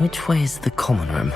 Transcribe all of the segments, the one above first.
Which way is the common room?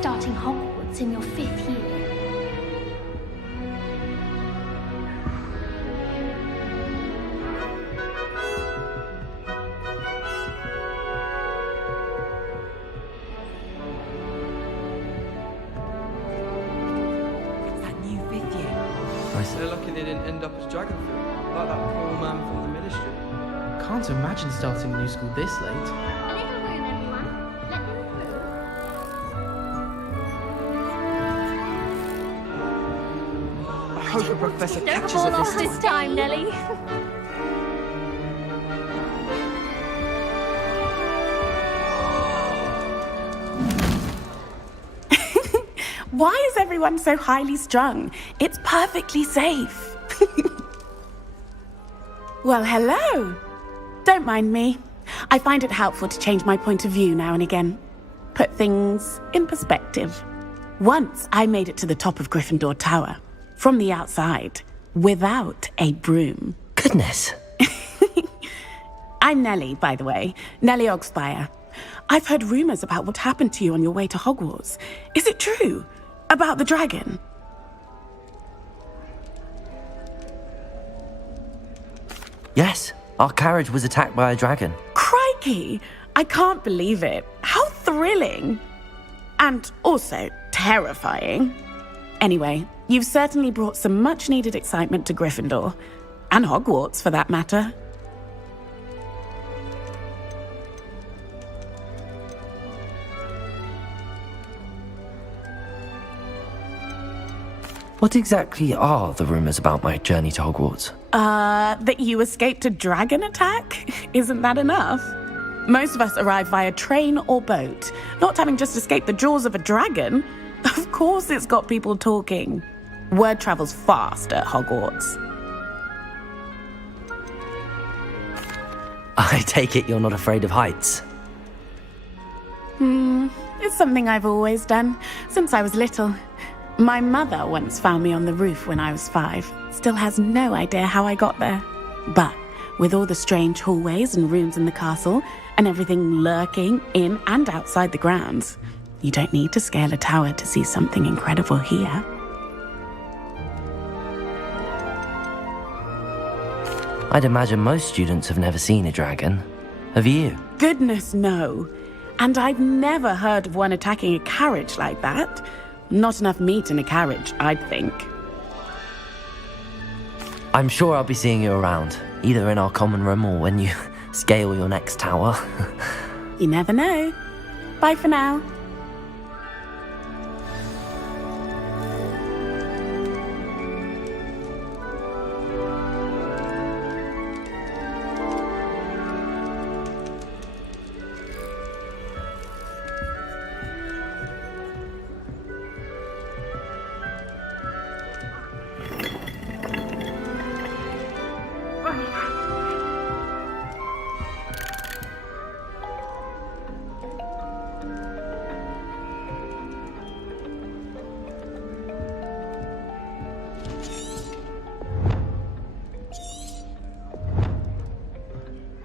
Starting Hogwarts in your 5th year. That new 5th year. They're lucky they didn't end up as dragon food, like that poor man from the ministry. Can't imagine starting new school this late. A little room, everyone. Let them through. I hope the professor No catches more her lost this this time, Nelly. Why is everyone so highly strung? It's perfectly safe. Well, hello. Don't mind me. I find it helpful to change my point of view now and again. Put things in perspective. Once I made it to the top of Gryffindor Tower, from the outside, without a broom. Goodness. I'm Nellie, by the way. Nellie Ogspire. I've heard rumors about what happened to you on your way to Hogwarts. Is it true? About the dragon? Yes, our carriage was attacked by a dragon. Crikey! I can't believe it. How thrilling! And also terrifying. Anyway, you've certainly brought some much-needed excitement to Gryffindor. And Hogwarts, for that matter. What exactly are the rumors about my journey to Hogwarts? That you escaped a dragon attack? Isn't that enough? Most of us arrive via train or boat, not having just escaped the jaws of a dragon. Of course it's got people talking. Word travels fast at Hogwarts. I take it you're not afraid of heights. It's something I've always done, since I was little. My mother once found me on the roof when I was 5. Still has no idea how I got there. But with all the strange hallways and rooms in the castle, and everything lurking in and outside the grounds, you don't need to scale a tower to see something incredible here. I'd imagine most students have never seen a dragon. Have you? Goodness, no. And I've never heard of one attacking a carriage like that. Not enough meat in a carriage, I'd think. I'm sure I'll be seeing you around, either in our common room or when you scale your next tower. You never know. Bye for now.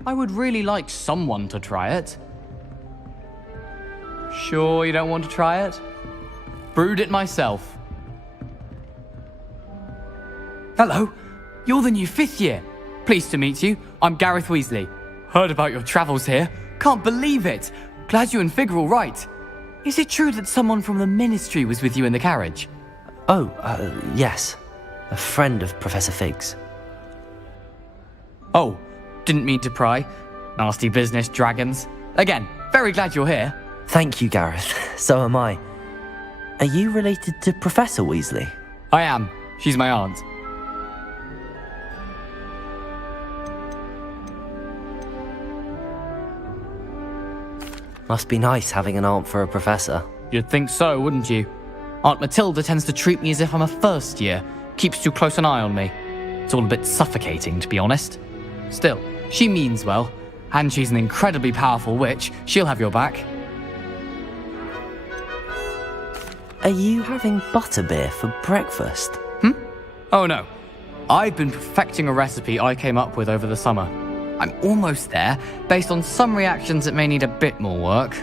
I would really like someone to try it. Sure you don't want to try it? Brewed it myself. Hello, you're the new 5th year. Pleased to meet you. I'm Gareth Weasley. Heard about your travels here. Can't believe it. Glad you and Fig are all right. Is it true that someone from the ministry was with you in the carriage? Oh, yes. A friend of Professor Fig's. Oh, didn't mean to pry. Nasty business, dragons. Again, very glad you're here. Thank you, Gareth. So am I. Are you related to Professor Weasley? I am. She's my aunt. Must be nice having an aunt for a professor. You'd think so, wouldn't you? Aunt Matilda tends to treat me as if I'm a first year, keeps too close an eye on me. It's all a bit suffocating, to be honest. Still, she means well, and she's an incredibly powerful witch. She'll have your back. Are you having butterbeer for breakfast? Oh no. I've been perfecting a recipe I came up with over the summer. I'm almost there, based on some reactions that may need a bit more work.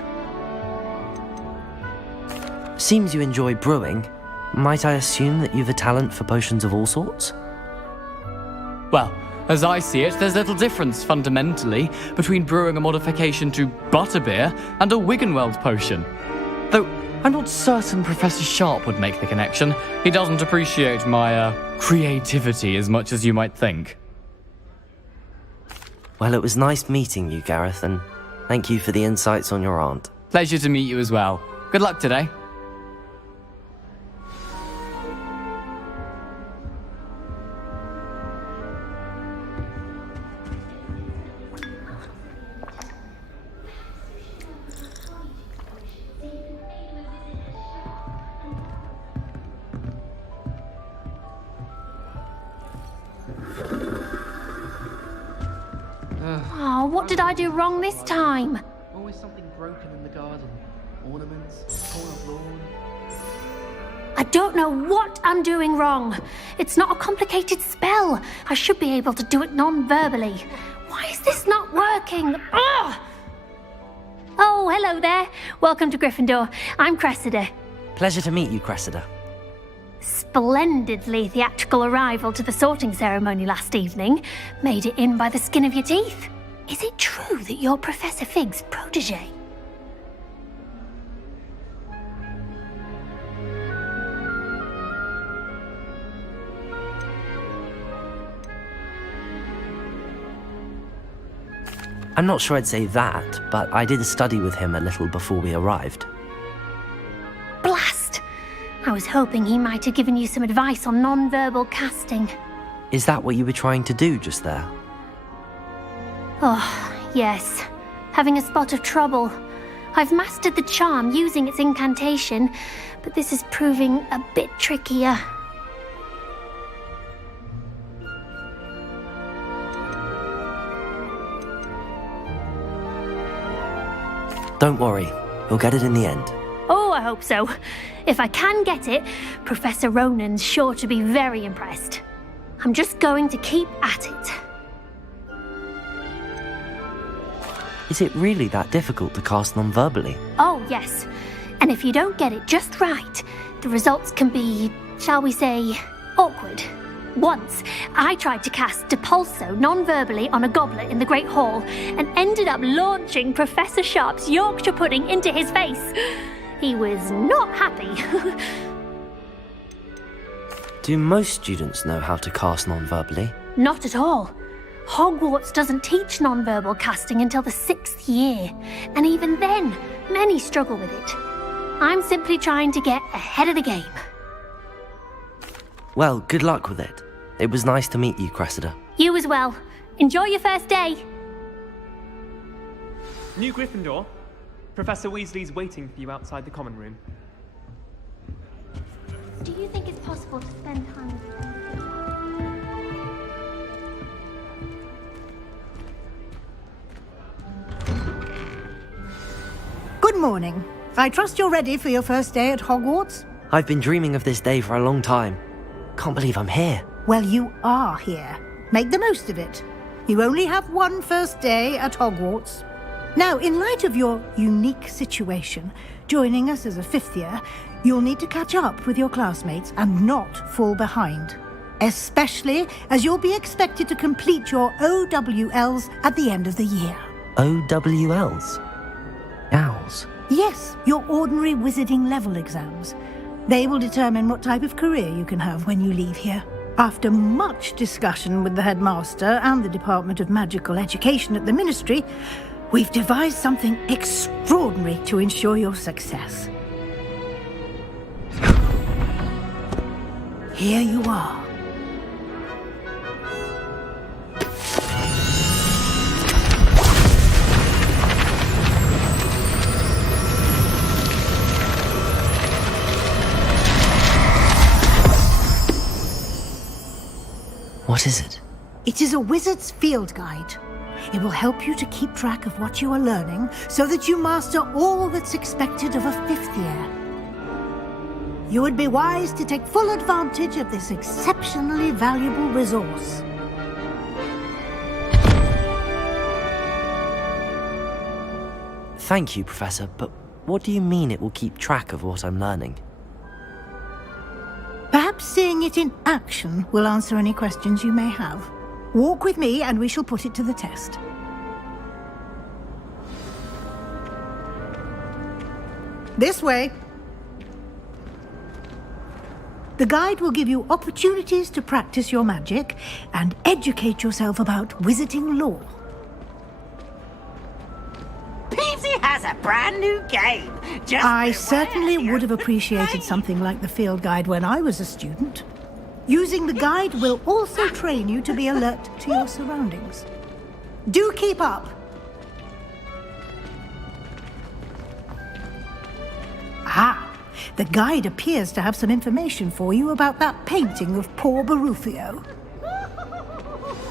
Seems you enjoy brewing. Might I assume that you've a talent for potions of all sorts? Well, as I see it, there's little difference, fundamentally, between brewing a modification to butterbeer and a Wiggenweld potion. Though, I'm not certain Professor Sharp would make the connection. He doesn't appreciate my, creativity as much as you might think. Well, it was nice meeting you, Gareth, and thank you for the insights on your aunt. Pleasure to meet you as well. Good luck today. Oh, what did I do wrong this time? Always something broken in the garden. Ornaments, torn up lawn. I don't know what I'm doing wrong. It's not a complicated spell. I should be able to do it non-verbally. Why is this not working? Ugh! Oh, hello there. Welcome to Gryffindor. I'm Cressida. Pleasure to meet you, Cressida. Splendidly theatrical arrival to the sorting ceremony last evening. Made it in by the skin of your teeth. Is it true that you're Professor Fig's protege? I'm not sure I'd say that, but I did study with him a little before we arrived. Blast! I was hoping he might have given you some advice on non-verbal casting. Is that what you were trying to do just there? Oh, yes. Having a spot of trouble. I've mastered the charm using its incantation, but this is proving a bit trickier. Don't worry, you'll get it in the end. Oh, I hope so. If I can get it, Professor Ronan's sure to be very impressed. I'm just going to keep at it. Is it really that difficult to cast non-verbally? Oh, yes. And if you don't get it just right, the results can be, shall we say, awkward. Once, I tried to cast Depulso non-verbally on a goblet in the Great Hall and ended up launching Professor Sharp's Yorkshire pudding into his face. He was not happy. Do most students know how to cast non-verbally? Not at all. Hogwarts doesn't teach non-verbal casting until the 6th year, and even then, many struggle with it. I'm simply trying to get ahead of the game. Well, good luck with it. It was nice to meet you, Cressida. You as well. Enjoy your first day. New Gryffindor. Professor Weasley's waiting for you outside the common room. Do you think it's possible to spend time with Good morning. I trust you're ready for your first day at Hogwarts? I've been dreaming of this day for a long time. Can't believe I'm here. Well, you are here. Make the most of it. You only have one first day at Hogwarts. Now, in light of your unique situation, joining us as a 5th year, you'll need to catch up with your classmates and not fall behind. Especially as you'll be expected to complete your OWLs at the end of the year. OWLs? Owls? Yes, your ordinary wizarding level exams. They will determine what type of career you can have when you leave here. After much discussion with the headmaster and the Department of Magical Education at the Ministry, we've devised something extraordinary to ensure your success. Here you are. What is it? It is a wizard's field guide. It will help you to keep track of what you are learning so that you master all that's expected of a 5th year. You would be wise to take full advantage of this exceptionally valuable resource. Thank you, Professor, but what do you mean it will keep track of what I'm learning? Perhaps seeing it in action will answer any questions you may have. Walk with me and we shall put it to the test. This way. The guide will give you opportunities to practice your magic and educate yourself about wizarding lore. Peasy has a brand new game. Just I certainly would have appreciated something like the field guide when I was a student. Using the guide will also train you to be alert to your surroundings. Do keep up. Ah, the guide appears to have some information for you about that painting of poor Barufio.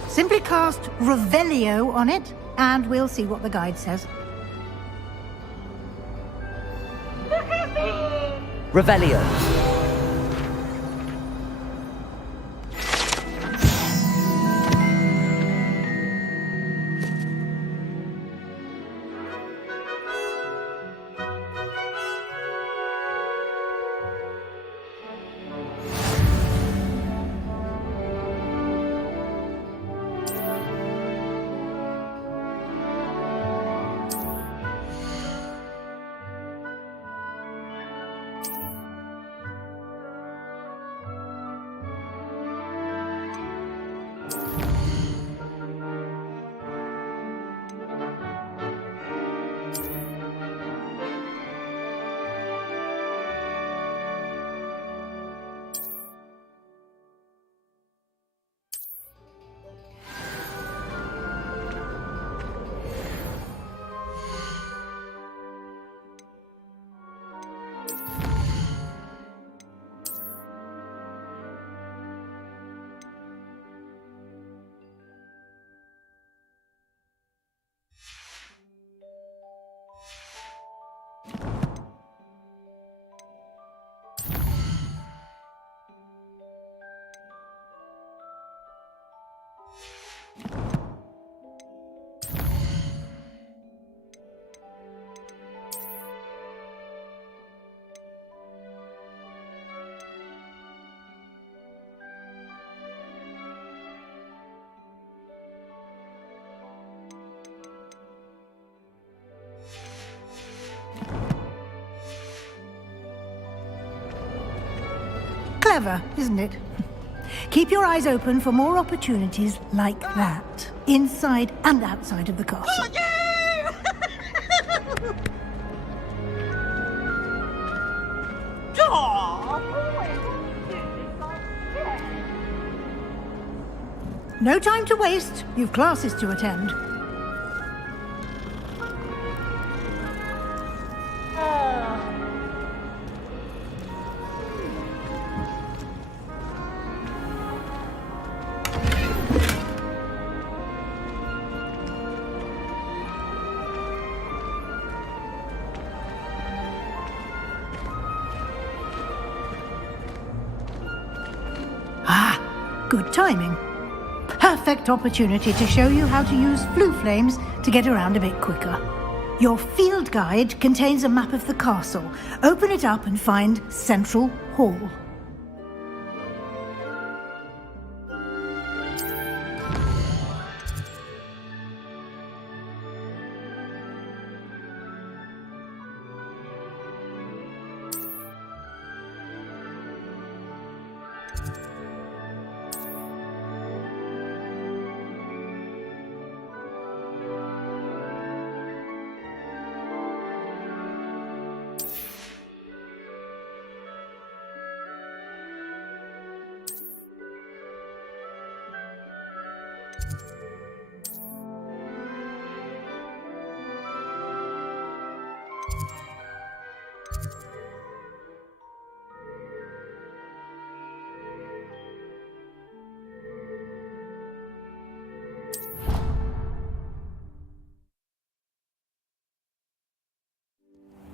Simply cast Revelio on it, and we'll see what the guide says. Revelio. Clever, isn't it? Keep your eyes open for more opportunities like that, inside and outside of the castle. No time to waste. You've classes to attend. Good timing. Perfect opportunity to show you how to use flue flames to get around a bit quicker. Your field guide contains a map of the castle. Open it up and find Central Hall.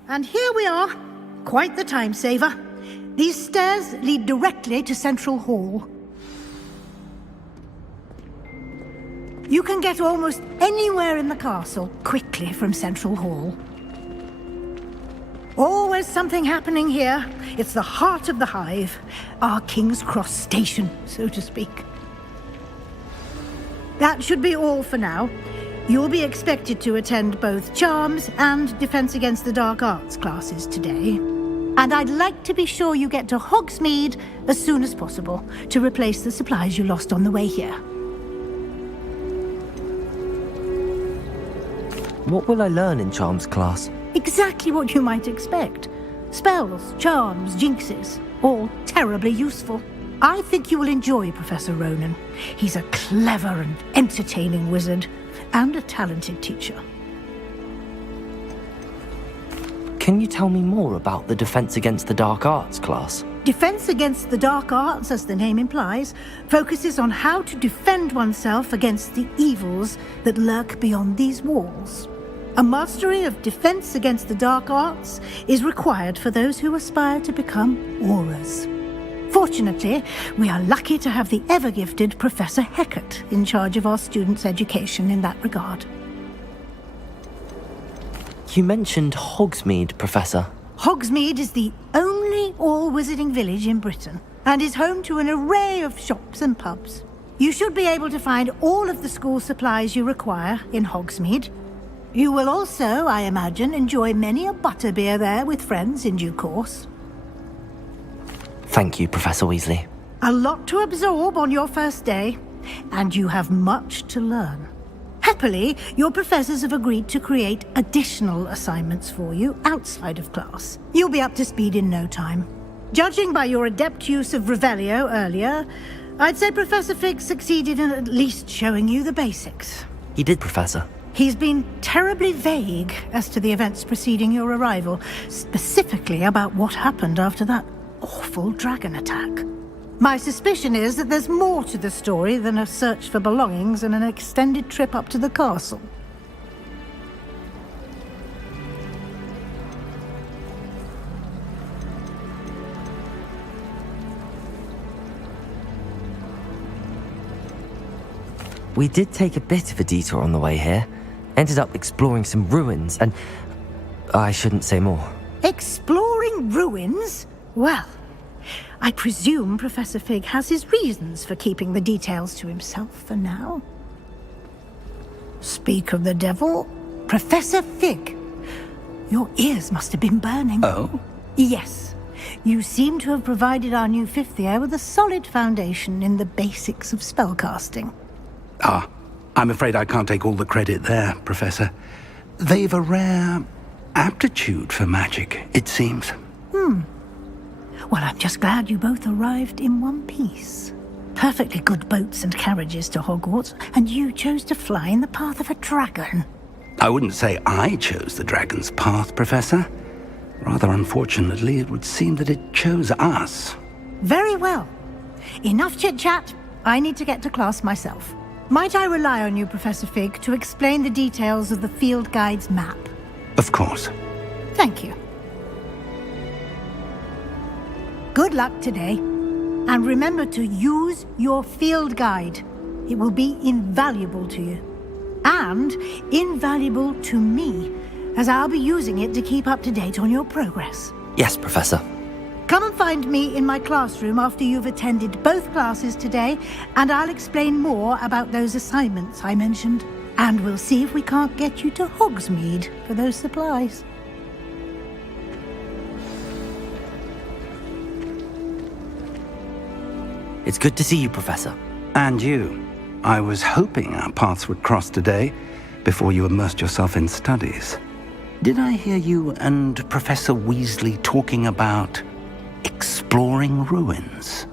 And here we are. Quite the time saver. These stairs lead directly to Central Hall. You can get almost anywhere in the castle quickly from Central Hall. Always something happening here. It's the heart of the hive. Our King's Cross station, so to speak. That should be all for now. You'll be expected to attend both Charms and Defense Against the Dark Arts classes today. And I'd like to be sure you get to Hogsmeade as soon as possible to replace the supplies you lost on the way here. What will I learn in Charms class? Exactly what you might expect. Spells, charms, jinxes, all terribly useful. I think you will enjoy Professor Ronan. He's a clever and entertaining wizard, and a talented teacher. Can you tell me more about the Defense Against the Dark Arts class? Defense Against the Dark Arts, as the name implies, focuses on how to defend oneself against the evils that lurk beyond these walls. A mastery of Defense Against the Dark Arts is required for those who aspire to become auras. Fortunately, we are lucky to have the ever-gifted Professor Heckert in charge of our students' education in that regard. You mentioned Hogsmeade, Professor. Hogsmeade is the only all-wizarding village in Britain and is home to an array of shops and pubs. You should be able to find all of the school supplies you require in Hogsmeade. You will also, I imagine, enjoy many a butterbeer there with friends in due course. Thank you, Professor Weasley. A lot to absorb on your first day, and you have much to learn. Happily, your professors have agreed to create additional assignments for you outside of class. You'll be up to speed in no time. Judging by your adept use of Revelio earlier, I'd say Professor Fig succeeded in at least showing you the basics. He did, Professor. He's been terribly vague as to the events preceding your arrival, specifically about what happened after that awful dragon attack. My suspicion is that there's more to the story than a search for belongings and an extended trip up to the castle. We did take a bit of a detour on the way here. Ended up exploring some ruins and... I shouldn't say more. Exploring ruins? Well, I presume Professor Fig has his reasons for keeping the details to himself for now. Speak of the devil, Professor Fig. Your ears must have been burning. Oh? Yes. You seem to have provided our new fifth year with a solid foundation in the basics of spellcasting. Ah, I'm afraid I can't take all the credit there, Professor. They've a rare aptitude for magic, it seems. Well, I'm just glad you both arrived in one piece. Perfectly good boats and carriages to Hogwarts, and you chose to fly in the path of a dragon. I wouldn't say I chose the dragon's path, Professor. Rather unfortunately, it would seem that it chose us. Very well. Enough chit-chat. I need to get to class myself. Might I rely on you, Professor Fig, to explain the details of the field guide's map? Of course. Thank you. Good luck today. And remember to use your field guide. It will be invaluable to you. And invaluable to me, as I'll be using it to keep up to date on your progress. Yes, Professor. Come and find me in my classroom after you've attended both classes today, and I'll explain more about those assignments I mentioned. And we'll see if we can't get you to Hogsmeade for those supplies. It's good to see you, Professor. And you. I was hoping our paths would cross today, before you immersed yourself in studies. Did I hear you and Professor Weasley talking about exploring ruins?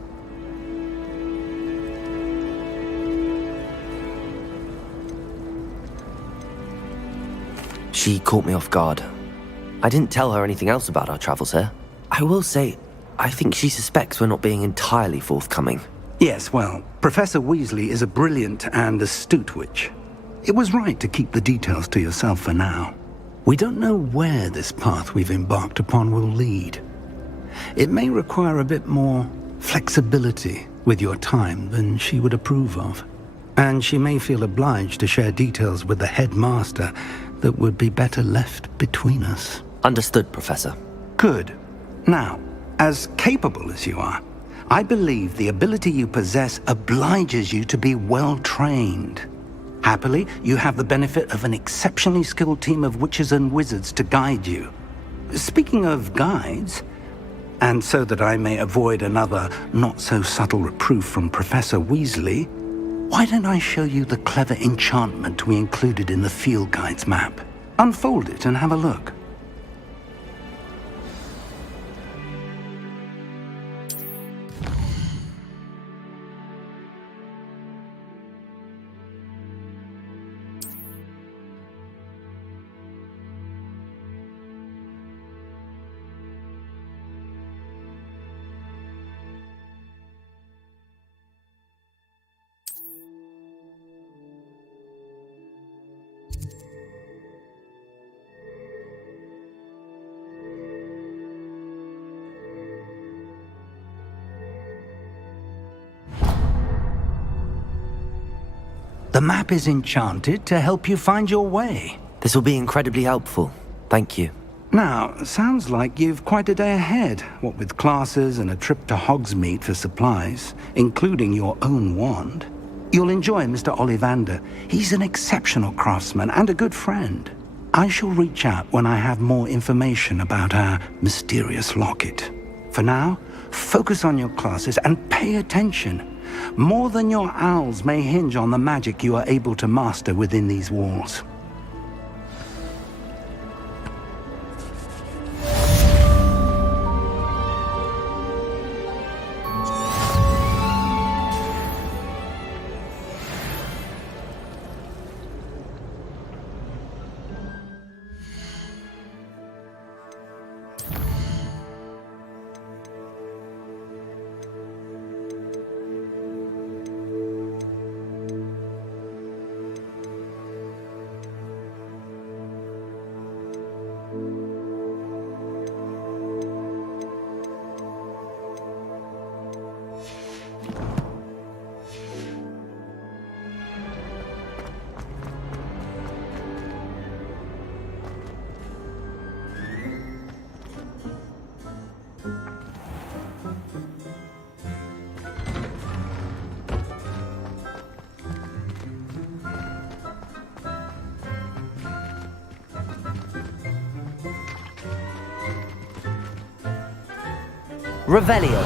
She caught me off guard. I didn't tell her anything else about our travels here. I will say, I think she suspects we're not being entirely forthcoming. Yes, well, Professor Weasley is a brilliant and astute witch. It was right to keep the details to yourself for now. We don't know where this path we've embarked upon will lead. It may require a bit more flexibility with your time than she would approve of. And she may feel obliged to share details with the headmaster that would be better left between us. Understood, Professor. Good. Now, as capable as you are, I believe the ability you possess obliges you to be well trained. Happily, you have the benefit of an exceptionally skilled team of witches and wizards to guide you. Speaking of guides, and so that I may avoid another not-so-subtle reproof from Professor Weasley, why don't I show you the clever enchantment we included in the field guide's map? Unfold it and have a look. The map is enchanted to help you find your way. This will be incredibly helpful. Thank you. Now, sounds like you've quite a day ahead, what with classes and a trip to Hogsmeade for supplies, including your own wand. You'll enjoy Mr. Ollivander. He's an exceptional craftsman and a good friend. I shall reach out when I have more information about our mysterious locket. For now, focus on your classes and pay attention. More than your owls may hinge on the magic you are able to master within these walls. Revelio.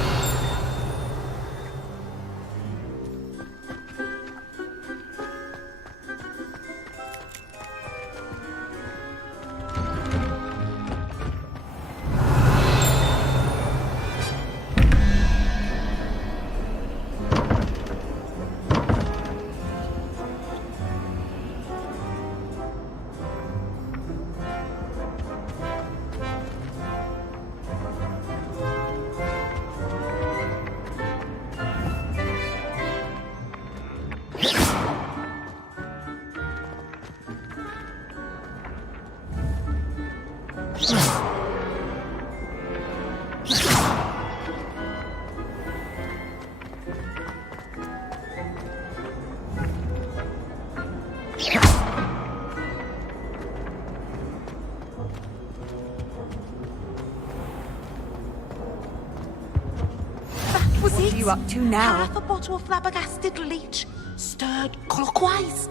What are you up to now? Half a bottle of flabbergasted leech, stirred clockwise.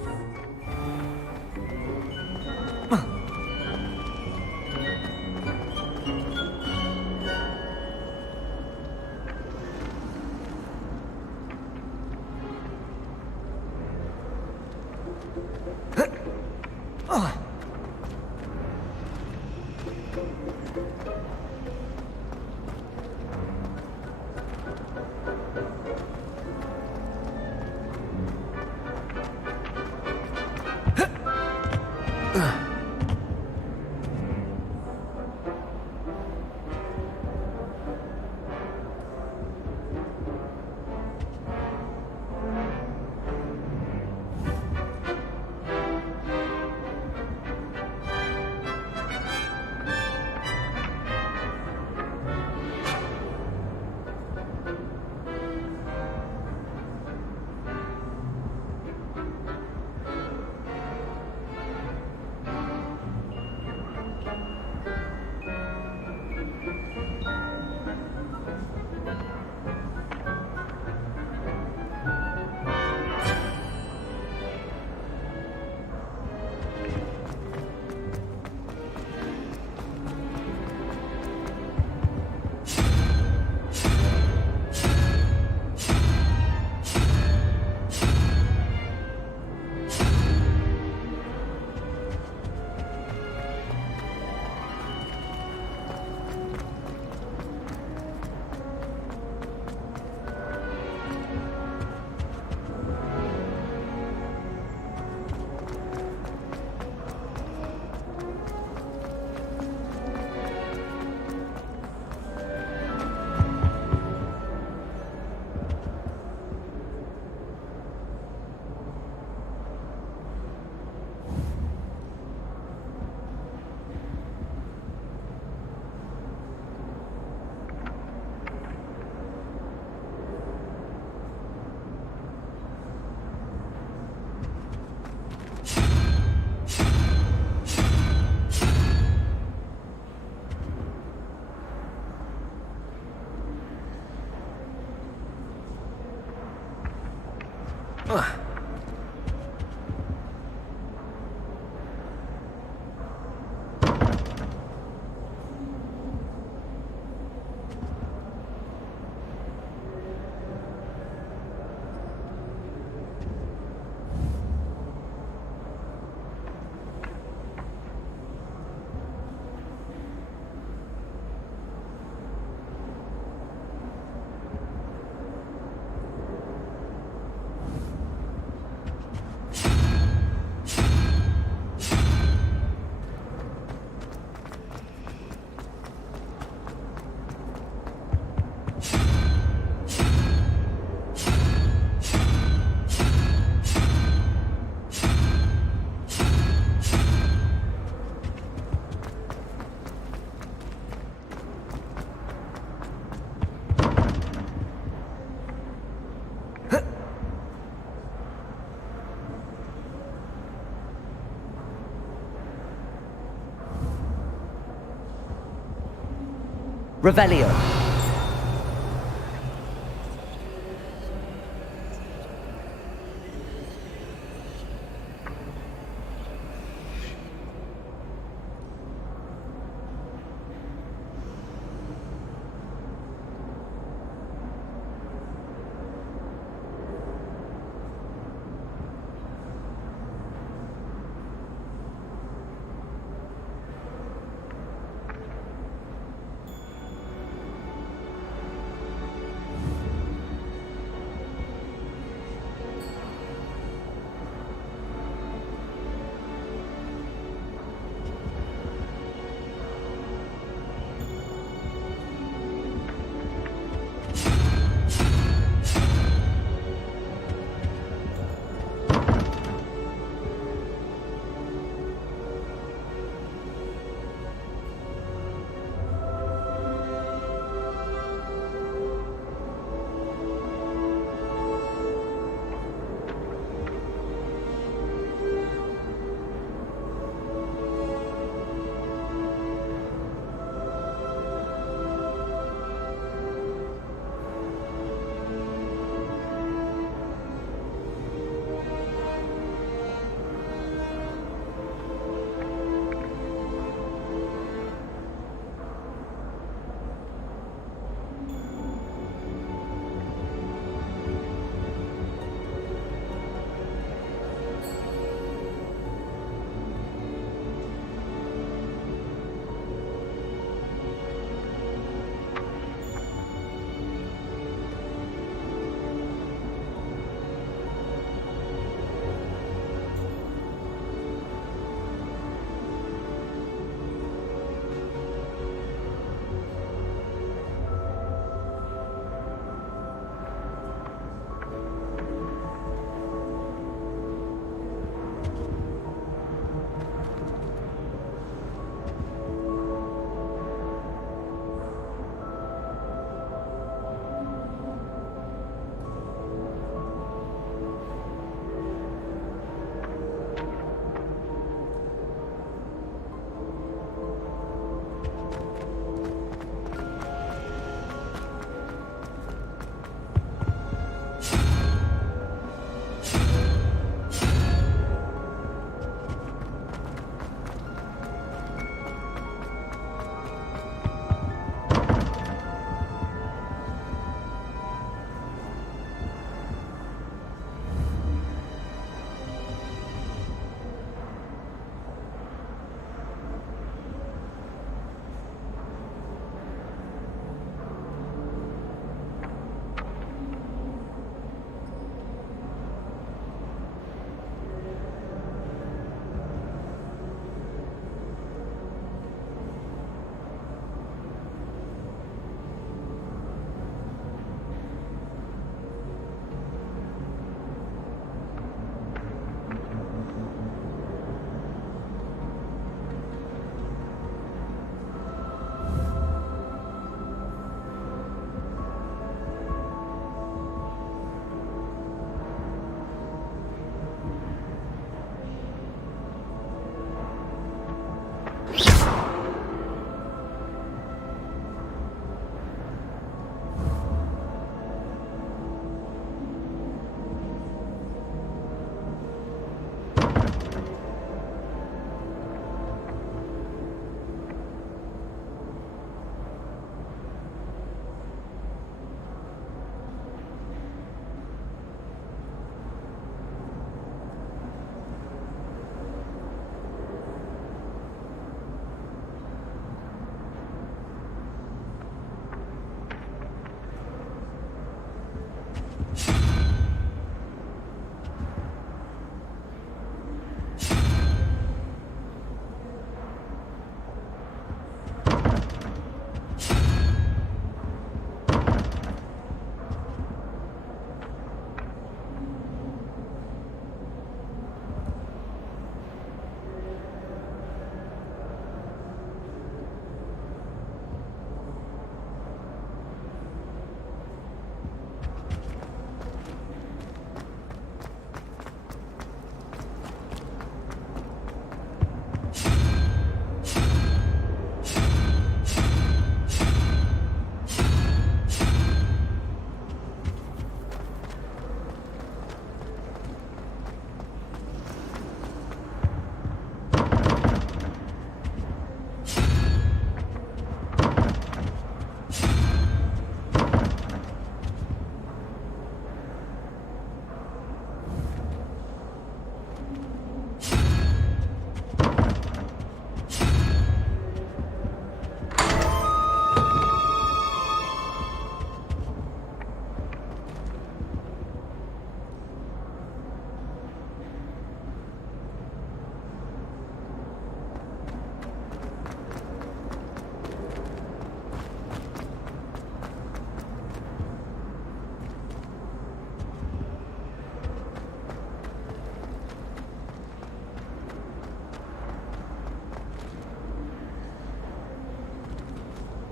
Revelio.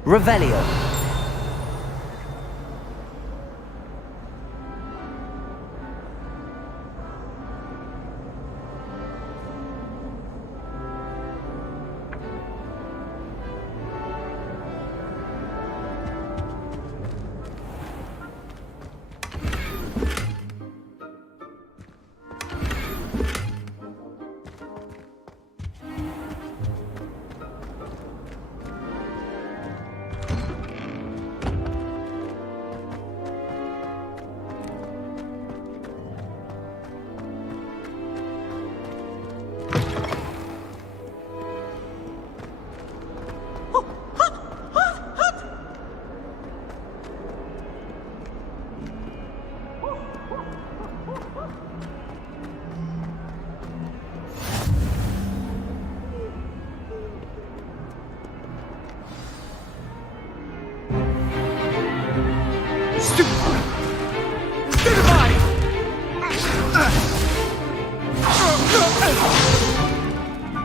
Revelio.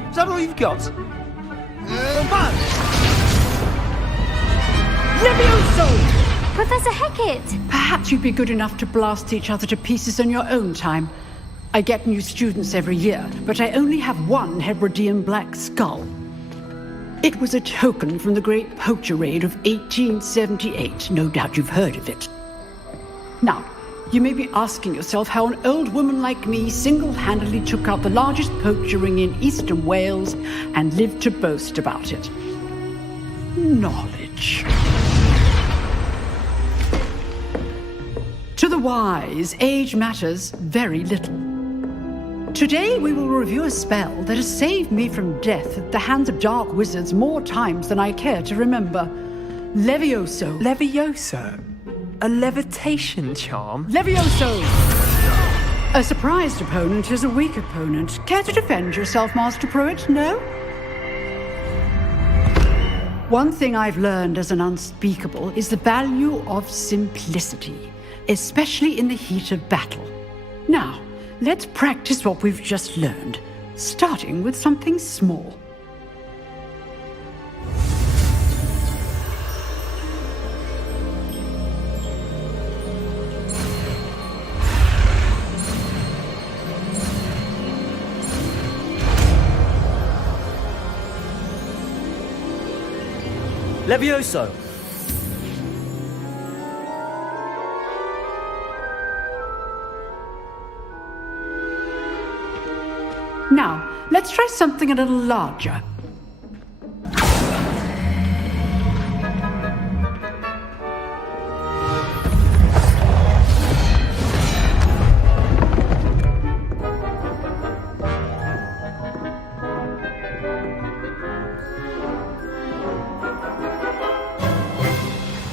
Is that all you've got? Professor Hecat! Perhaps you'd be good enough to blast each other to pieces on your own time. I get new students every year, but I only have one Hebridean black skull. It was a token from the Great Poacher Raid of 1878. No doubt you've heard of it. Now, you may be asking yourself how an old woman like me single-handedly took out the largest poacher ring in eastern Wales and lived to boast about it. Knowledge. To the wise, age matters very little. Today we will review a spell that has saved me from death at the hands of dark wizards more times than I care to remember. Levioso. Levioso? A levitation charm? Levioso! A surprised opponent is a weak opponent. Care to defend yourself, Master Pruitt? No? One thing I've learned as an unspeakable is the value of simplicity, especially in the heat of battle. Now, let's practice what we've just learned, starting with something small. Levioso. Now, let's try something a little larger.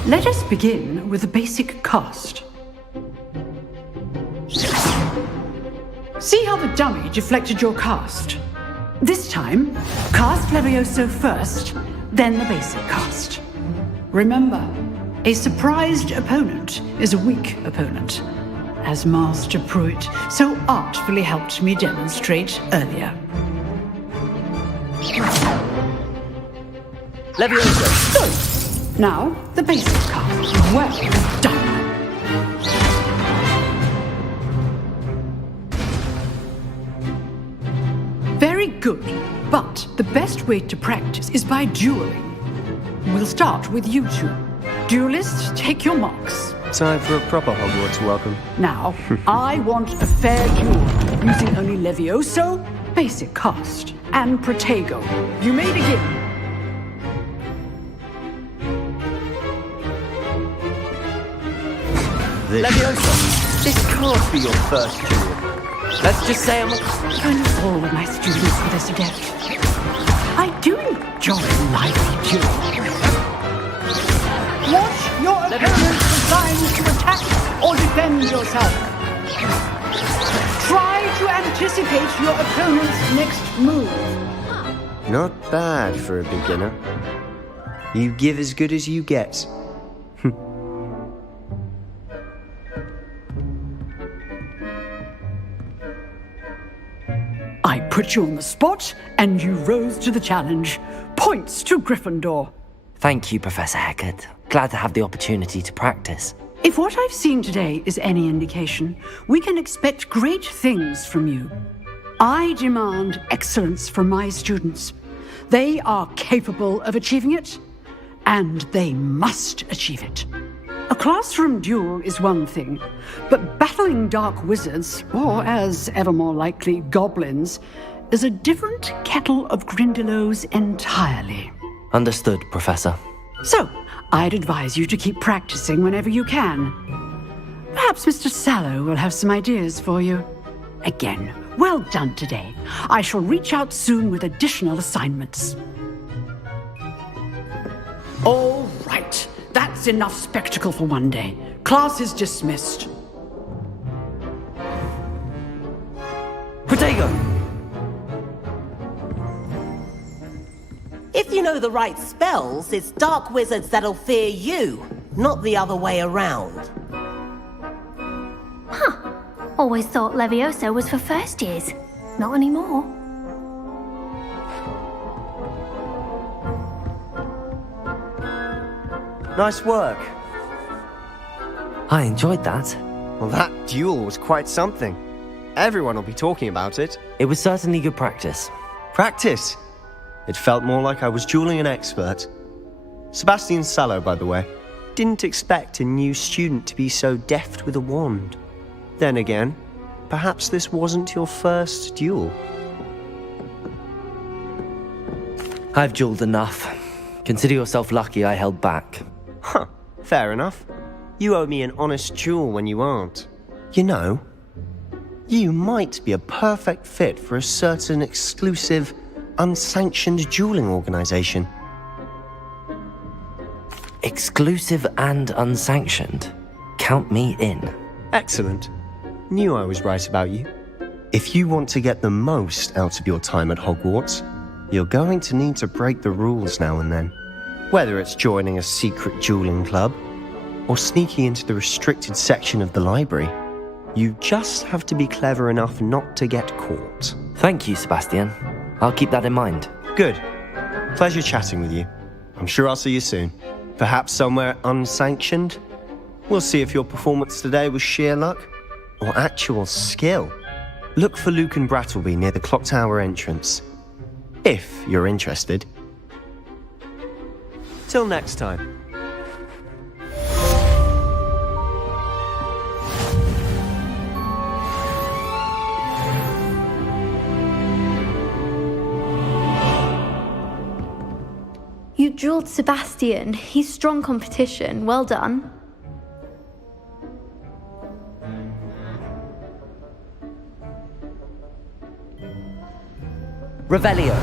Let us begin with a basic cast. See how the dummy deflected your cast? This time, cast Levioso first, then the basic cast. Remember, a surprised opponent is a weak opponent, as Master Pruitt so artfully helped me demonstrate earlier. Levioso. Good. Now, the basic cast. Well done. Very good, but the best way to practice is by dueling. We'll start with you two. Duelists, take your marks. Time for a proper Hogwarts welcome. Now, I want a fair duel, using only Levioso, basic cast, and Protego. You may begin. Levioso. This can't be your first duel. Let's just say I'm Almost all of my students are this adept. I do enjoy lively duels. Watch your opponent's designs to attack or defend yourself. Try to anticipate your opponent's next move. Not bad for a beginner. You give as good as you get. I put you on the spot, and you rose to the challenge. Points to Gryffindor. Thank you, Professor Heckert. Glad to have the opportunity to practice. If what I've seen today is any indication, we can expect great things from you. I demand excellence from my students. They are capable of achieving it, and they must achieve it. A classroom duel is one thing, but battling dark wizards, or as ever more likely, goblins, is a different kettle of Grindylows entirely. Understood, Professor. So, I'd advise you to keep practicing whenever you can. Perhaps Mr. Sallow will have some ideas for you. Again, well done today. I shall reach out soon with additional assignments. All right. That's enough spectacle for one day. Class is dismissed. Protego! If you know the right spells, it's dark wizards that'll fear you, not the other way around. Huh. Always thought Levioso was for first years. Not anymore. Nice work. I enjoyed that. Well, that duel was quite something. Everyone will be talking about it. It was certainly good practice. Practice? It felt more like I was dueling an expert. Sebastian Sallow, by the way. Didn't expect a new student to be so deft with a wand. Then again, perhaps this wasn't your first duel. I've dueled enough. Consider yourself lucky I held back. Huh, fair enough. You owe me an honest duel when you aren't. You know, you might be a perfect fit for a certain exclusive, unsanctioned dueling organization. Exclusive and unsanctioned. Count me in. Excellent. Knew I was right about you. If you want to get the most out of your time at Hogwarts, you're going to need to break the rules now and then. Whether it's joining a secret dueling club, or sneaking into the restricted section of the library, you just have to be clever enough not to get caught. Thank you, Sebastian. I'll keep that in mind. Good. Pleasure chatting with you. I'm sure I'll see you soon. Perhaps somewhere unsanctioned? We'll see if your performance today was sheer luck or actual skill. Look for Luke and Brattleby near the clock tower entrance. If you're interested. Till next time. You dueled Sebastian. He's strong competition. Well done. Revelio.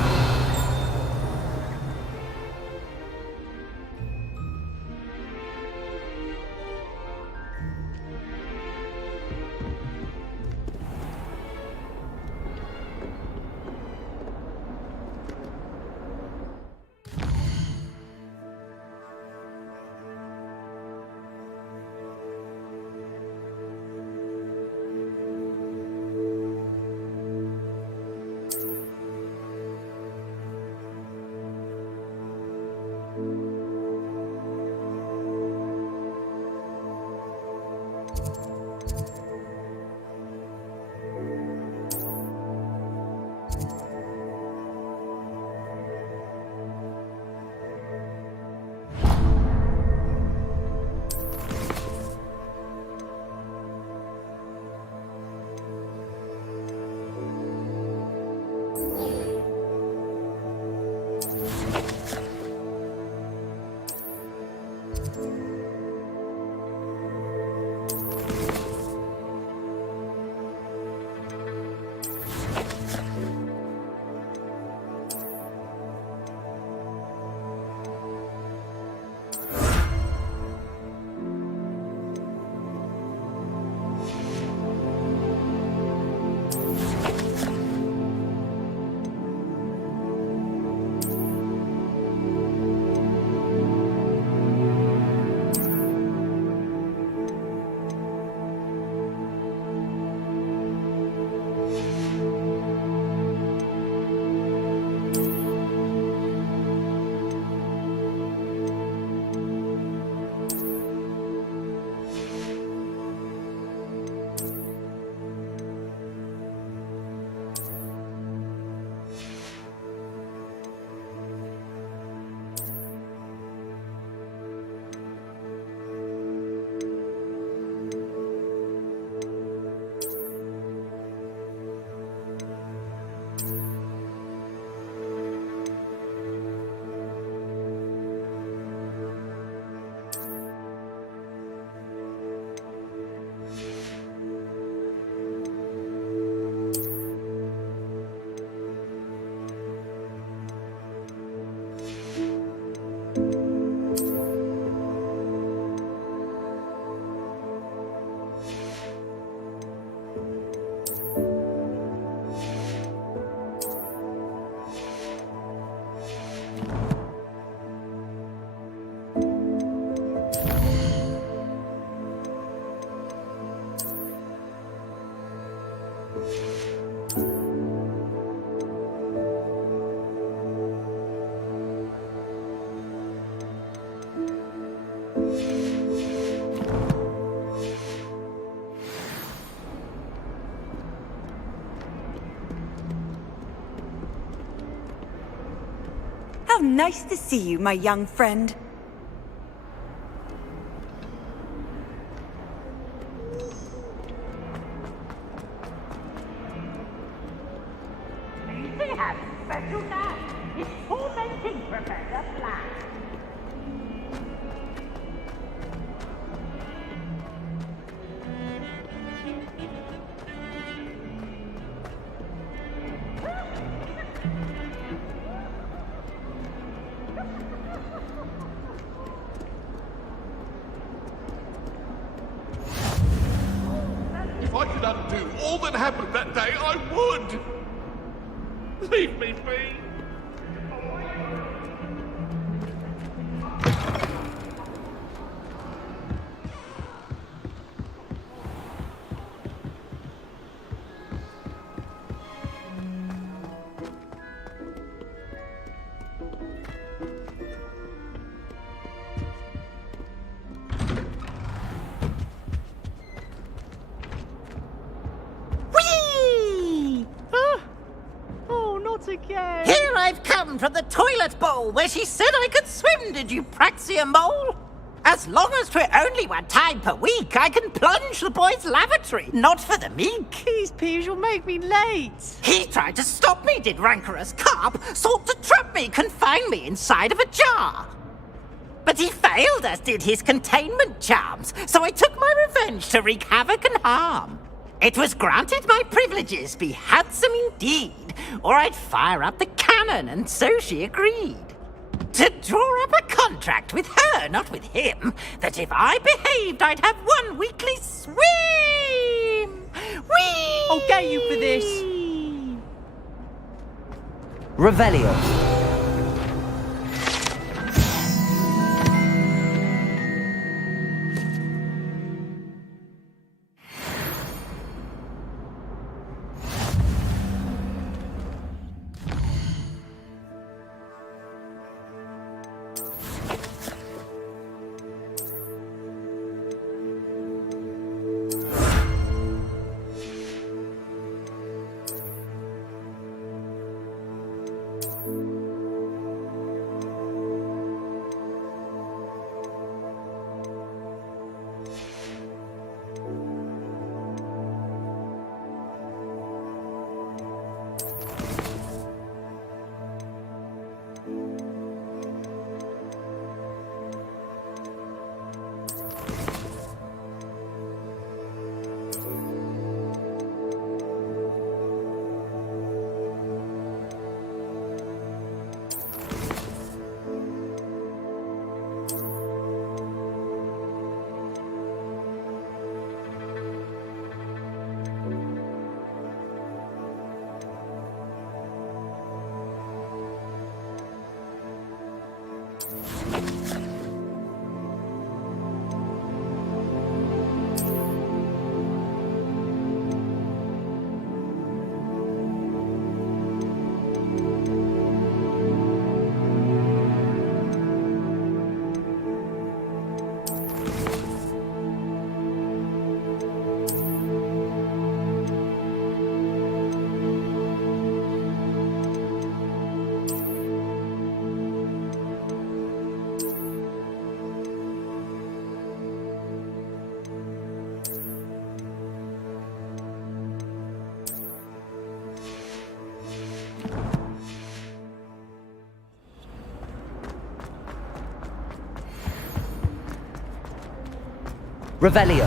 How nice to see you, my young friend. They have special knife. It's tormenting Professor Black. If I could undo all that happened that day, I would! Leave me be! Whee! Oh, not again! Here I've come from the toilet bowl where she said I could swim, did you praxia mole? As long as 'twere only one time per week, I can plunge the boy's lavatory, not for the meek. These peeves will make me late. He tried to stop me, did rancorous carp, sought to trap me, confine me inside of a jar. But he failed, as did his containment charms, so I took my revenge to wreak havoc and harm. It was granted my privileges be handsome indeed, or I'd fire up the cannon, and so she agreed. To draw up a contract with her, not with him, that if I behaved, I'd have one weekly swim! Whee! I'll get you for this. Revelio. Revelio.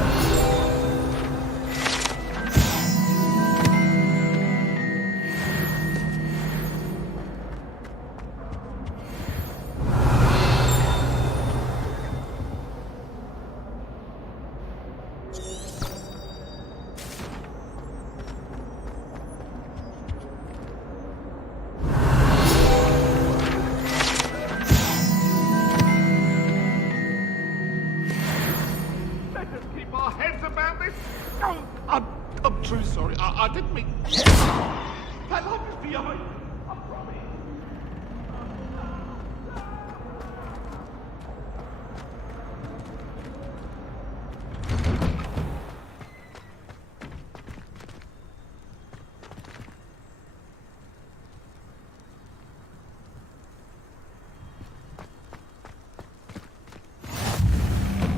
Let us keep our heads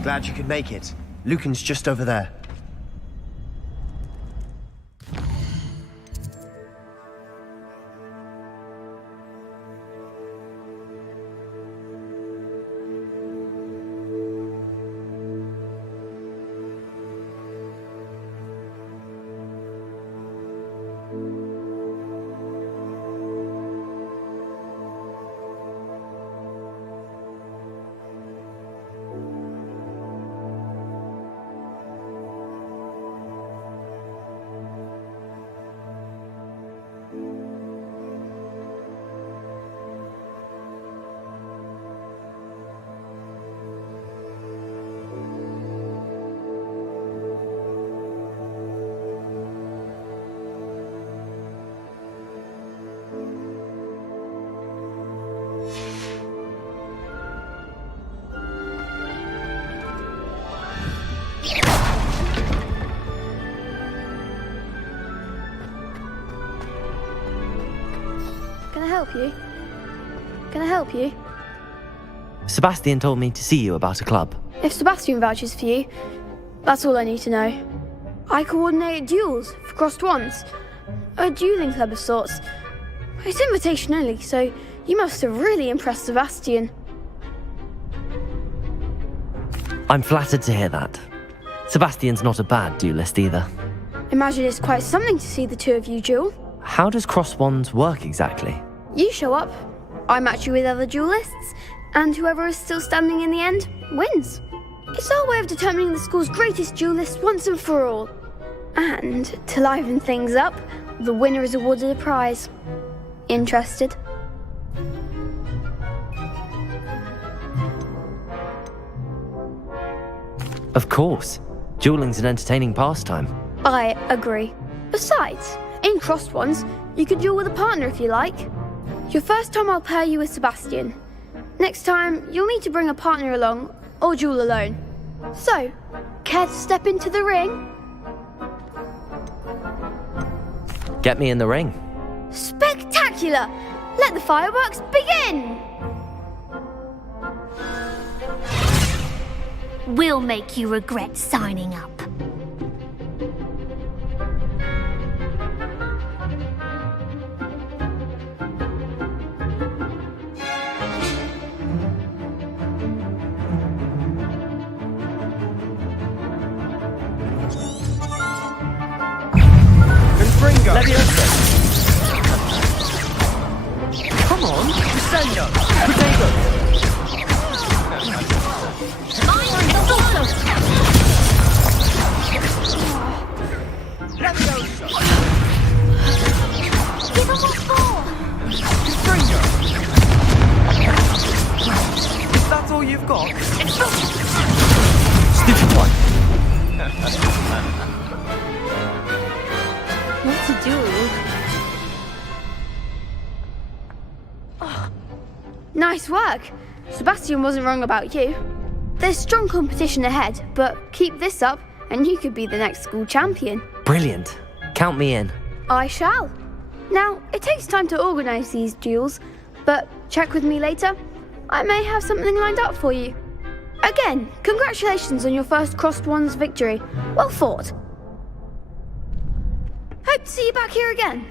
Glad you could make it. Lucan's just over there. Can I help you? Can I help you? Sebastian told me to see you about a club. If Sebastian vouches for you, that's all I need to know. I coordinate duels for crossed wands. A dueling club of sorts. It's invitation only, so you must have really impressed Sebastian. I'm flattered to hear that. Sebastian's not a bad duelist either. Imagine it's quite something to see the two of you duel. How does cross wands work exactly? You show up, I match you with other duelists, and whoever is still standing in the end wins. It's our way of determining the school's greatest duelist once and for all. And to liven things up, the winner is awarded a prize. Interested? Of course. Dueling's an entertaining pastime. I agree. Besides, in crossed ones, you could duel with a partner if you like. Your first time I'll pair you with Sebastian. Next time, you'll need to bring a partner along, or duel alone. So, care to step into the ring? Get me in the ring. Spectacular! Let the fireworks begin! We'll make you regret signing up. Come on, Crescendo! Potato! Give us a ball! Is that all you've got? Stupid one. What to do? Nice work! Sebastian wasn't wrong about you. There's strong competition ahead, but keep this up and you could be the next school champion. Brilliant. Count me in. I shall. Now, it takes time to organise these duels, but check with me later. I may have something lined up for you. Again, congratulations on your first crossed wands victory. Well fought. Hope to see you back here again.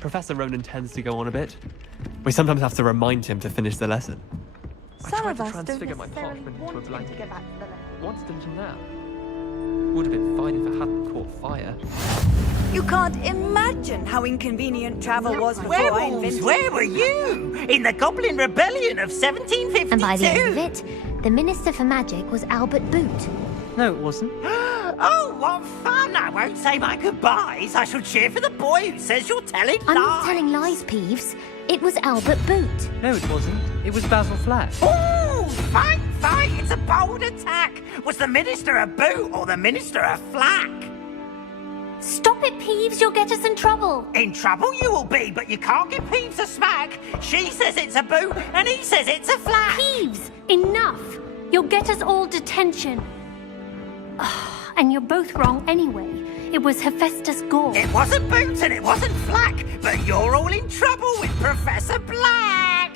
Professor Ronan tends to go on a bit. We sometimes have to remind him to finish the lesson. Some I of tried us to don't transfigure my necessarily parchment into a want him blanket. to get back to the lesson. Wanted until now. Would have been fine if it hadn't caught fire. You can't imagine how inconvenient travel was before I Werewolves, invented where were you? In the Goblin Rebellion of 1752? And by the end of it, the Minister for Magic was Albert Boot. No, it wasn't. Oh, what fun! I won't say my goodbyes. I shall cheer for the boy who says you're telling I'm lies. not telling lies, Peeves. It was Albert Boot. No, it wasn't. It was Basil Flack. Ooh, fight! It's a bold attack. Was the Minister a boot or the Minister a flack? Stop it, Peeves. You'll get us in trouble. In trouble you will be, but you can't give Peeves a smack. She says it's a boot and he says it's a flack. Peeves, enough. You'll get us all detention. And you're both wrong anyway. It was Hephaestus Gore. It wasn't Boots and it wasn't Flack, but you're all in trouble with Professor Black.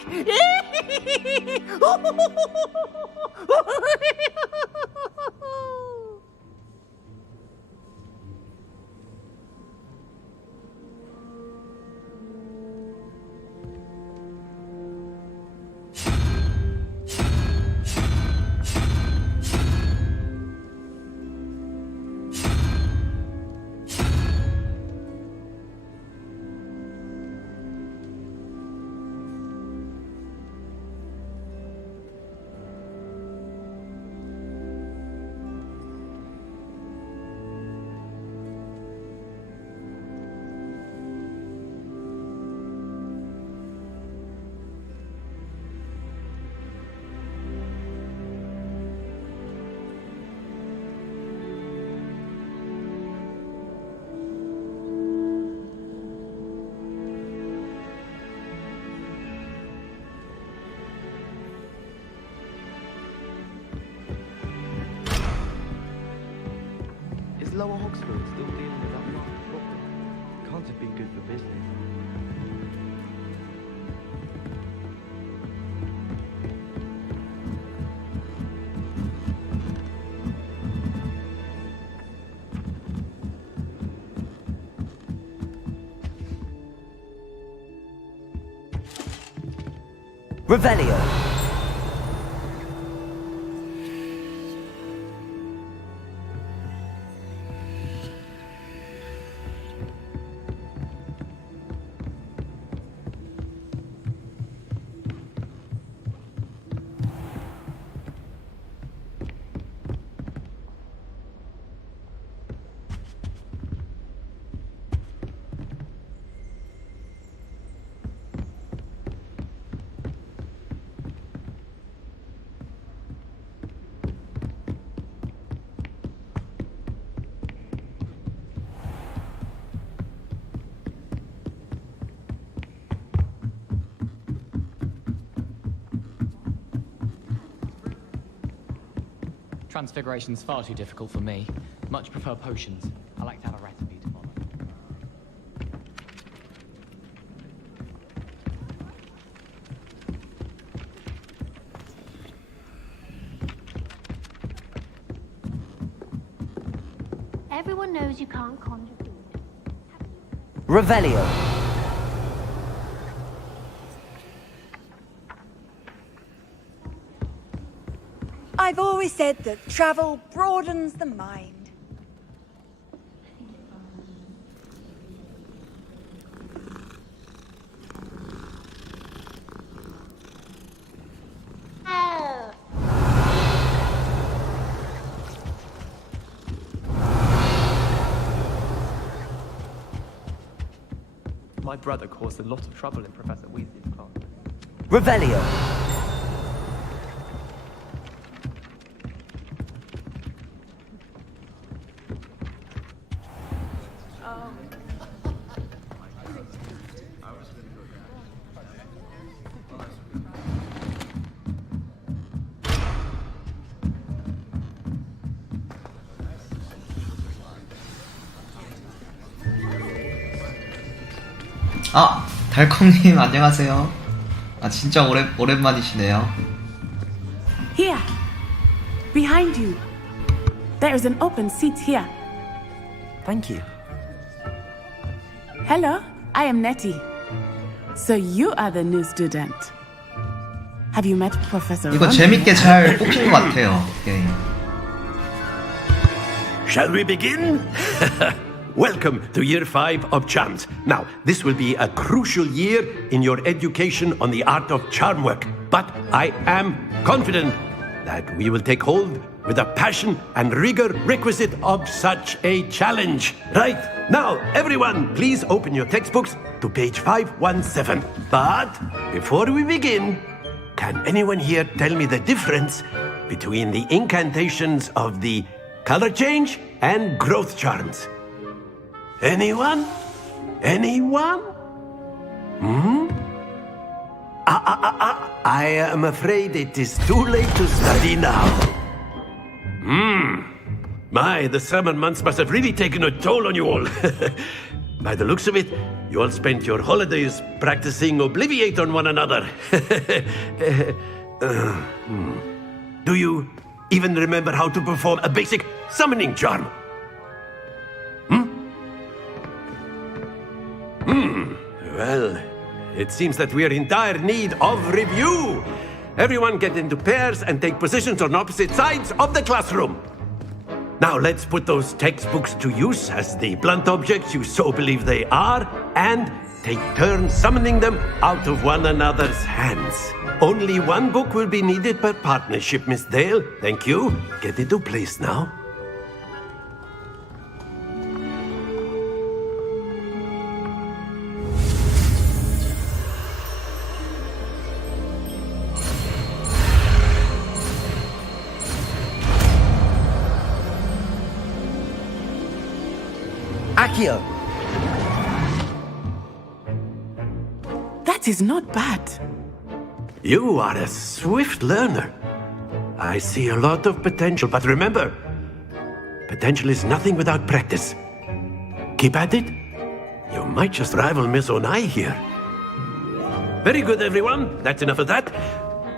Is Lower Hoxford still dealing with that market problem? Can't have been good for business. Revelio. Transfiguration's far too difficult for me. Much prefer potions. I like to have a recipe to follow. Everyone knows you can't conjure food. Revelio. I've always said that travel broadens the mind. My brother caused a lot of trouble in Professor Weasley's class. Revelio. 아, 달콩님 안녕하세요. 아 진짜 오랜만이시네요. Here. Behind you. There is an open seat here. Thank you. Hello, I am Nettie. So you are the new student. Have you met Professor 이거 Ron? 재밌게 잘 뽑힌 것 같아요. 게임. Shall we begin? Welcome to Year 5 of Charms. Now, this will be a crucial year in your education on the art of charm work. But I am confident that we will take hold with the passion and rigor requisite of such a challenge. Right, now, everyone, please open your textbooks to page 517. But before we begin, can anyone here tell me the difference between the incantations of the color change and growth charms? Anyone? Anyone? I am afraid it is too late to study now. My, the summer months must have really taken a toll on you all. By the looks of it, you all spent your holidays practicing Obliviate on one another. Do you even remember how to perform a basic summoning charm? Well, it seems that we are in dire need of review. Everyone get into pairs and take positions on opposite sides of the classroom. Now let's put those textbooks to use as the blunt objects you so believe they are, and take turns summoning them out of one another's hands. Only one book will be needed per partnership, Miss Dale. Thank you. Get into place now. Akio. That is not bad. You are a swift learner. I see a lot of potential, but remember, potential is nothing without practice. Keep at it. You might just rival Miss Onai here. Very good, everyone. That's enough of that.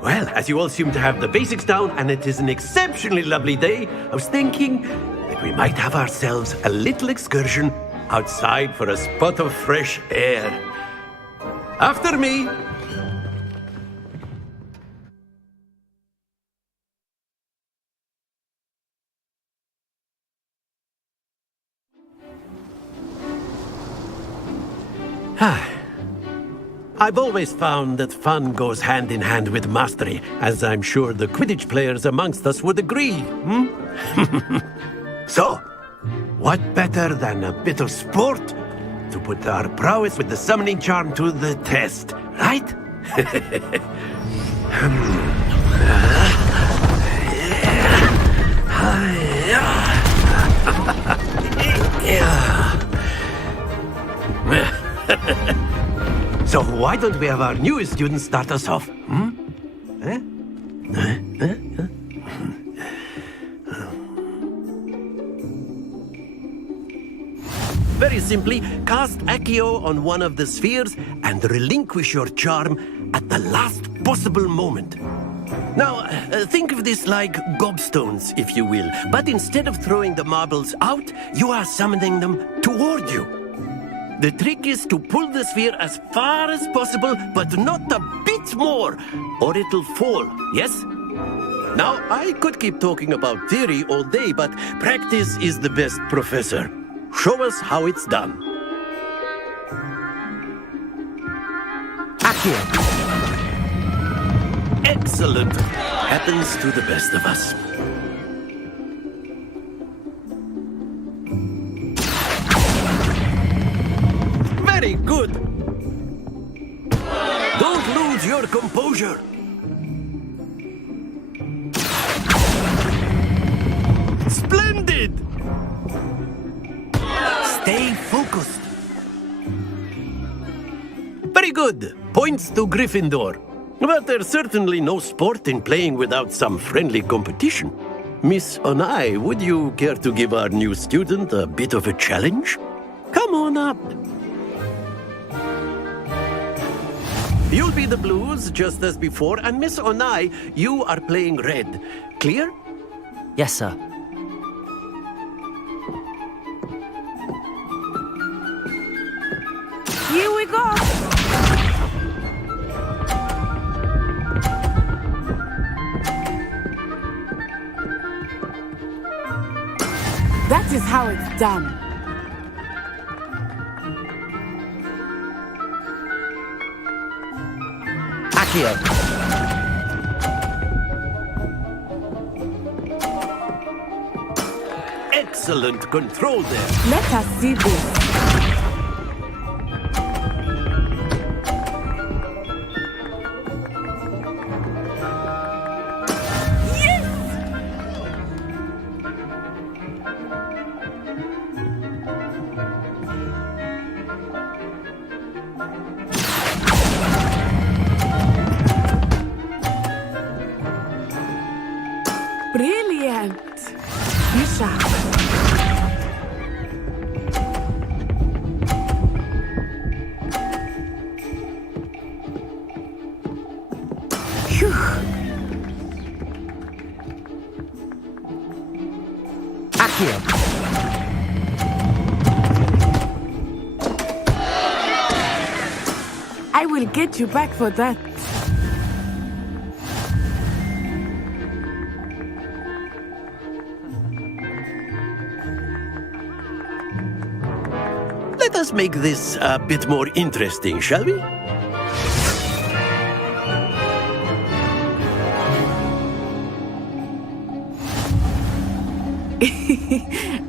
Well, as you all seem to have the basics down, and it is an exceptionally lovely day, I was thinking that we might have ourselves a little excursion outside for a spot of fresh air. After me. I've always found that fun goes hand in hand with mastery, as I'm sure the Quidditch players amongst us would agree. So, what better than a bit of sport to put our prowess with the summoning charm to the test, right? So why don't we have our newest student start us off? Very simply, cast Accio on one of the spheres and relinquish your charm at the last possible moment. Now, think of this like gobstones, if you will, but instead of throwing the marbles out, you are summoning them toward you. The trick is to pull the sphere as far as possible, but not a bit more, or it'll fall, yes? Now, I could keep talking about theory all day, but practice is the best professor. Show us how it's done. Accio. Excellent. Happens to the best of us. Very good. Don't lose your composure. Splendid. Stay focused. Very good. Points to Gryffindor. But there's certainly no sport in playing without some friendly competition. Miss Onai, would you care to give our new student a bit of a challenge? Come on up. You'll be the blues, just as before, and Miss Onai, you are playing red. Clear? Yes, sir. Here we go. how it's done. Accio. Excellent control there. Let us see this. Brilliant. You sharp. Phew. Accio. I will get you back for that. Let us make this a bit more interesting, shall we?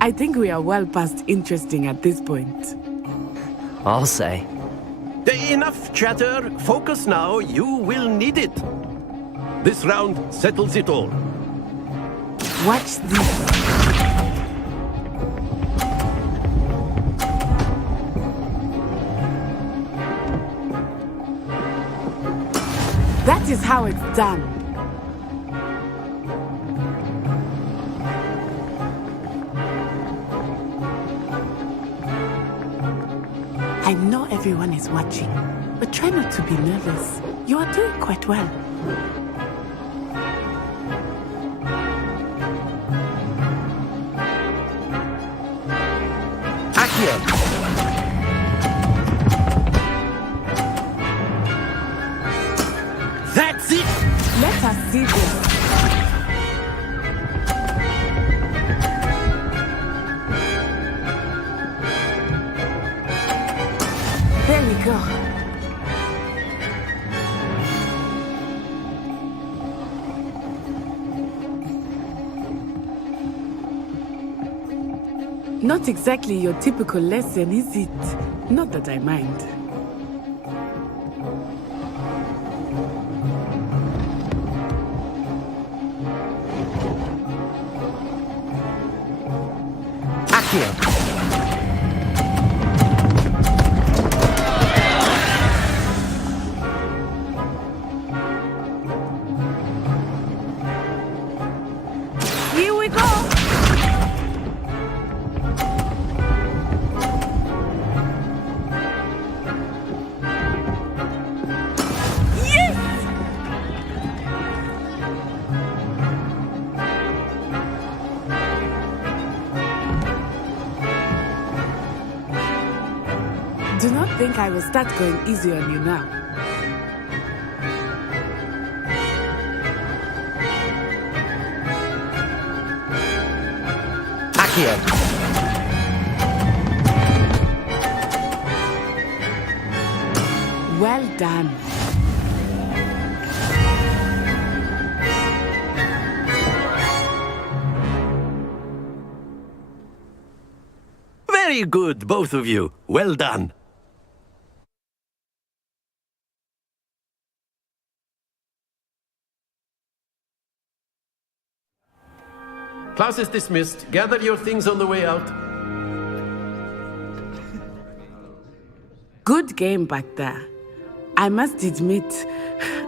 I think we are well past interesting at this point. I'll say. Enough chatter. Focus now. You will need it. This round settles it all. Watch this. That is how it's done. I know everyone is watching, but try not to be nervous. You are doing quite well. Accio. That's it! Let us see this. There we go. Not exactly your typical lesson, is it? Not that I mind. Accio. Here we go. Yes! Do not think I will start going easy on you now. Accio. Well done. Very good, both of you. Well done. Class is dismissed. Gather your things on the way out. Good game back there. I must admit,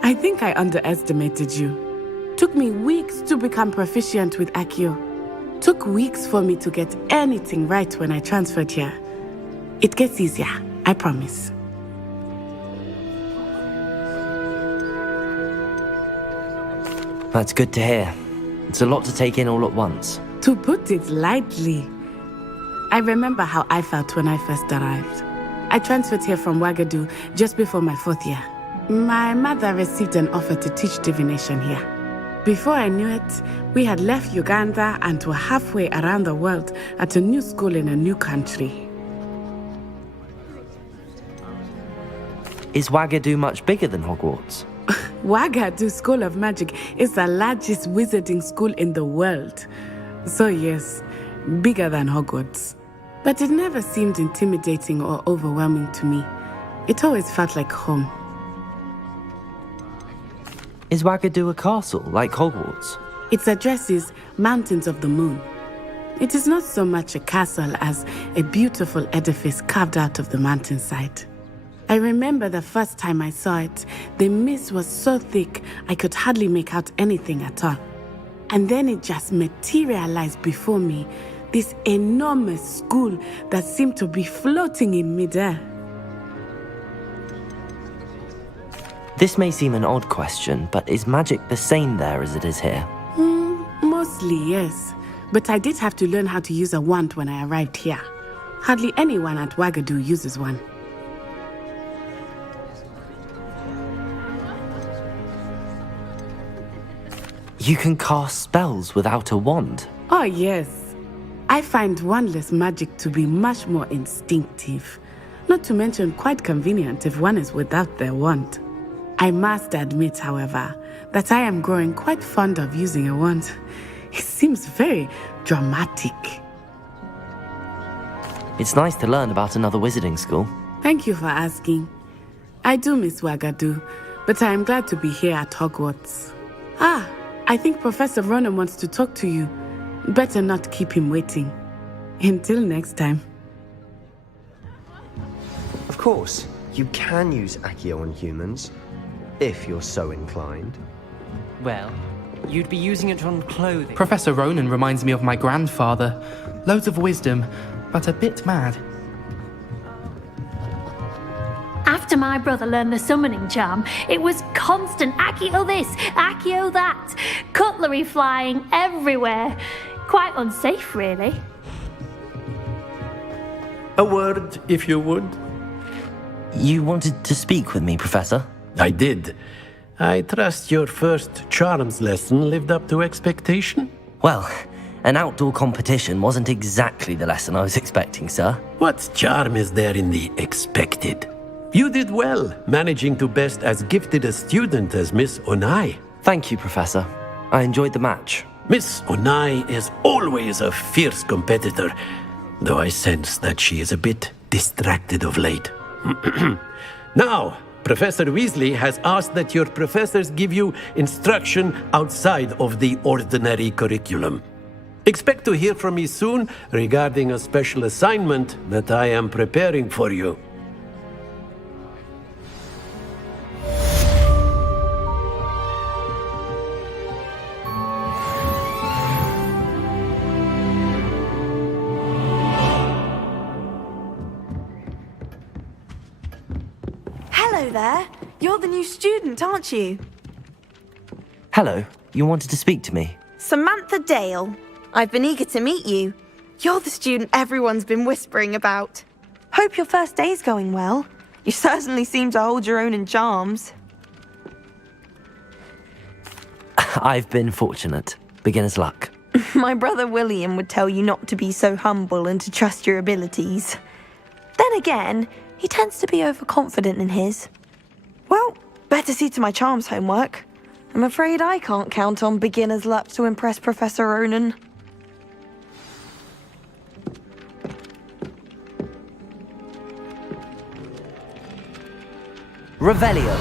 I think I underestimated you. Took me weeks to become proficient with Accio. Took weeks for me to get anything right when I transferred here. It gets easier, I promise. That's good to hear. It's a lot to take in all at once. To put it lightly, I remember how I felt when I first arrived. I transferred here from Ouagadougou just before my 4th year. My mother received an offer to teach divination here. Before I knew it, we had left Uganda and were halfway around the world at a new school in a new country. Is Wagadu much bigger than Hogwarts? Wagadu School of Magic is the largest wizarding school in the world. So yes, bigger than Hogwarts. But it never seemed intimidating or overwhelming to me. It always felt like home. Is Wagadu a castle, like Hogwarts? Its address is Mountains of the Moon. It is not so much a castle as a beautiful edifice carved out of the mountainside. I remember the first time I saw it, the mist was so thick I could hardly make out anything at all. And then it just materialized before me, this enormous school that seemed to be floating in midair. This may seem an odd question, but is magic the same there as it is here? Mostly, yes. But I did have to learn how to use a wand when I arrived here. Hardly anyone at Wagadu uses one. You can cast spells without a wand? Oh, yes. I find wandless magic to be much more instinctive. Not to mention quite convenient if one is without their wand. I must admit, however, that I am growing quite fond of using a wand. It seems very dramatic. It's nice to learn about another wizarding school. Thank you for asking. I do miss Wagadu, but I am glad to be here at Hogwarts. I think Professor Ronan wants to talk to you. Better not keep him waiting. Until next time. Of course, you can use Accio on humans, if you're so inclined. Well, you'd be using it on clothing. Professor Ronan reminds me of my grandfather. Loads of wisdom, but a bit mad. After my brother learned the summoning charm, it was constant Accio this, Accio that, cutlery flying everywhere. Quite unsafe, really. A word, if you would. You wanted to speak with me, Professor? I did. I trust your first charms lesson lived up to expectation? Well, an outdoor competition wasn't exactly the lesson I was expecting, sir. What charm is there in the expected? You did well, managing to best as gifted a student as Miss Onai. Thank you, Professor. I enjoyed the match. Miss Onai is always a fierce competitor, though I sense that she is a bit distracted of late. Now, Professor Weasley has asked that your professors give you instruction outside of the ordinary curriculum. Expect to hear from me soon regarding a special assignment that I am preparing for you. Hello there. You're the new student, aren't you? Hello, you wanted to speak to me? Samantha Dale. I've been eager to meet you. You're the student everyone's been whispering about. Hope your first day's going well. You certainly seem to hold your own in charms. I've been fortunate. Beginner's luck. My brother William would tell you not to be so humble and to trust your abilities. Then again, he tends to be overconfident in his. Well, better see to my charms homework. I'm afraid I can't count on beginner's luck to impress Professor Ronan. Revelio.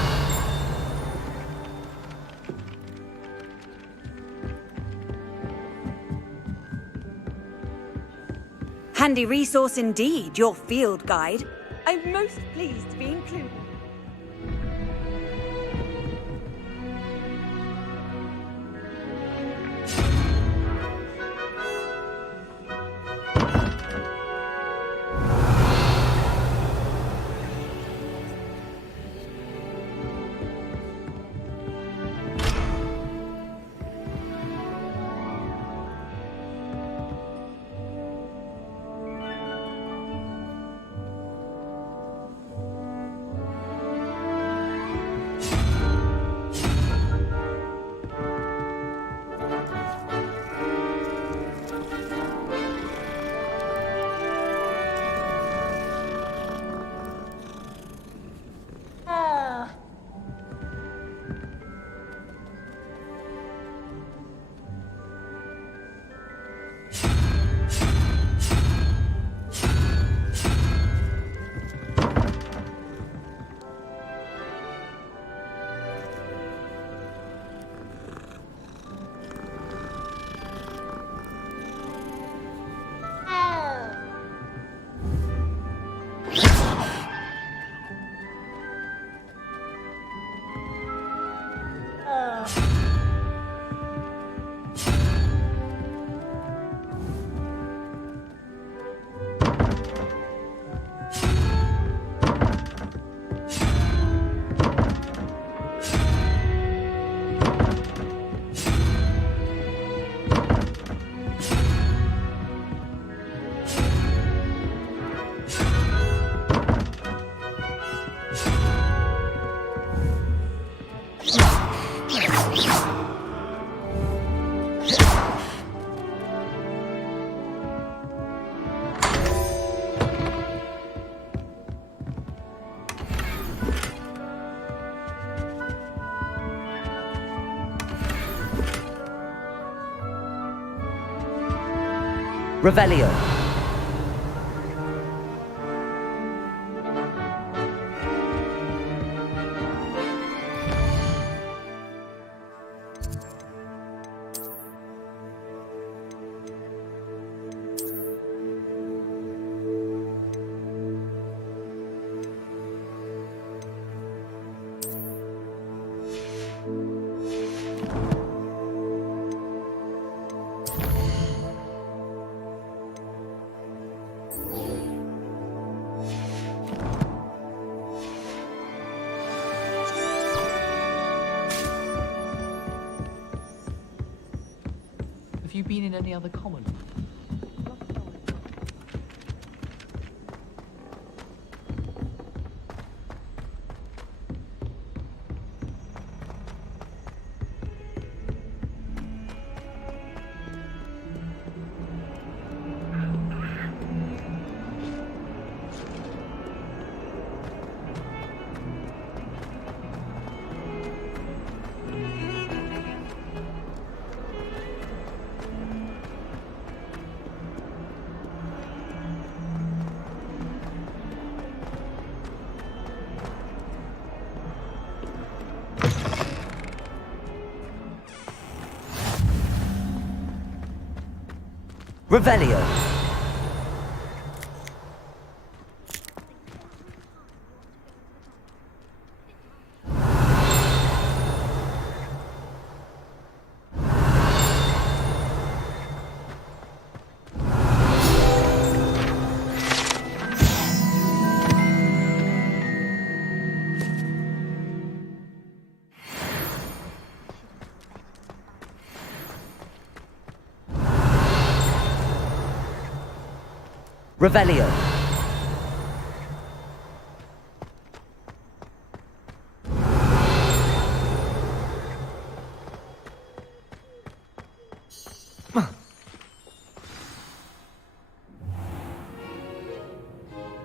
Handy resource indeed, your field guide. I'm most pleased to be included. Revelio. Have you been in any other common? Revelio. Revelio.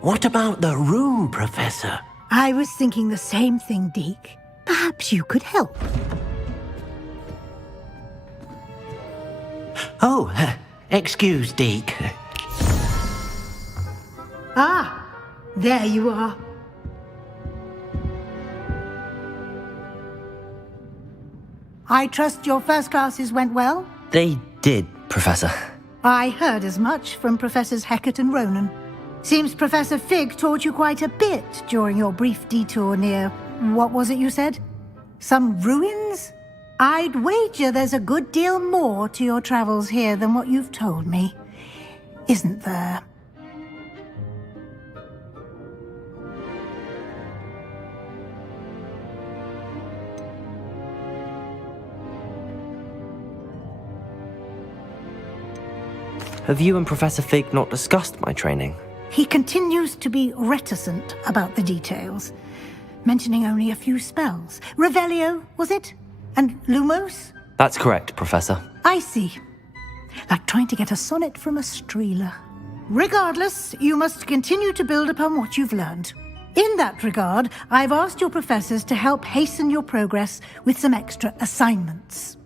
What about the room, Professor? I was thinking the same thing, Deke. Perhaps you could help. Oh, excuse, Deke. Ah, there you are. I trust your first classes went well? They did, Professor. I heard as much from Professors Hecat and Ronan. Seems Professor Fig taught you quite a bit during your brief detour near... what was it you said? Some ruins? I'd wager there's a good deal more to your travels here than what you've told me. Isn't there? Have you and Professor Fig not discussed my training? He continues to be reticent about the details, mentioning only a few spells. Revelio, was it? And Lumos? That's correct, Professor. I see. Like trying to get a sonnet from a streeler. Regardless, you must continue to build upon what you've learned. In that regard, I've asked your professors to help hasten your progress with some extra assignments.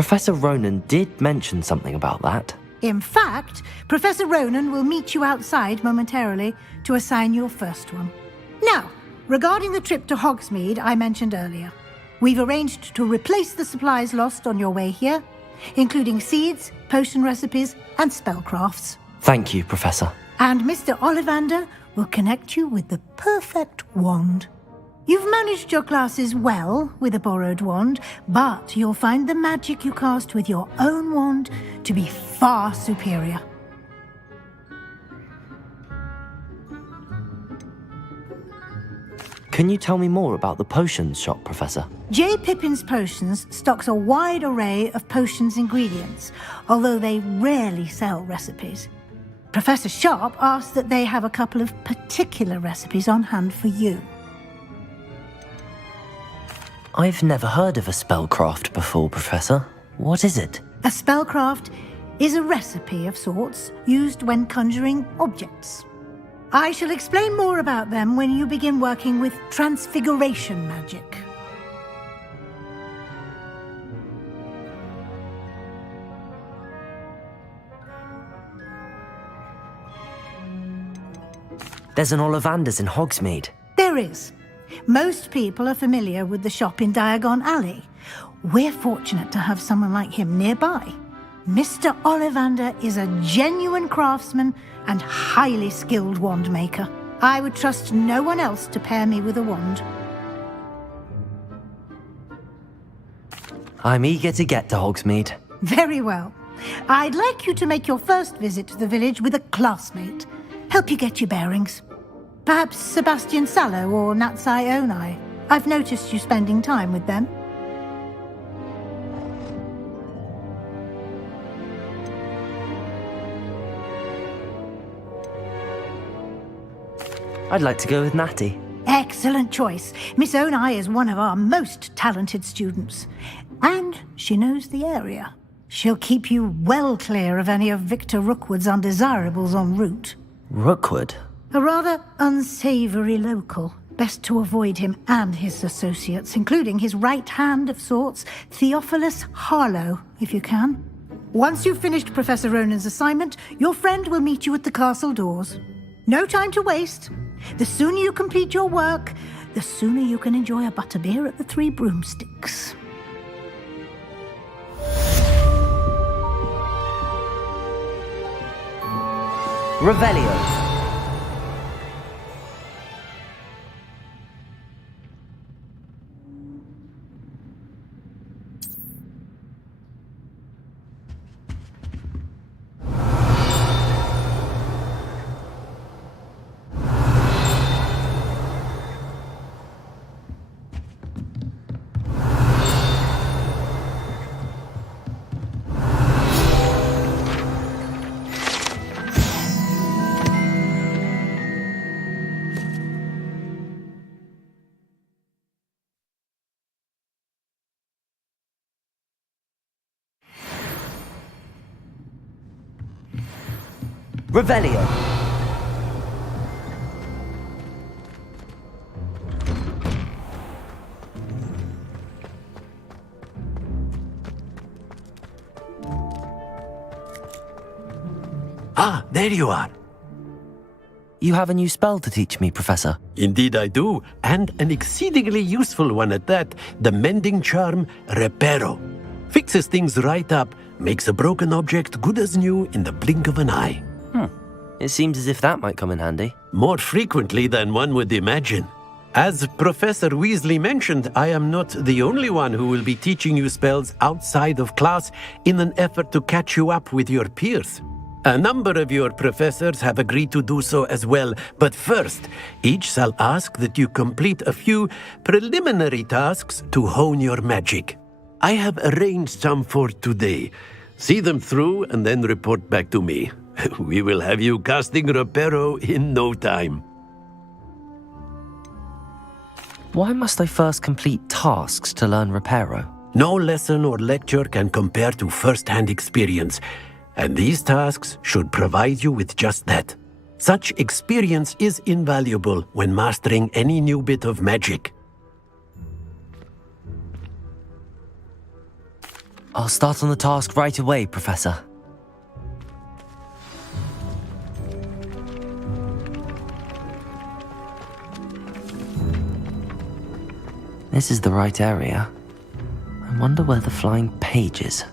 Professor Ronan did mention something about that. In fact, Professor Ronan will meet you outside momentarily to assign your first one. Now, regarding the trip to Hogsmeade I mentioned earlier, we've arranged to replace the supplies lost on your way here, including seeds, potion recipes, and spellcrafts. Thank you, Professor. And Mr. Ollivander will connect you with the perfect wand. You've managed your classes well with a borrowed wand, but you'll find the magic you cast with your own wand to be far superior. Can you tell me more about the potions shop, Professor? J. Pippin's Potions stocks a wide array of potions ingredients, although they rarely sell recipes. Professor Sharp asked that they have a couple of particular recipes on hand for you. I've never heard of a spellcraft before, Professor. What is it? A spellcraft is a recipe of sorts used when conjuring objects. I shall explain more about them when you begin working with transfiguration magic. There's an Ollivander's in Hogsmeade. There is. Most people are familiar with the shop in Diagon Alley. We're fortunate to have someone like him nearby. Mr. Ollivander is a genuine craftsman and highly skilled wand maker. I would trust no one else to pair me with a wand. I'm eager to get to Hogsmeade. Very well. I'd like you to make your first visit to the village with a classmate. Help you get your bearings. Perhaps Sebastian Sallow or Natsai Onai. I've noticed you spending time with them. I'd like to go with Natty. Excellent choice. Miss Onai is one of our most talented students. And she knows the area. She'll keep you well clear of any of Victor Rookwood's undesirables en route. Rookwood? A rather unsavoury local. Best to avoid him and his associates, including his right hand of sorts, Theophilus Harlow, if you can. Once you've finished Professor Ronan's assignment, your friend will meet you at the castle doors. No time to waste. The sooner you complete your work, the sooner you can enjoy a butterbeer at the Three Broomsticks. Revelio. Revelio. Ah, there you are. You have a new spell to teach me, Professor. Indeed I do, and an exceedingly useful one at that. The mending charm, Reparo. Fixes things right up, makes a broken object good as new in the blink of an eye. It seems as if that might come in handy. More frequently than one would imagine. As Professor Weasley mentioned, I am not the only one who will be teaching you spells outside of class in an effort to catch you up with your peers. A number of your professors have agreed to do so as well, but first, each shall ask that you complete a few preliminary tasks to hone your magic. I have arranged some for today. See them through and then report back to me. We will have you casting Reparo in no time. Why must I first complete tasks to learn Reparo? No lesson or lecture can compare to first-hand experience, and these tasks should provide you with just that. Such experience is invaluable when mastering any new bit of magic. I'll start on the task right away, Professor. This is the right area. I wonder where the flying page is.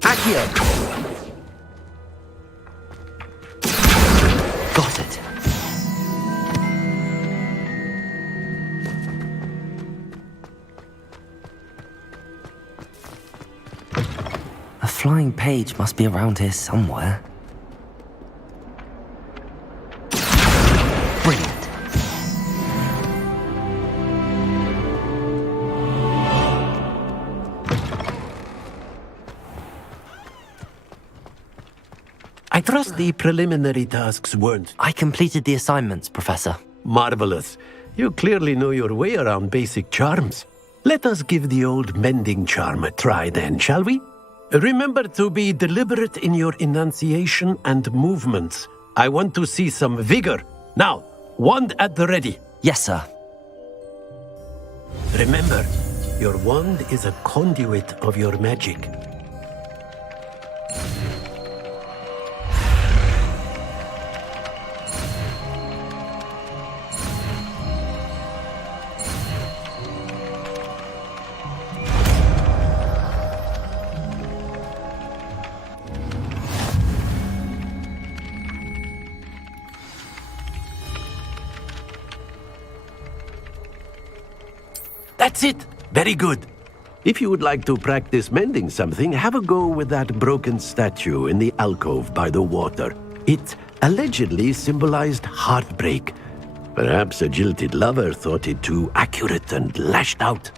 Accio! Got it. A flying page must be around here somewhere. Brilliant. I trust the preliminary tasks weren't. I completed the assignments, Professor. Marvelous. You clearly know your way around basic charms. Let us give the old mending charm a try then, shall we? Remember to be deliberate in your enunciation and movements. I want to see some vigor. Now, wand at the ready. Yes, sir. Remember, your wand is a conduit of your magic. That's it! Very good. If you would like to practice mending something, have a go with that broken statue in the alcove by the water. It allegedly symbolized heartbreak. Perhaps a jilted lover thought it too accurate and lashed out.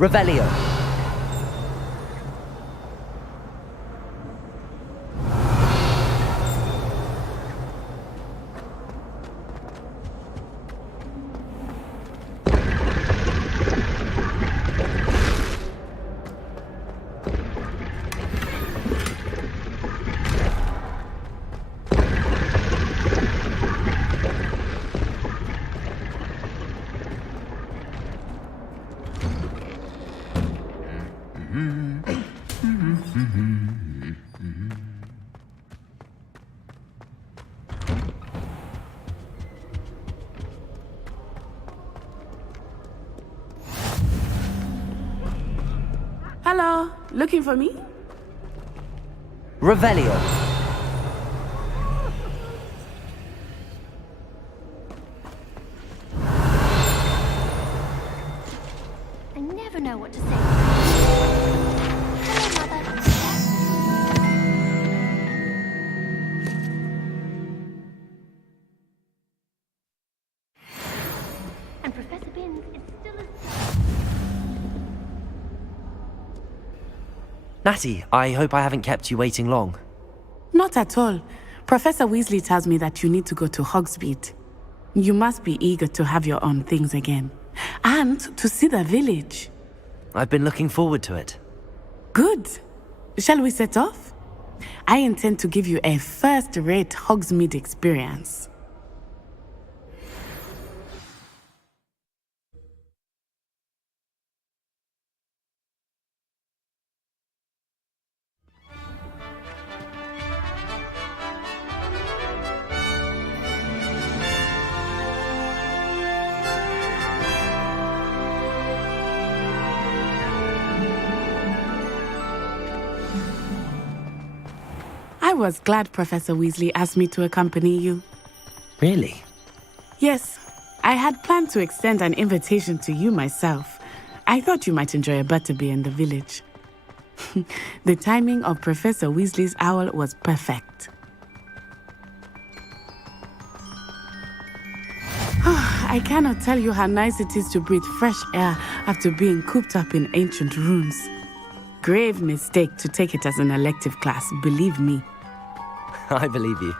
Revelio. Hello, looking for me? Revelio. I never know what to say. Hello, Mother. And Professor Binns is still as... Natty, I hope I haven't kept you waiting long. Not at all. Professor Weasley tells me that you need to go to Hogsmeade. You must be eager to have your own things again. And to see the village. I've been looking forward to it. Good. Shall we set off? I intend to give you a first-rate Hogsmeade experience. I was glad Professor Weasley asked me to accompany you. Really? Yes, I had planned to extend an invitation to you myself. I thought you might enjoy a butterbeer in the village. The timing of Professor Weasley's owl was perfect. I cannot tell you how nice it is to breathe fresh air after being cooped up in ancient rooms. Grave mistake to take it as an elective class, believe me. I believe you.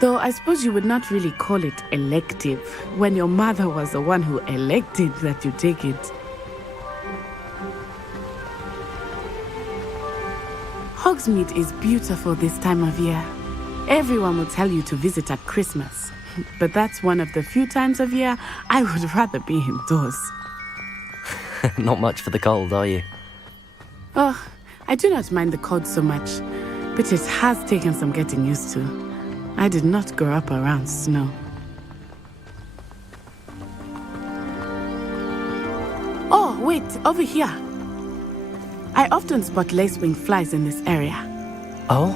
Though I suppose you would not really call it elective when your mother was the one who elected that you take it. Hogsmeade is beautiful this time of year. Everyone will tell you to visit at Christmas, but that's one of the few times of year I would rather be indoors. Not much for the cold, are you? Oh, I do not mind the cold so much, but it has taken some getting used to. I did not grow up around snow. Oh, wait, over here. I often spot lacewing flies in this area. Oh?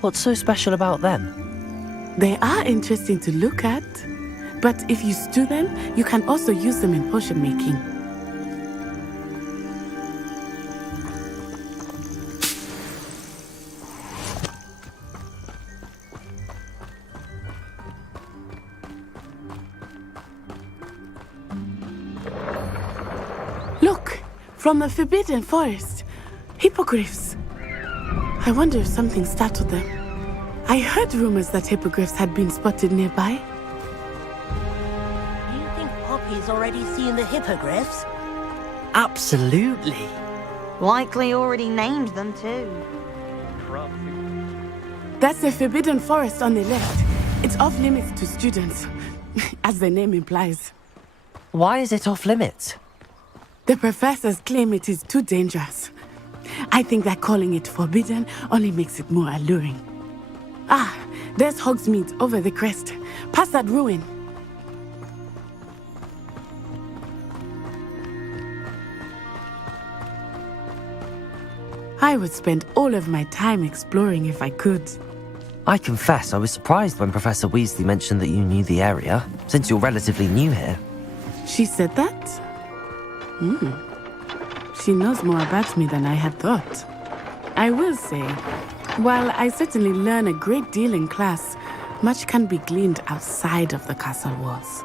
What's so special about them? They are interesting to look at, but if you stew them, you can also use them in potion making. Look, from the Forbidden Forest, hippogriffs. I wonder if something startled them. I heard rumors that hippogriffs had been spotted nearby. Do you think Poppy's already seen the hippogriffs? Absolutely. Likely already named them too. That's the Forbidden Forest on the left. It's off limits to students, as the name implies. Why is it off limits? The professors claim it is too dangerous. I think that calling it forbidden only makes it more alluring. Ah, there's Hogsmeade over the crest, past that ruin. I would spend all of my time exploring if I could. I confess I was surprised when Professor Weasley mentioned that you knew the area, since you're relatively new here. She said that? She knows more about me than I had thought. I will say, while I certainly learn a great deal in class, much can be gleaned outside of the castle walls.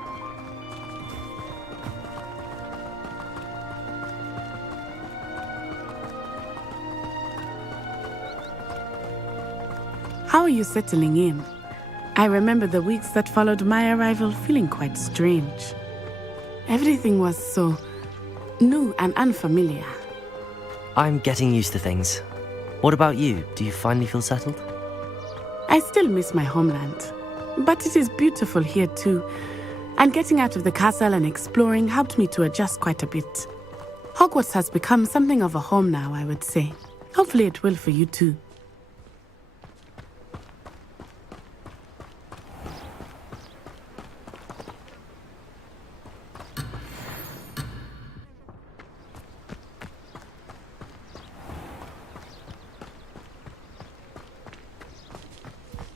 How are you settling in? I remember the weeks that followed my arrival feeling quite strange. Everything was so new and unfamiliar. I'm getting used to things. What about you? Do you finally feel settled? I still miss my homeland, but it is beautiful here too. And getting out of the castle and exploring helped me to adjust quite a bit. Hogwarts has become something of a home now, I would say. Hopefully it will for you too.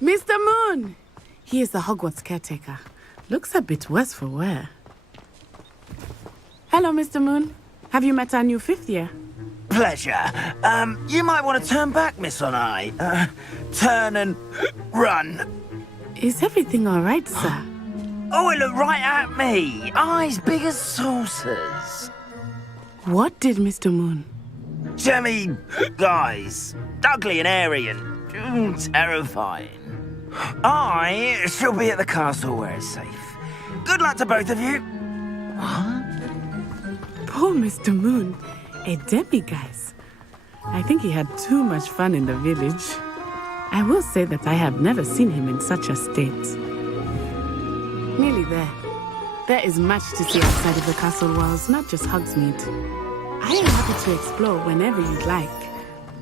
Mr. Moon! He is the Hogwarts caretaker. Looks a bit worse for wear. Hello, Mr. Moon. Have you met our new fifth year? Pleasure. You might want to turn back, Miss On-Eye. Turn and run. Is everything all right, sir? Oh, it looked right at me. Eyes big as saucers. What did Mr. Moon? Jemmy, guys. Ugly and airy and terrifying. I shall be at the castle where it's safe. Good luck to both of you. Poor Mr. Moon. A demiguise. I think he had too much fun in the village. I will say that I have never seen him in such a state. Nearly there. There is much to see outside of the castle walls, not just Hogsmeade. I am happy to explore whenever you'd like.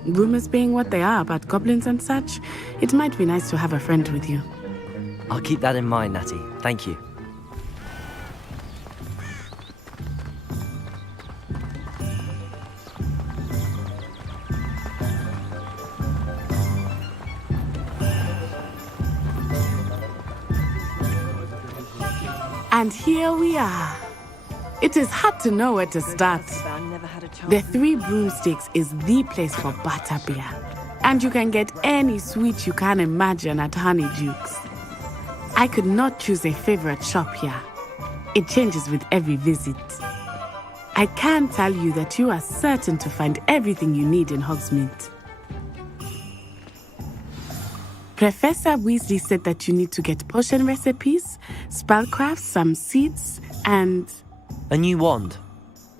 Rumors being what they are about goblins and such, it might be nice to have a friend with you. I'll keep that in mind, Natty. Thank you. And here we are. It is hard to know where to start. The Three Broomsticks is the place for butterbeer. And you can get any sweet you can imagine at Honeyduke's. I could not choose a favorite shop here. It changes with every visit. I can tell you that you are certain to find everything you need in Hogsmeade. Professor Weasley said that you need to get potion recipes, spellcrafts, some seeds, and... A new wand?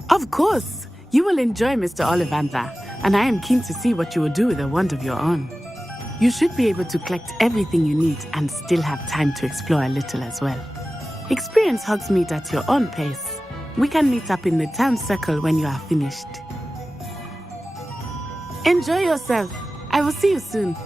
Of course! You will enjoy Mr. Ollivander, and I am keen to see what you will do with a wand of your own. You should be able to collect everything you need and still have time to explore a little as well. Experience Hogsmeade at your own pace. We can meet up in the town circle when you are finished. Enjoy yourself. I will see you soon.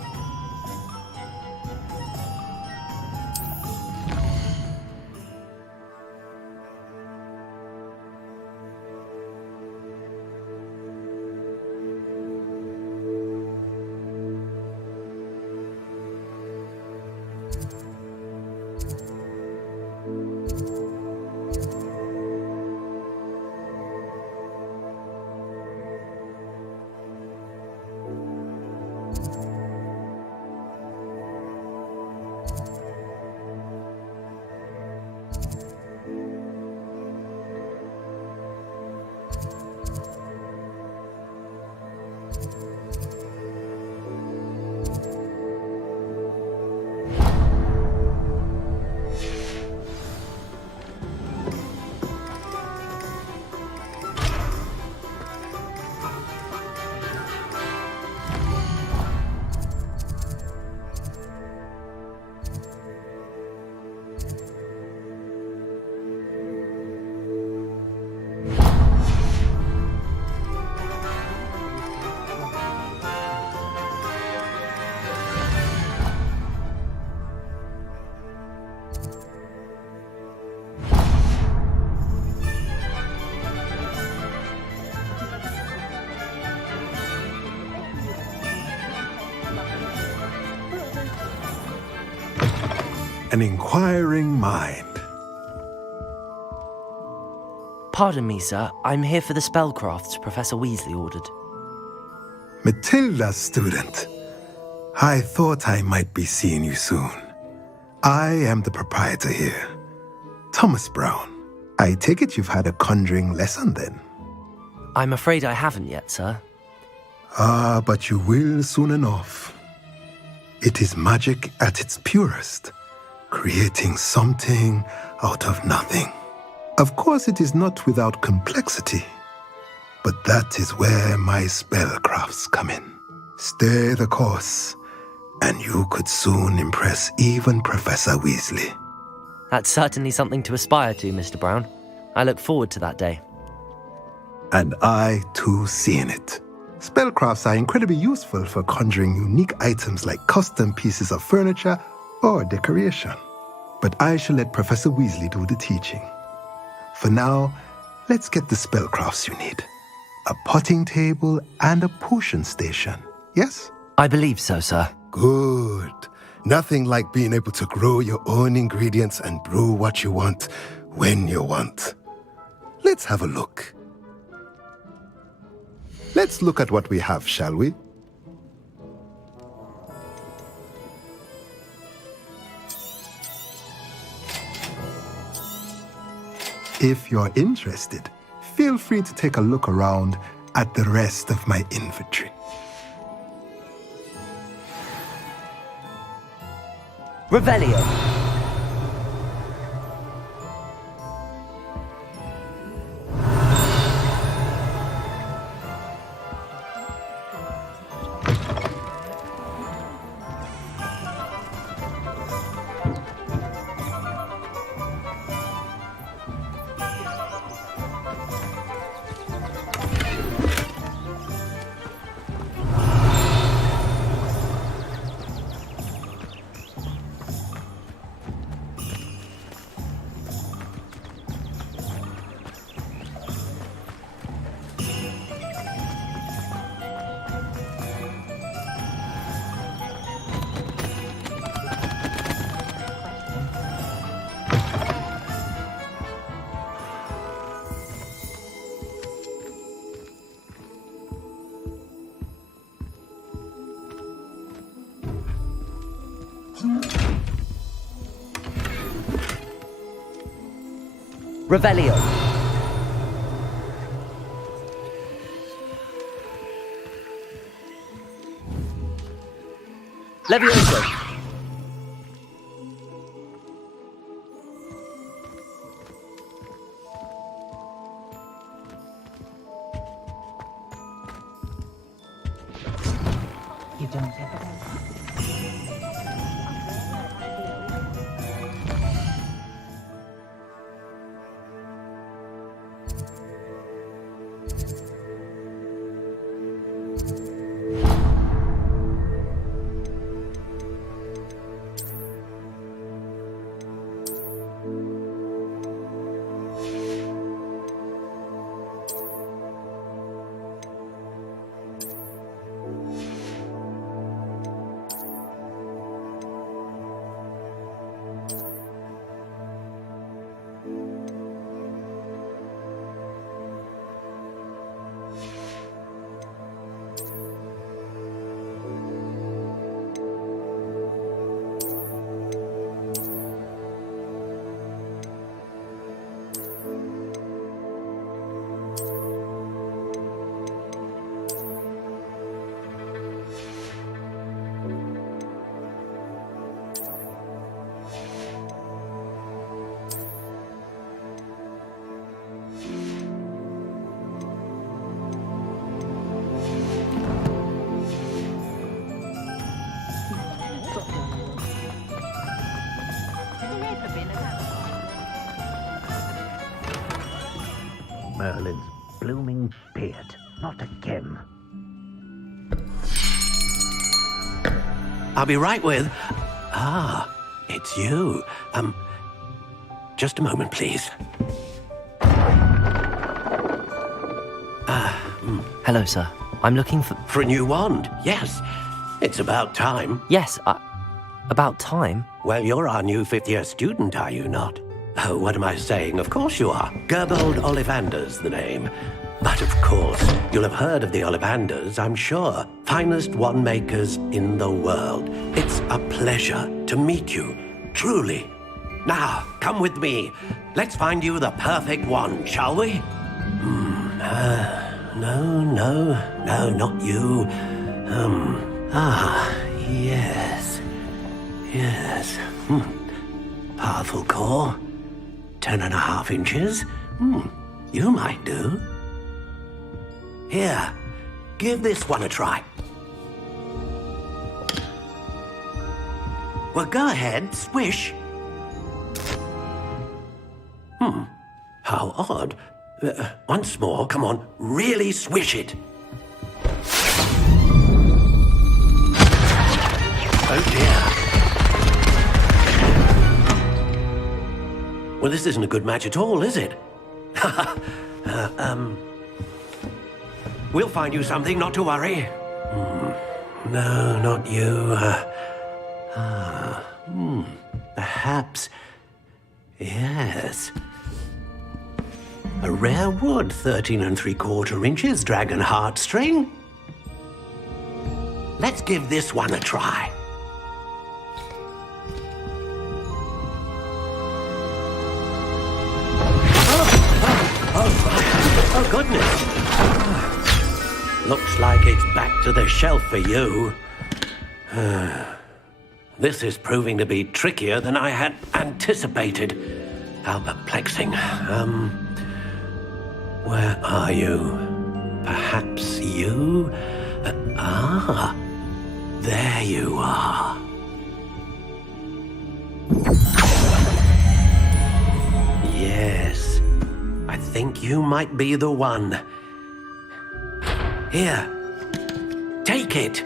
An inquiring mind. Pardon me, sir. I'm here for the spellcrafts Professor Weasley ordered. Matilda's student. I thought I might be seeing you soon. I am the proprietor here, Thomas Brown. I take it you've had a conjuring lesson then? I'm afraid I haven't yet, sir. Ah, but you will soon enough. It is magic at its purest, creating something out of nothing. Of course, it is not without complexity, but that is where my spellcrafts come in. Stay the course, and you could soon impress even Professor Weasley. That's certainly something to aspire to, Mr. Brown. I look forward to that day. And I, too, seeing it. Spellcrafts are incredibly useful for conjuring unique items like custom pieces of furniture or decoration. But I shall let Professor Weasley do the teaching. For now, let's get the spellcrafts you need. A potting table and a potion station, yes? I believe so, sir. Good. Nothing like being able to grow your own ingredients and brew what you want when you want. Let's have a look. Let's look at what we have, shall we? If you're interested, feel free to take a look around at the rest of my inventory. Revelio. Revelio. Levioso. You don't have a Merlin's blooming beard. Not again. I'll be right with... Ah, it's you. Just a moment, please. Hello, sir. I'm looking for... For a new wand, yes. It's about time. Yes, about time? Well, you're our new fifth-year student, are you not? Oh, what am I saying? Of course you are. Gerbold Ollivander's the name. But of course, you'll have heard of the Ollivanders, I'm sure. Finest wand makers in the world. It's a pleasure to meet you, truly. Now, come with me. Let's find you the perfect wand, shall we? No, not you. Yes. Powerful core. 10.5 inches. You might do. Here, give this one a try. Well, go ahead, swish. How odd. Once more, come on, really swish it. Oh dear. Well, this isn't a good match at all, is it? We'll find you something, not to worry. No, not you. Perhaps. Yes. A rare wood, 13 3/4 inches, dragon heartstring. Let's give this one a try. Oh, goodness. Looks like it's back to the shelf for you. This is proving to be trickier than I had anticipated. How perplexing. Where are you? Perhaps you? There you are. Yes, I think you might be the one. Here, take it.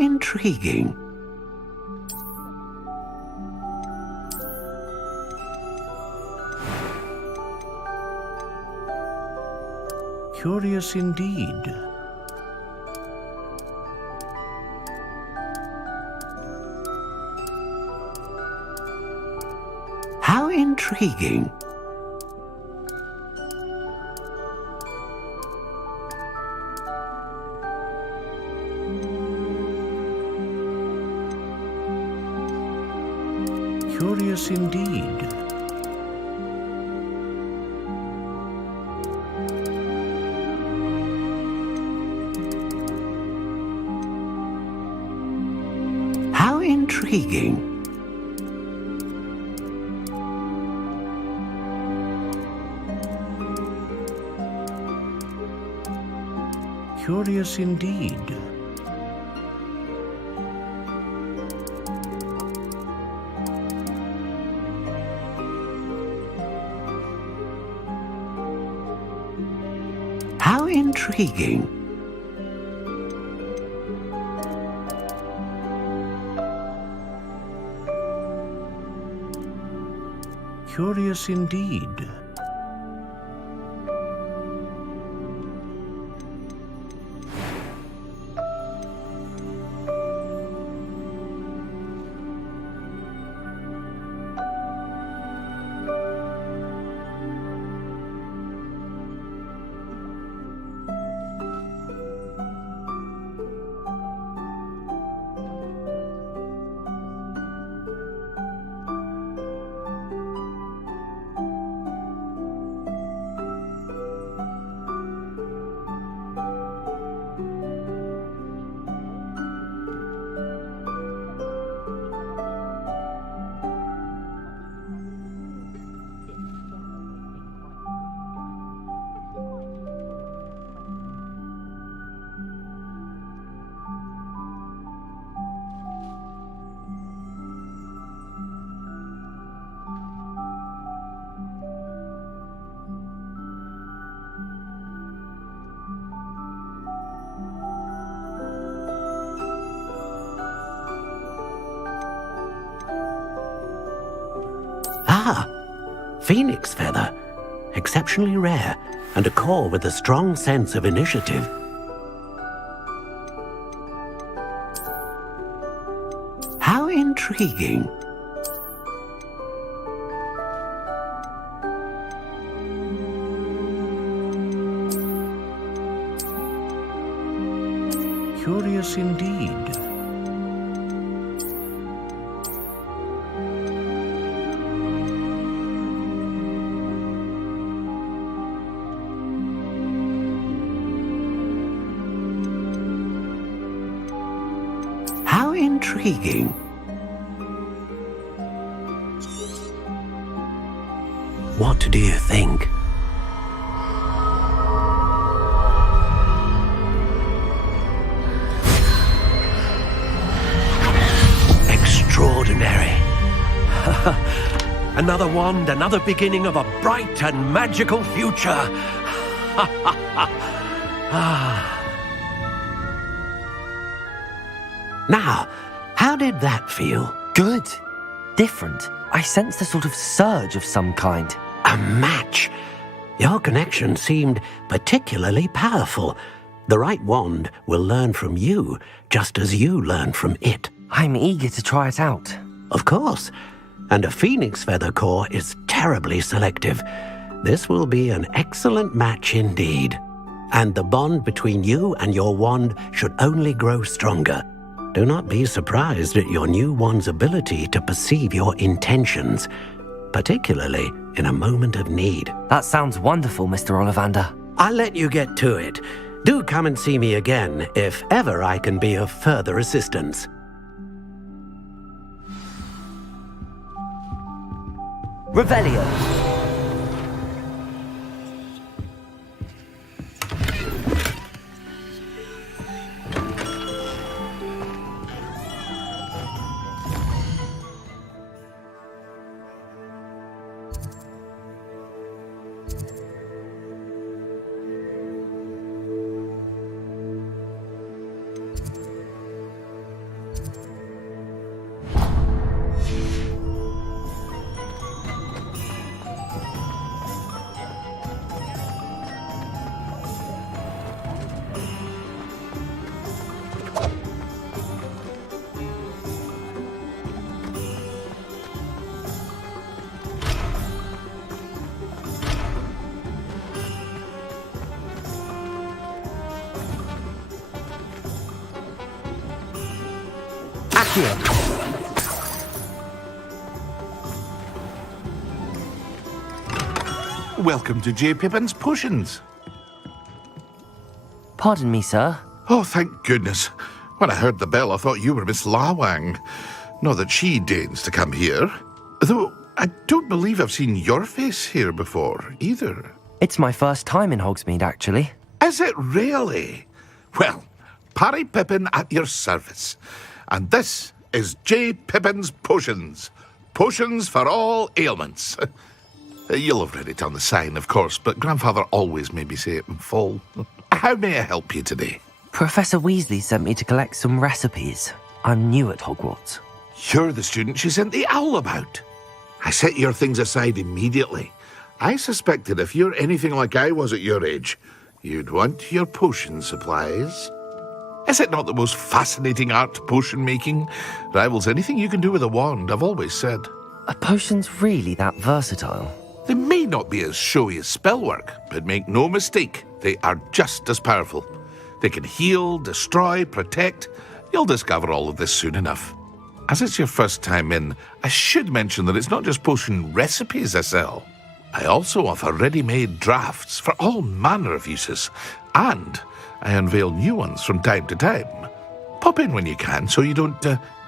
intriguing. Curious indeed. How intriguing. Curious indeed. How intriguing. Curious indeed. How intriguing. Curious indeed. Ah, phoenix feather. Exceptionally rare, and a core with a strong sense of initiative. How intriguing. Curious indeed. How intriguing. What do you think? Extraordinary. Another wand, another beginning of a bright and magical future. Now, how did that feel? Good. Different. I sensed a sort of surge of some kind. A match. Your connection seemed particularly powerful. The right wand will learn from you, just as you learn from it. I'm eager to try it out. Of course. And a phoenix feather core is terribly selective. This will be an excellent match indeed. And the bond between you and your wand should only grow stronger. Do not be surprised at your new wand's ability to perceive your intentions, particularly in a moment of need. That sounds wonderful, Mr. Ollivander. I'll let you get to it. Do come and see me again if ever I can be of further assistance. Revelio. Accio. Welcome to J. Pippin's Potions. Pardon me, sir. Oh, thank goodness. When I heard the bell, I thought you were Miss Lawang. Not that she deigns to come here. Though I don't believe I've seen your face here before, either. It's my first time in Hogsmeade, actually. Is it really? Well, Parry Pippin at your service. And this is J. Pippin's Potions. Potions for all ailments. You'll have read it on the sign, of course, but Grandfather always made me say it in full. How may I help you today? Professor Weasley sent me to collect some recipes. I'm new at Hogwarts. You're the student she sent the owl about. I set your things aside immediately. I suspected if you're anything like I was at your age, you'd want your potion supplies. Is it not the most fascinating art, potion making? Rivals anything you can do with a wand, I've always said. Are potions really that versatile? They may not be as showy as spellwork, but make no mistake, they are just as powerful. They can heal, destroy, protect. You'll discover all of this soon enough. As it's your first time in, I should mention that it's not just potion recipes I sell. I also offer ready-made drafts for all manner of uses, and I unveil new ones from time to time. Pop in when you can so you don't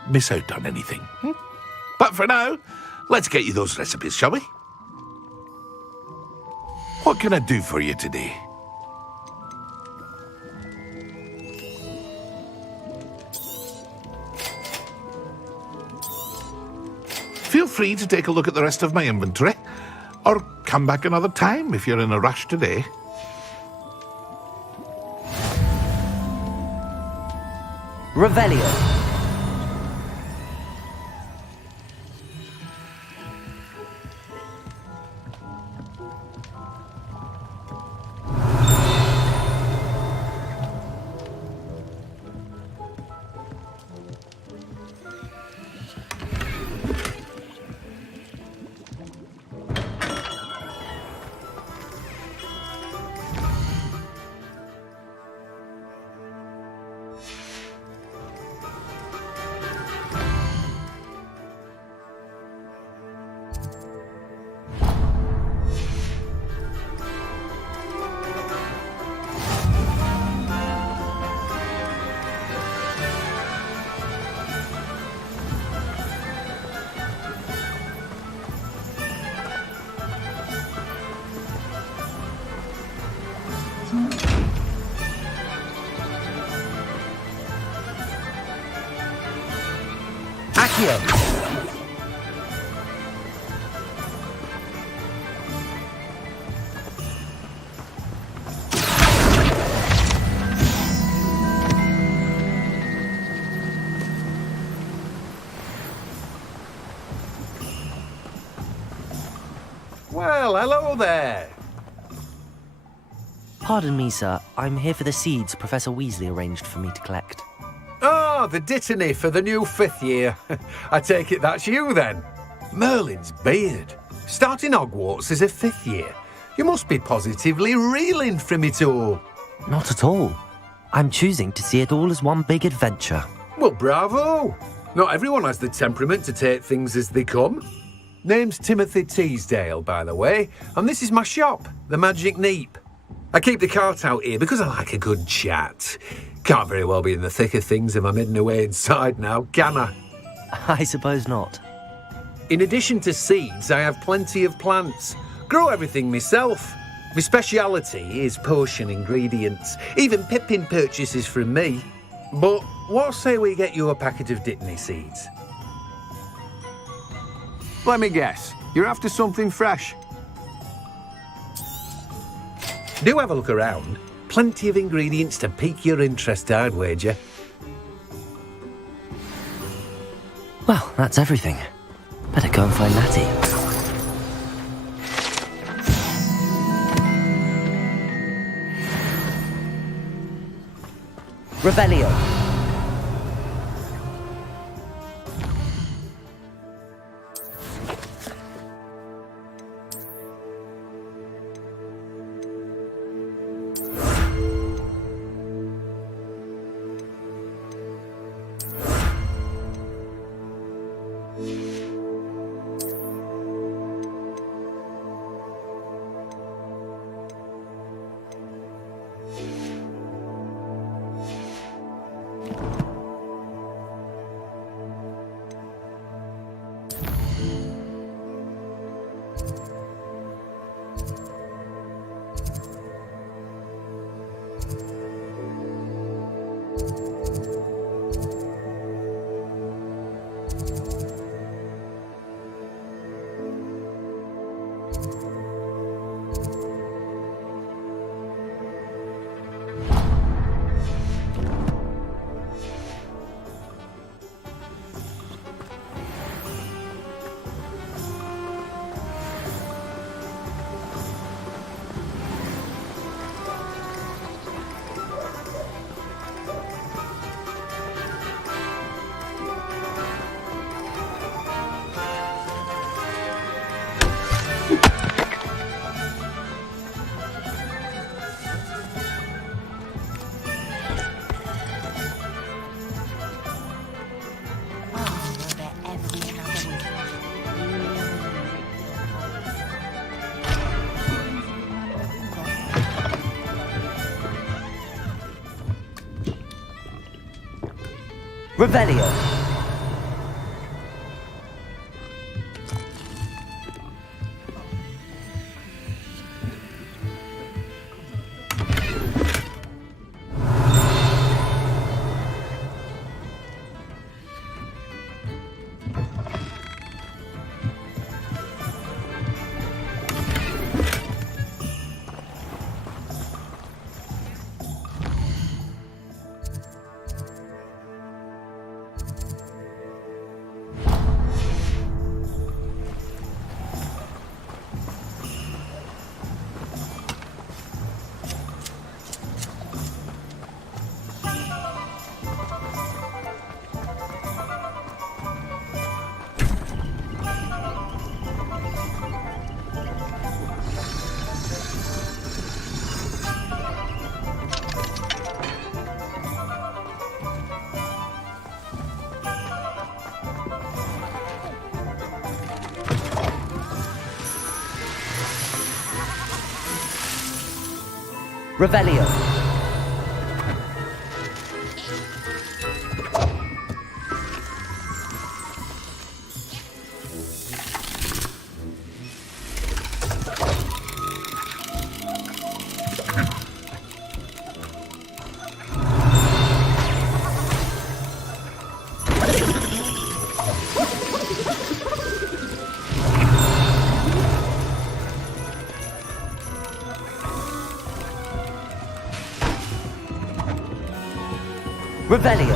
miss out on anything. But for now, let's get you those recipes, shall we? What can I do for you today? Feel free to take a look at the rest of my inventory, or come back another time if you're in a rush today. Revelio. Accio. Well, hello there. Pardon me, sir. I'm here for the seeds Professor Weasley arranged for me to collect. Ah, the dittany for the new 5th year. I take it that's you then. Merlin's beard. Starting Hogwarts as a 5th year. You must be positively reeling from it all. Not at all. I'm choosing to see it all as one big adventure. Well, bravo. Not everyone has the temperament to take things as they come. Name's Timothy Teasdale, by the way, and this is my shop, the Magic Neep. I keep the cart out here because I like a good chat. Can't very well be in the thick of things if I'm hidden away inside now, can I? I suppose not. In addition to seeds, I have plenty of plants. Grow everything myself. My speciality is potion ingredients. Even Pippin purchases from me. But what say we get you a packet of Dittany seeds? Let me guess. You're after something fresh. Do have a look around. Plenty of ingredients to pique your interest, I'd wager. Well, that's everything. Better go and find Natty. Revelio. Revelio. Revelio. Revelio.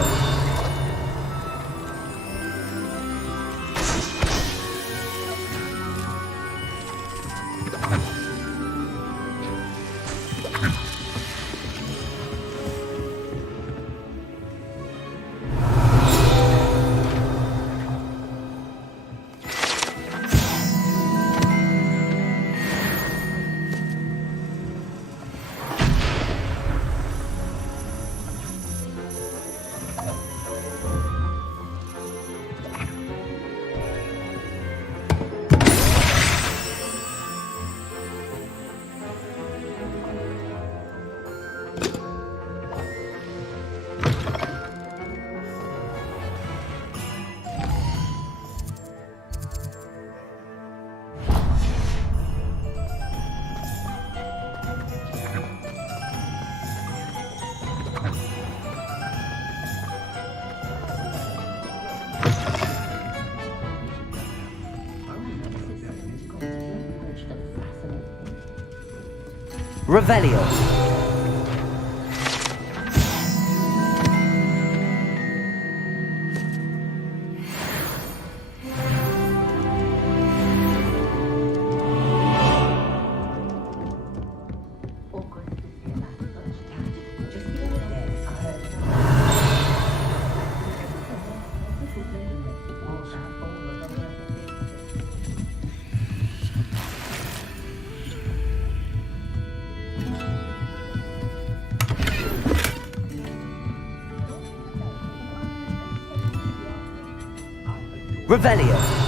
Revelio. Revelio.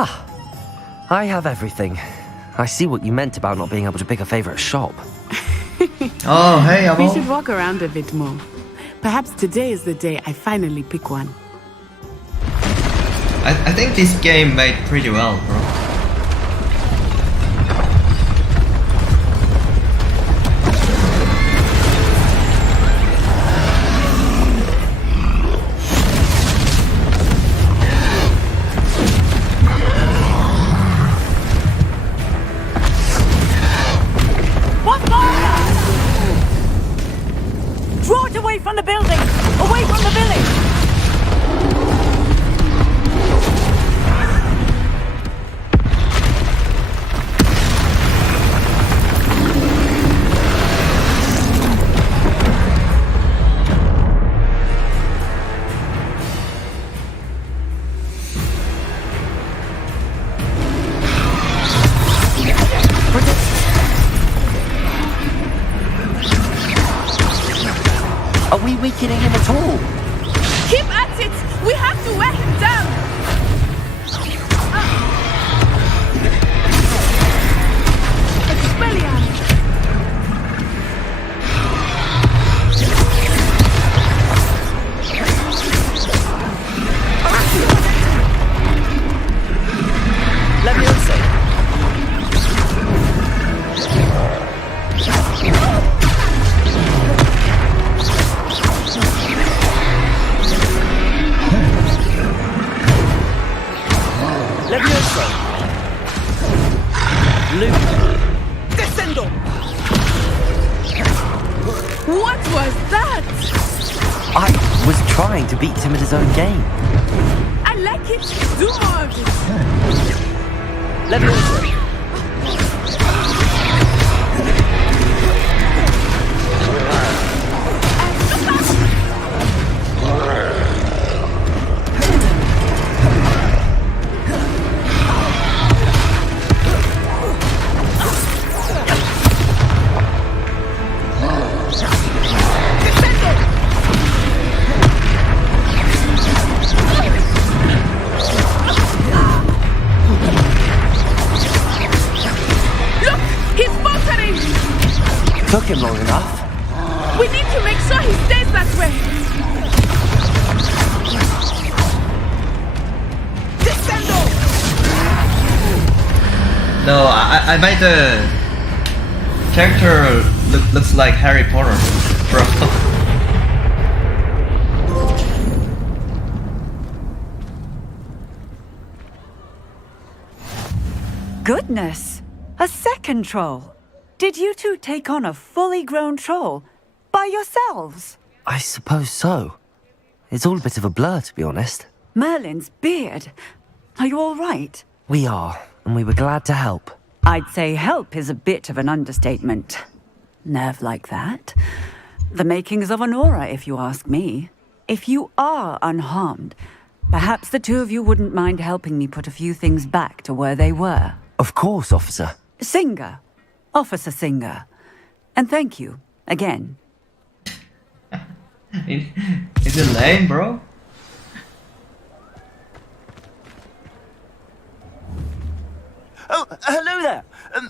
Ah, I have everything. I see what you meant about not being able to pick a favorite shop. Oh, hey, We Abo. should walk around a bit more. Perhaps today is the day I finally pick one. I think this game made pretty well, bro. from the building! Away from the village! Are we weakening him at all? Keep at it! We have to wear him down! Expelliarmus! Leviosa! Leviosa! Luke! Descendo! What was that? I was trying to beat him at his own game. I like it. Do more of it. Leviosa! Took him long enough. We need to make sure he stays that way. Descendo! No, I made the character looks like Harry Potter, bro. Goodness! A second troll! Did you two take on a fully grown troll by yourselves? I suppose so. It's all a bit of a blur, to be honest. Merlin's beard. Are you all right? We are, and we were glad to help. I'd say help is a bit of an understatement. Nerve like that. The makings of an aura, if you ask me. If you are unharmed, perhaps the two of you wouldn't mind helping me put a few things back to where they were. Of course, officer. Singer. Officer Singer. And thank you, again. Is it lame, bro? Oh, hello there.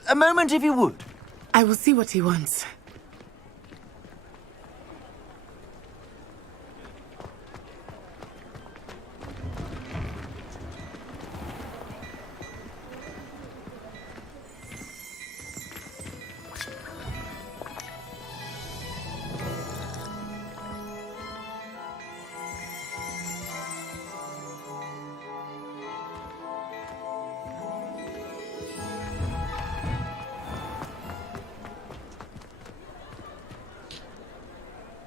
A moment if you would. I will see what he wants.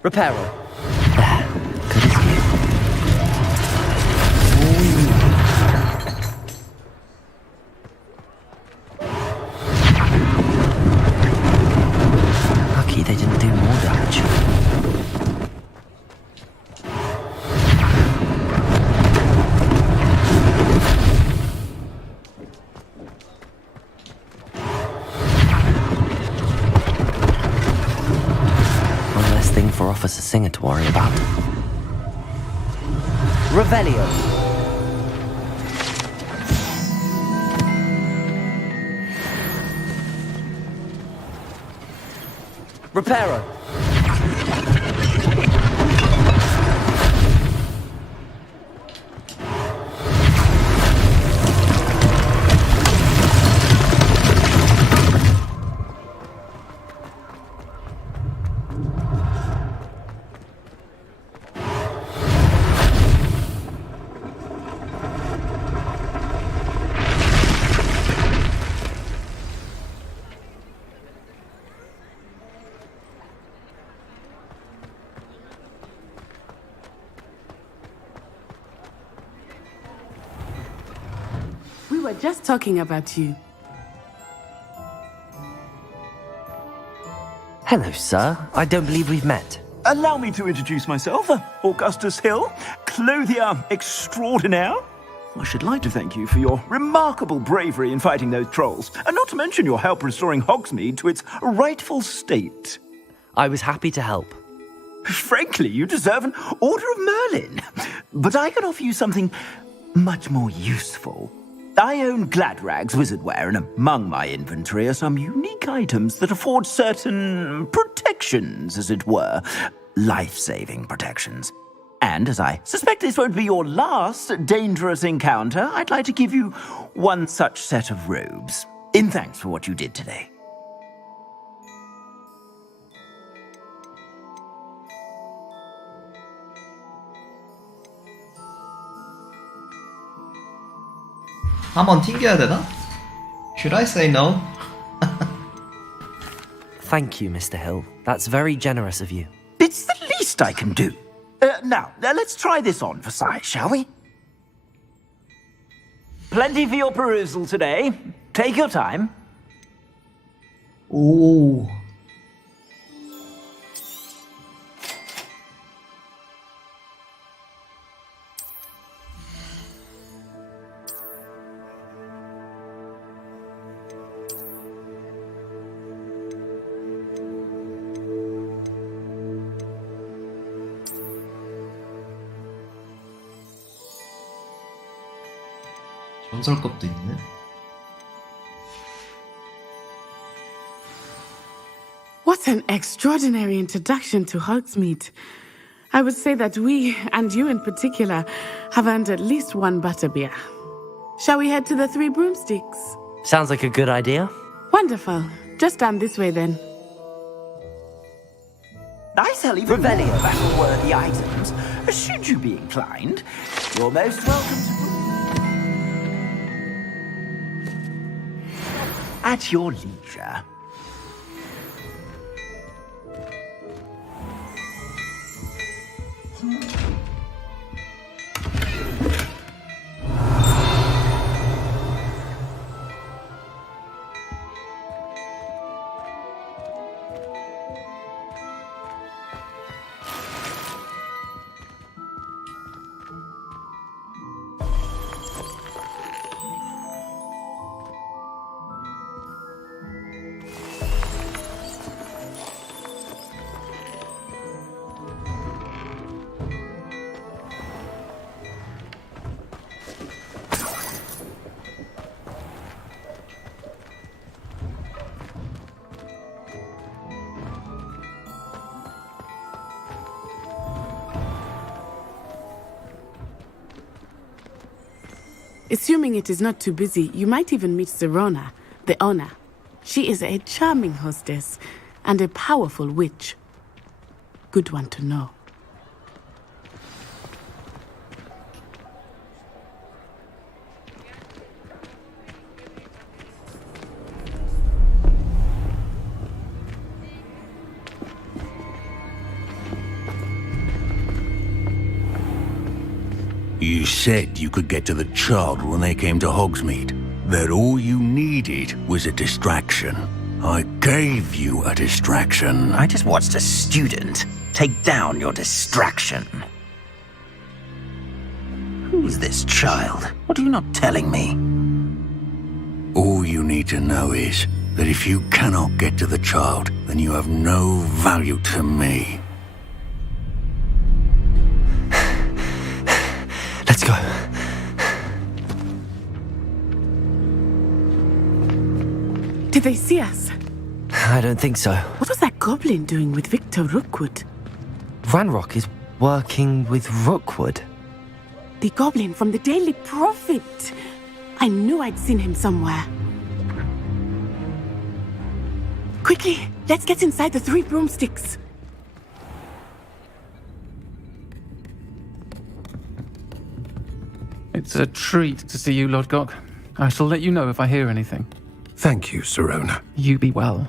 Reparo. There. Good as new. Lucky they didn't do more damage. For Officer Singer to worry about. Revelio. Reparo. were just talking about you. Hello, sir. I don't believe we've met. Allow me to introduce myself, Augustus Hill, clothier extraordinaire. I should like to thank you for your remarkable bravery in fighting those trolls, and not to mention your help restoring Hogsmeade to its rightful state. I was happy to help. Frankly, you deserve an Order of Merlin. But I can offer you something much more useful. I own Gladrag's wizardware, and among my inventory are some unique items that afford certain protections, as it were. Life-saving protections. And as I suspect this won't be your last dangerous encounter, I'd like to give you one such set of robes, in thanks for what you did today. 한번 튕겨야 되나? Should I say no? Thank you, Mr. Hill. That's very generous of you. It's the least I can do. Now, let's try this on for size, shall we? Plenty for your perusal today. Take your time. 오. 전설급도 있네. What an extraordinary introduction to Hogsmeade. I would say that we, and you in particular, have earned at least one butterbeer. Shall we head to the Three Broomsticks? Sounds like a good idea. Wonderful. Just down this way then. I sell even Revelio battle-worthy items. Should you be inclined, you're most welcome to... At your leisure. Assuming it is not too busy, you might even meet Serona, the owner. She is a charming hostess and a powerful witch. Good one to know. You said you could get to the child when they came to Hogsmeade. That all you needed was a distraction. I gave you a distraction. I just watched a student take down your distraction. Who's this child? What are you not telling me? All you need to know is that if you cannot get to the child, then you have no value to me. Let's go. Did they see us? I don't think so. What was that goblin doing with Victor Rookwood? Ranrock is working with Rookwood. The goblin from the Daily Prophet. I knew I'd seen him somewhere. Quickly, let's get inside the Three Broomsticks. It's a treat to see you, Lord Gok. I shall let you know if I hear anything. Thank you, Serona. You be well.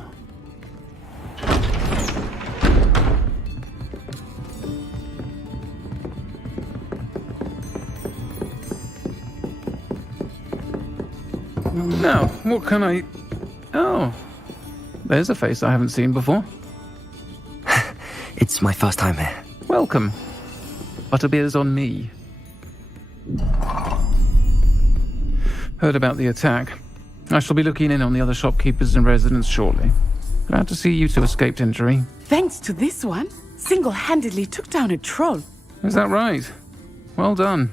Now, what can I... Oh, there's a face I haven't seen before. It's my first time here. Welcome. Butterbeer's on me. Heard about the attack. I shall be looking in on the other shopkeepers and residents shortly. Glad to see you two escaped injury. Thanks to this one, single-handedly took down a troll. Is that right? Well done.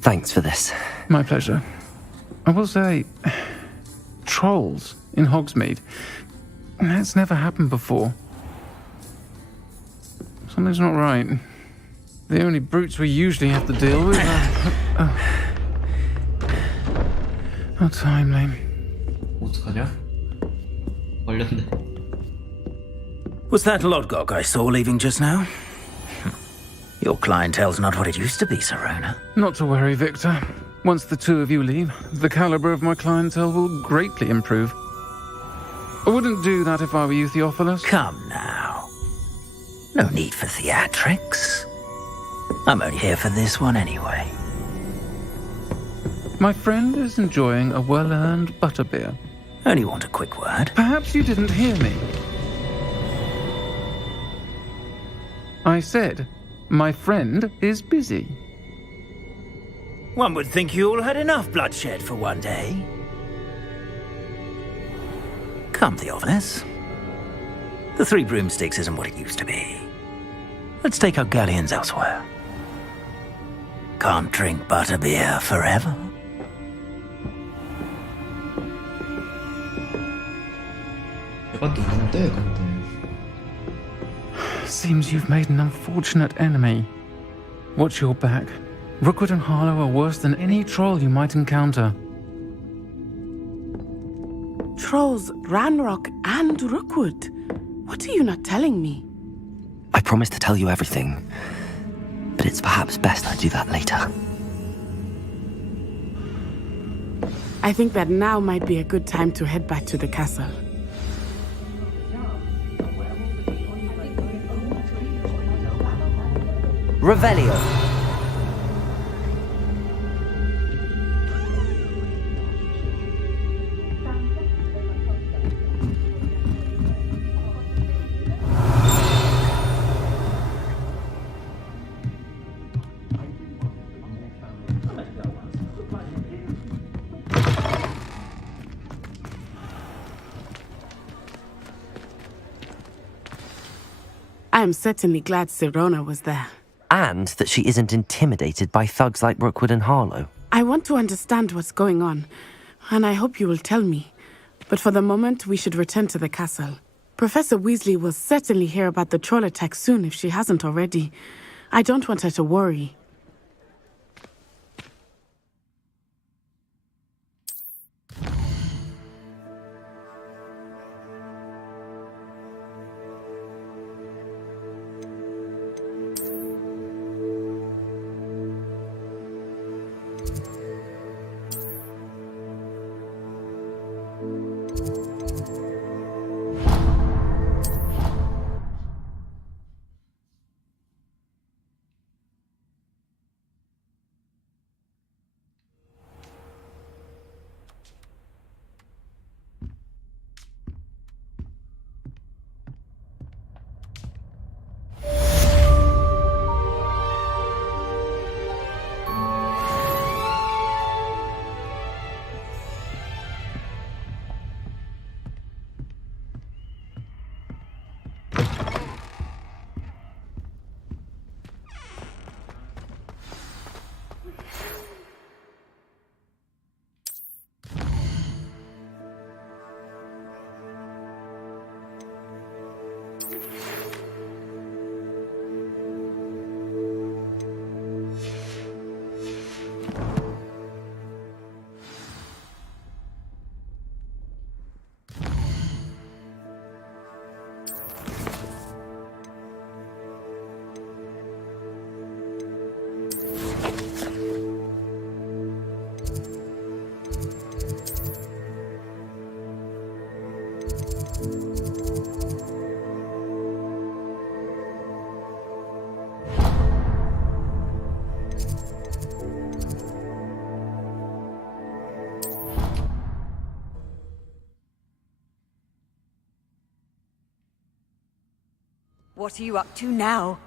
Thanks for this. My pleasure. I will say, trolls in Hogsmeade. That's never happened before. Something's not right. The only brutes we usually have to deal with are... How timely. 어떡하냐? 걸렸네. Was that Lodgok I saw leaving just now? Your clientele's not what it used to be, Serona. Not to worry, Victor. Once the two of you leave, the caliber of my clientele will greatly improve. I wouldn't do that if I were you, Theophilus. Come now. No need for theatrics. I'm only here for this one anyway. My friend is enjoying a well-earned butterbeer. Only want a quick word. Perhaps you didn't hear me. I said, my friend is busy. One would think you all had enough bloodshed for one day. Come, Theophilus. The Three Broomsticks isn't what it used to be. Let's take our galleons elsewhere. Can't drink butterbeer forever. Seems you've made an unfortunate enemy. Watch your back. Rookwood and Harlow are worse than any troll you might encounter. Trolls, Ranrock, and Rookwood. What are you not telling me? I promise to tell you everything, but it's perhaps best I do that later. I think that now might be a good time to head back to the castle. Revelio. I am certainly glad Serona was there. And that she isn't intimidated by thugs like Rookwood and Harlow. I want to understand what's going on, and I hope you will tell me. But for the moment, we should return to the castle. Professor Weasley will certainly hear about the troll attack soon if she hasn't already. I don't want her to worry. What are you up to now?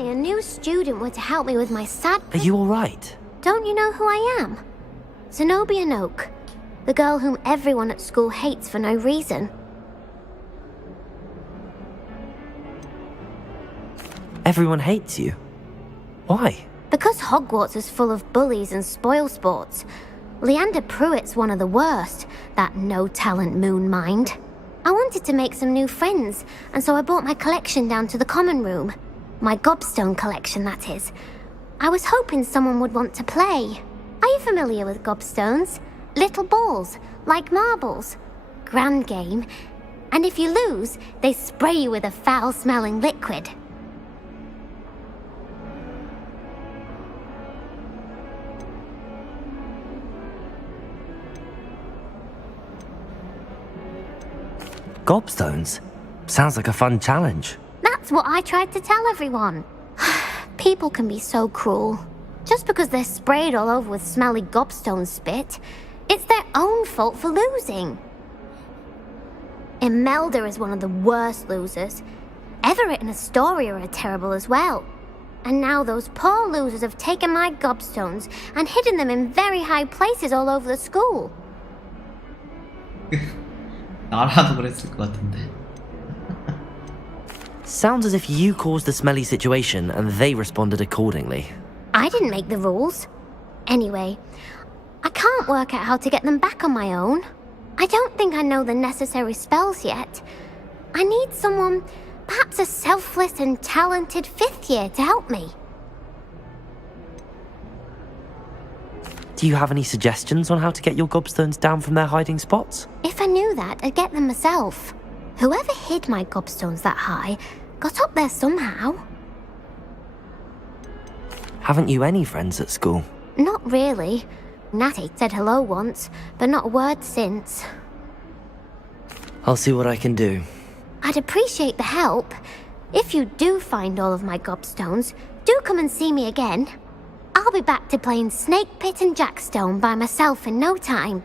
A new student were to help me with my sad... Are you alright? Don't you know who I am? Zenobia Noak, the girl whom everyone at school hates for no reason. Everyone hates you. Why? Because Hogwarts is full of bullies and spoilsports. Leander Pruitt's one of the worst, that no-talent moon mind. I wanted to make some new friends, and so I brought my collection down to the common room. My gobstone collection, that is. I was hoping someone would want to play. Are you familiar with gobstones? Little balls, like marbles. Grand game. And if you lose, they spray you with a foul-smelling liquid. Gobstones? Sounds like a fun challenge. That's what I tried to tell everyone. People can be so cruel. Just because they're sprayed all over with smelly gobstone spit, it's their own fault for losing. Imelda is one of the worst losers. Everett and Astoria are terrible as well. And now those poor losers have taken my gobstones and hidden them in very high places all over the school. 나라도 그랬을 것 같은데. Sounds as if you caused the smelly situation and they responded accordingly. I didn't make the rules. Anyway, I can't work out how to get them back on my own. I don't think I know the necessary spells yet. I need someone, perhaps a selfless and talented fifth year to help me. Do you have any suggestions on how to get your gobstones down from their hiding spots? If I knew that, I'd get them myself. Whoever hid my gobstones that high got up there somehow. Haven't you any friends at school? Not really. Natty said hello once, but not a word since. I'll see what I can do. I'd appreciate the help. If you do find all of my gobstones, do come and see me again. I'll be back to playing Snake Pit and Jackstone by myself in no time.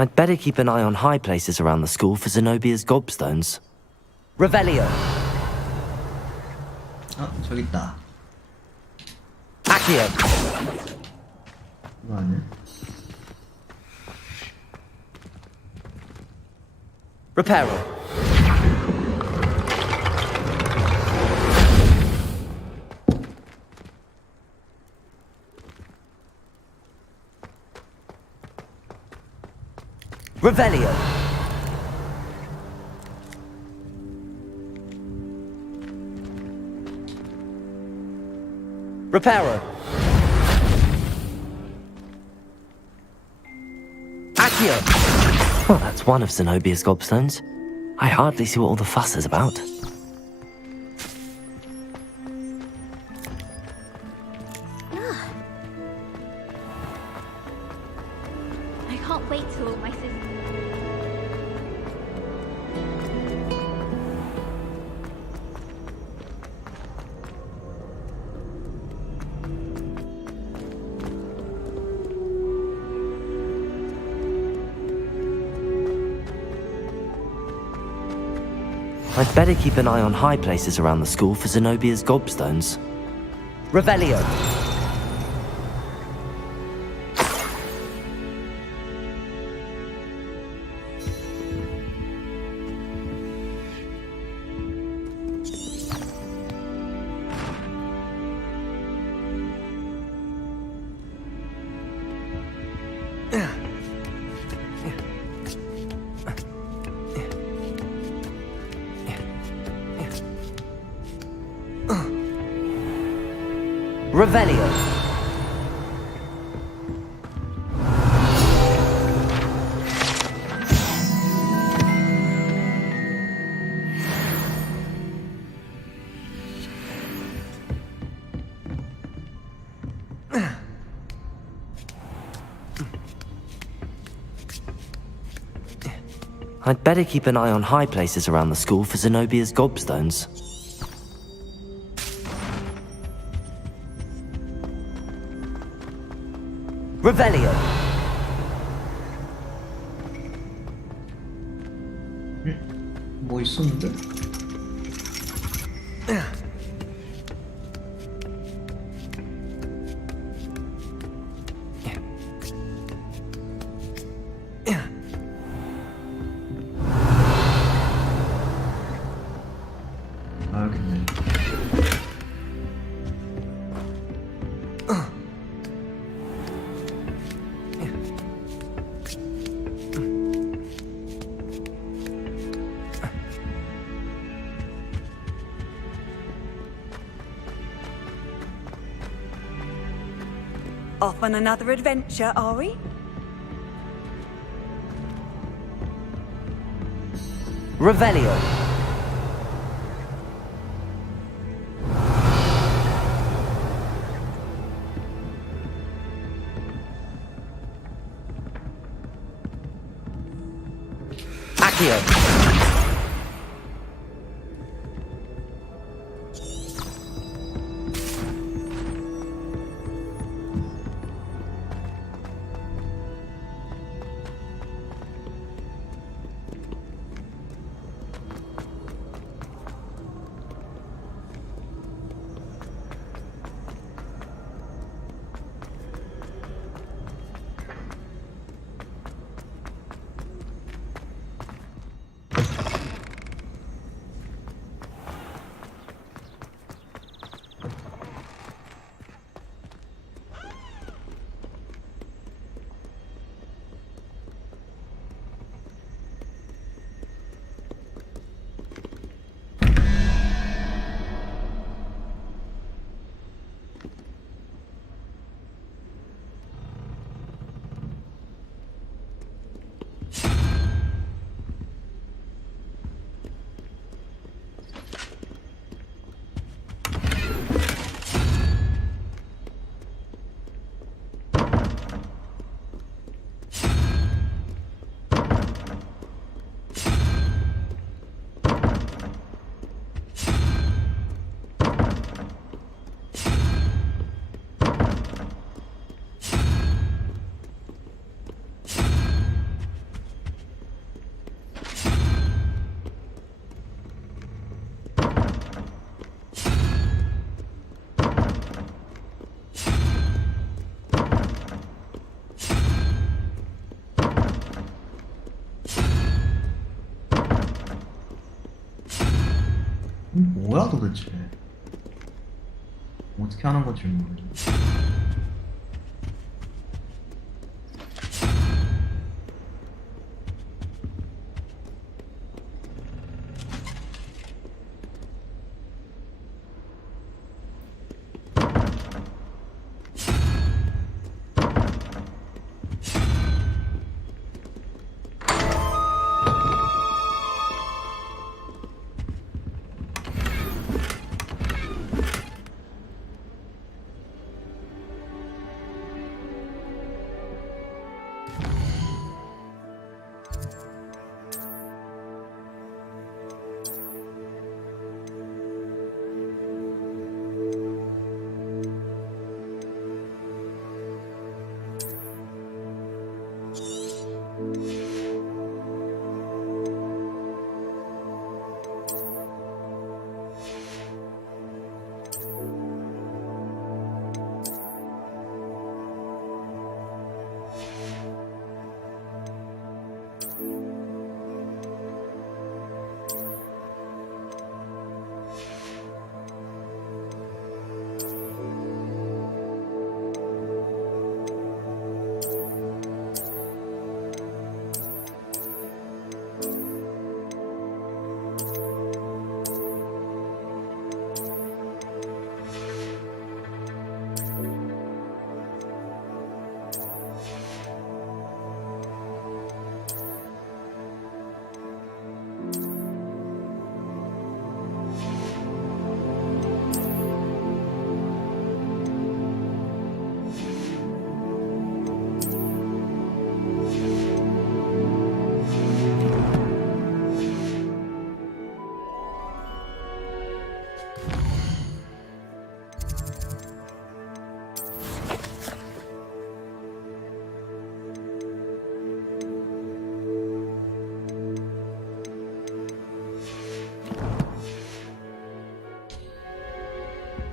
I'd better keep an eye on high places around the school for Zenobia's gobstones. Revelio. 저기 있다. Accio. 이거 아니야? Reparo. Revelio. Reparo. Accio. Well, that's one of Zenobia's gobstones. I hardly see what all the fuss is about. I can't wait till all my sisters. I'd better keep an eye on high places around the school for Zenobia's gobstones. Revelio. Revelio. I'd better keep an eye on high places around the school for Zenobia's gobstones. Revelio. 뭐 있었는데? 알겠네. Off on another adventure, are we? Revelio. Accio. 뭐야 도대체? 어떻게 하는 건지 모르겠네.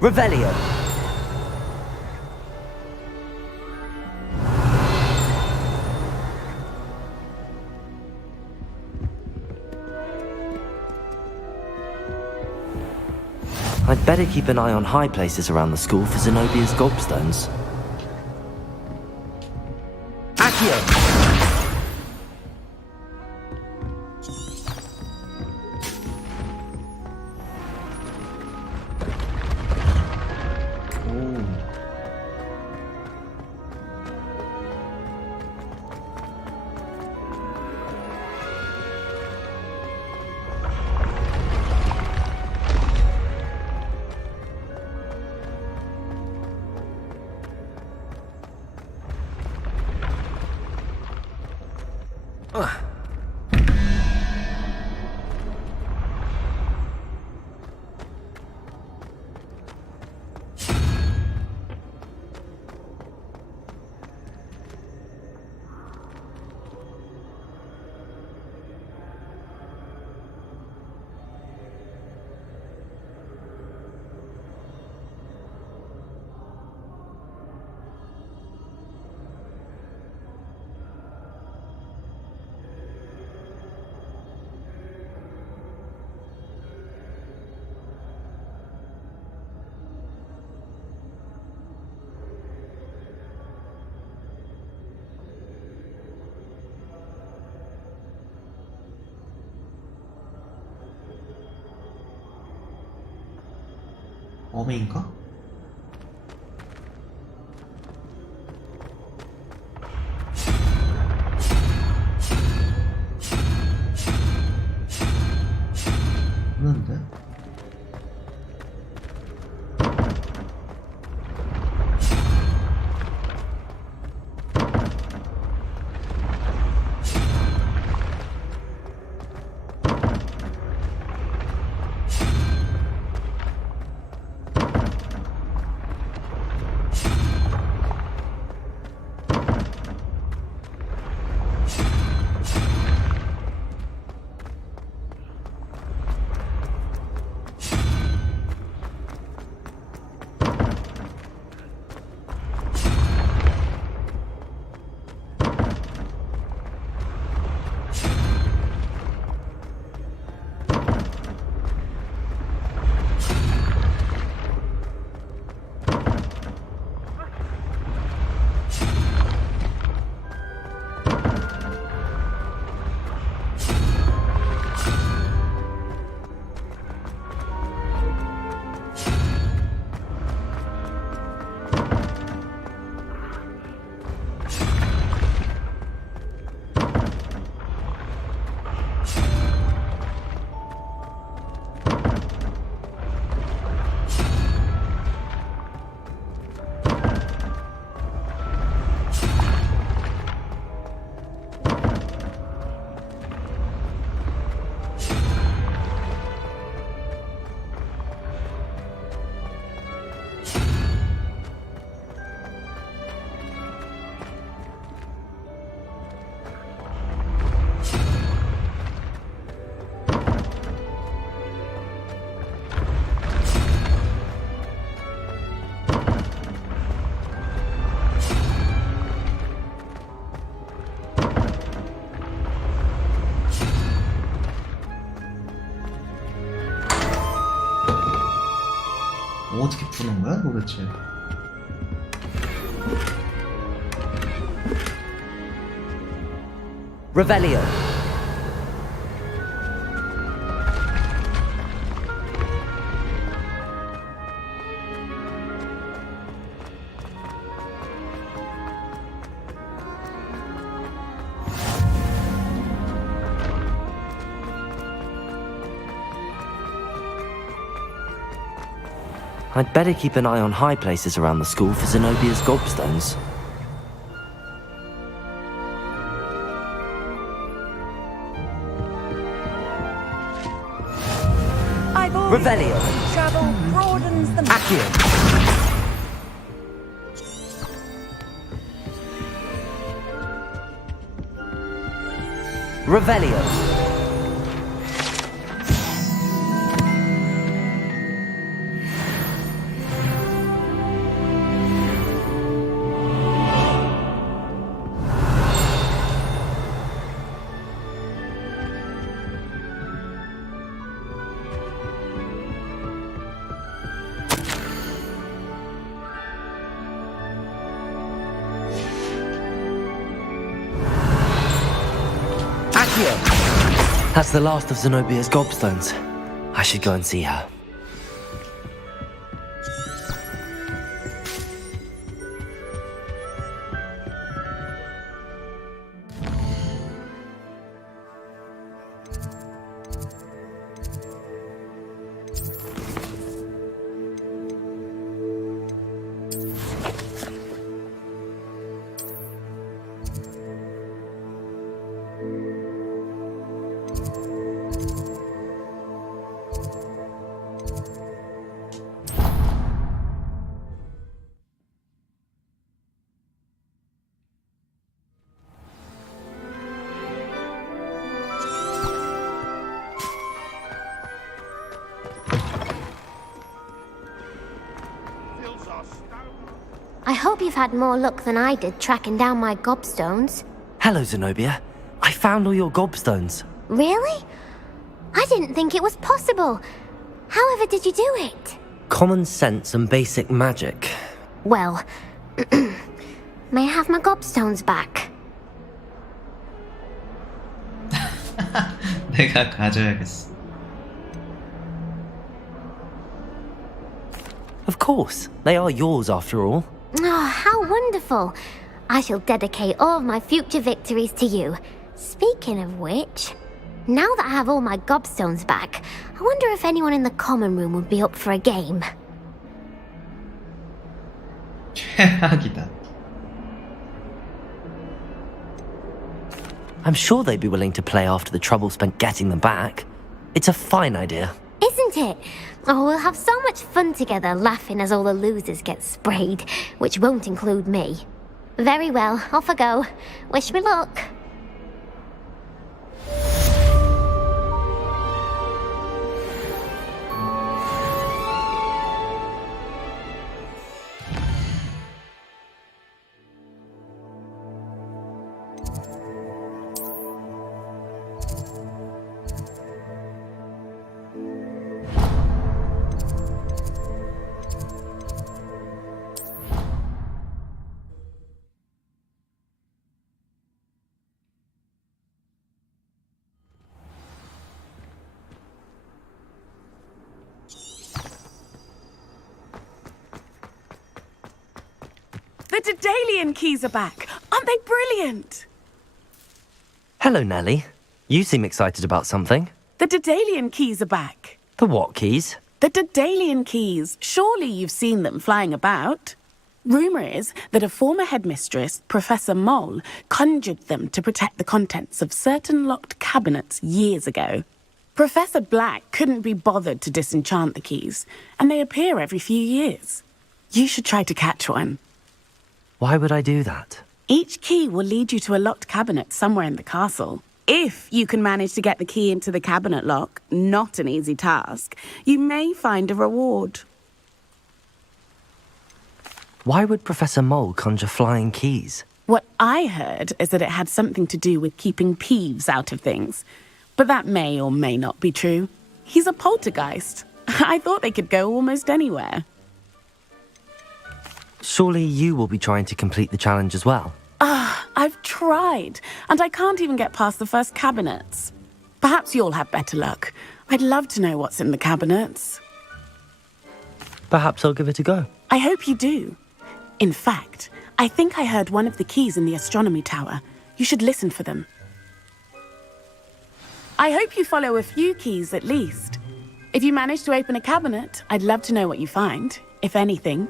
Revelio. I'd better keep an eye on high places around the school for Zenobia's gobstones. Accio! 어메인가? 없는데? 어떻게 푸는 거야 도대체? Revelio. I'd better keep an eye on high places around the school for Zenobia's gobstones. I've always Revelio. said travel broadens the mind. Accio. Revelio. That's the last of Zenobia's gobstones. I should go and see her. I hope you've had more luck than I did tracking down my gobstones. Hello, Zenobia. I found all your gobstones. Really? I didn't think it was possible. However did you do it? Common sense and basic magic. Well, may I have my gobstones back? 내가 가져야겠어. Of course. They are yours after all. Oh, how wonderful. I shall dedicate all of my future victories to you. Speaking of which, now that I have all my gobstones back, I wonder if anyone in the common room would be up for a game. 최악이다. I'm sure they'd be willing to play after the trouble spent getting them back. It's a fine idea. Isn't it? Oh, we'll have so much fun together laughing as all the losers get sprayed, which won't include me. Very well, off I go. Wish me luck. The Daedalian keys are back. Aren't they brilliant? Hello, Nellie. You seem excited about something. The Daedalian keys are back. The what keys? The Daedalian keys. Surely you've seen them flying about. Rumour is that a former headmistress, Professor Mole, conjured them to protect the contents of certain locked cabinets years ago. Professor Black couldn't be bothered to disenchant the keys, and they appear every few years. You should try to catch one. Why would I do that? Each key will lead you to a locked cabinet somewhere in the castle. If you can manage to get the key into the cabinet lock, not an easy task, you may find a reward. Why would Professor Mole conjure flying keys? What I heard is that it had something to do with keeping Peeves out of things. But that may or may not be true. He's a poltergeist. I thought they could go almost anywhere. Surely you will be trying to complete the challenge as well. I've tried, and I can't even get past the first cabinets. Perhaps you'll have better luck. I'd love to know what's in the cabinets. Perhaps I'll give it a go. I hope you do. In fact, I think I heard one of the keys in the astronomy tower. You should listen for them. I hope you follow a few keys at least. If you manage to open a cabinet, I'd love to know what you find, if anything.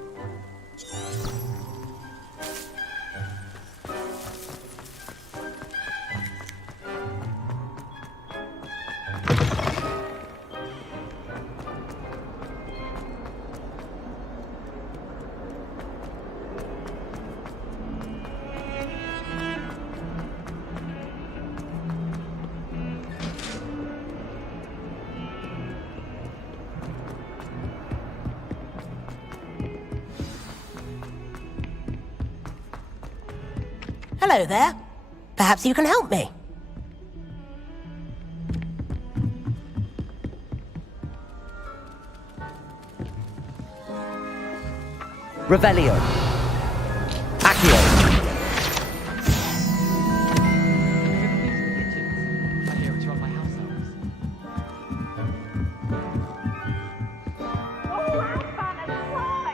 Hello there. Perhaps you can help me. Revelio. Accio. I hear it's run by house elves. Oh, how fun and fly!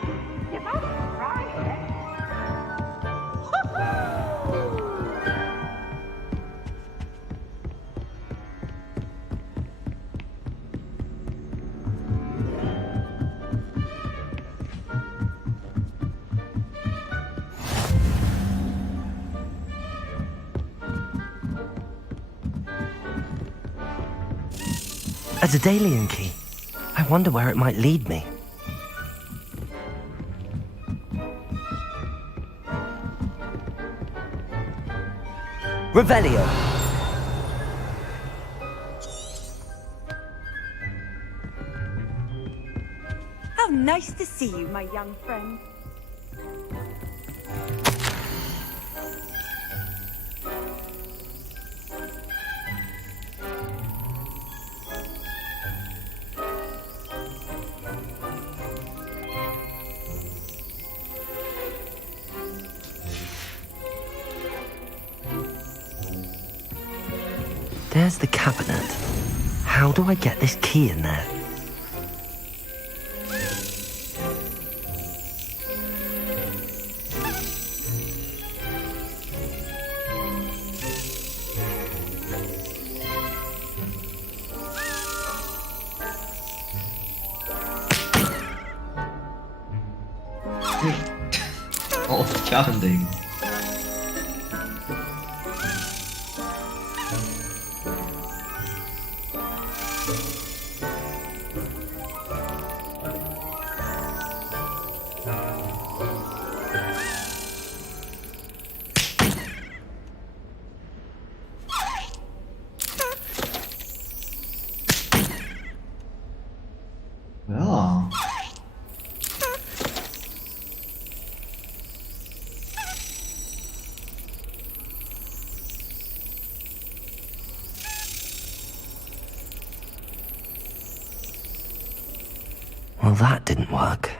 You must try it. A Daedalian key. I wonder where it might lead me. Revelio. How nice to see you, my young friend. There's the cabinet. How do I get this key in there? 어떻게 하는데 이거? 뭐야? Well, that didn't work.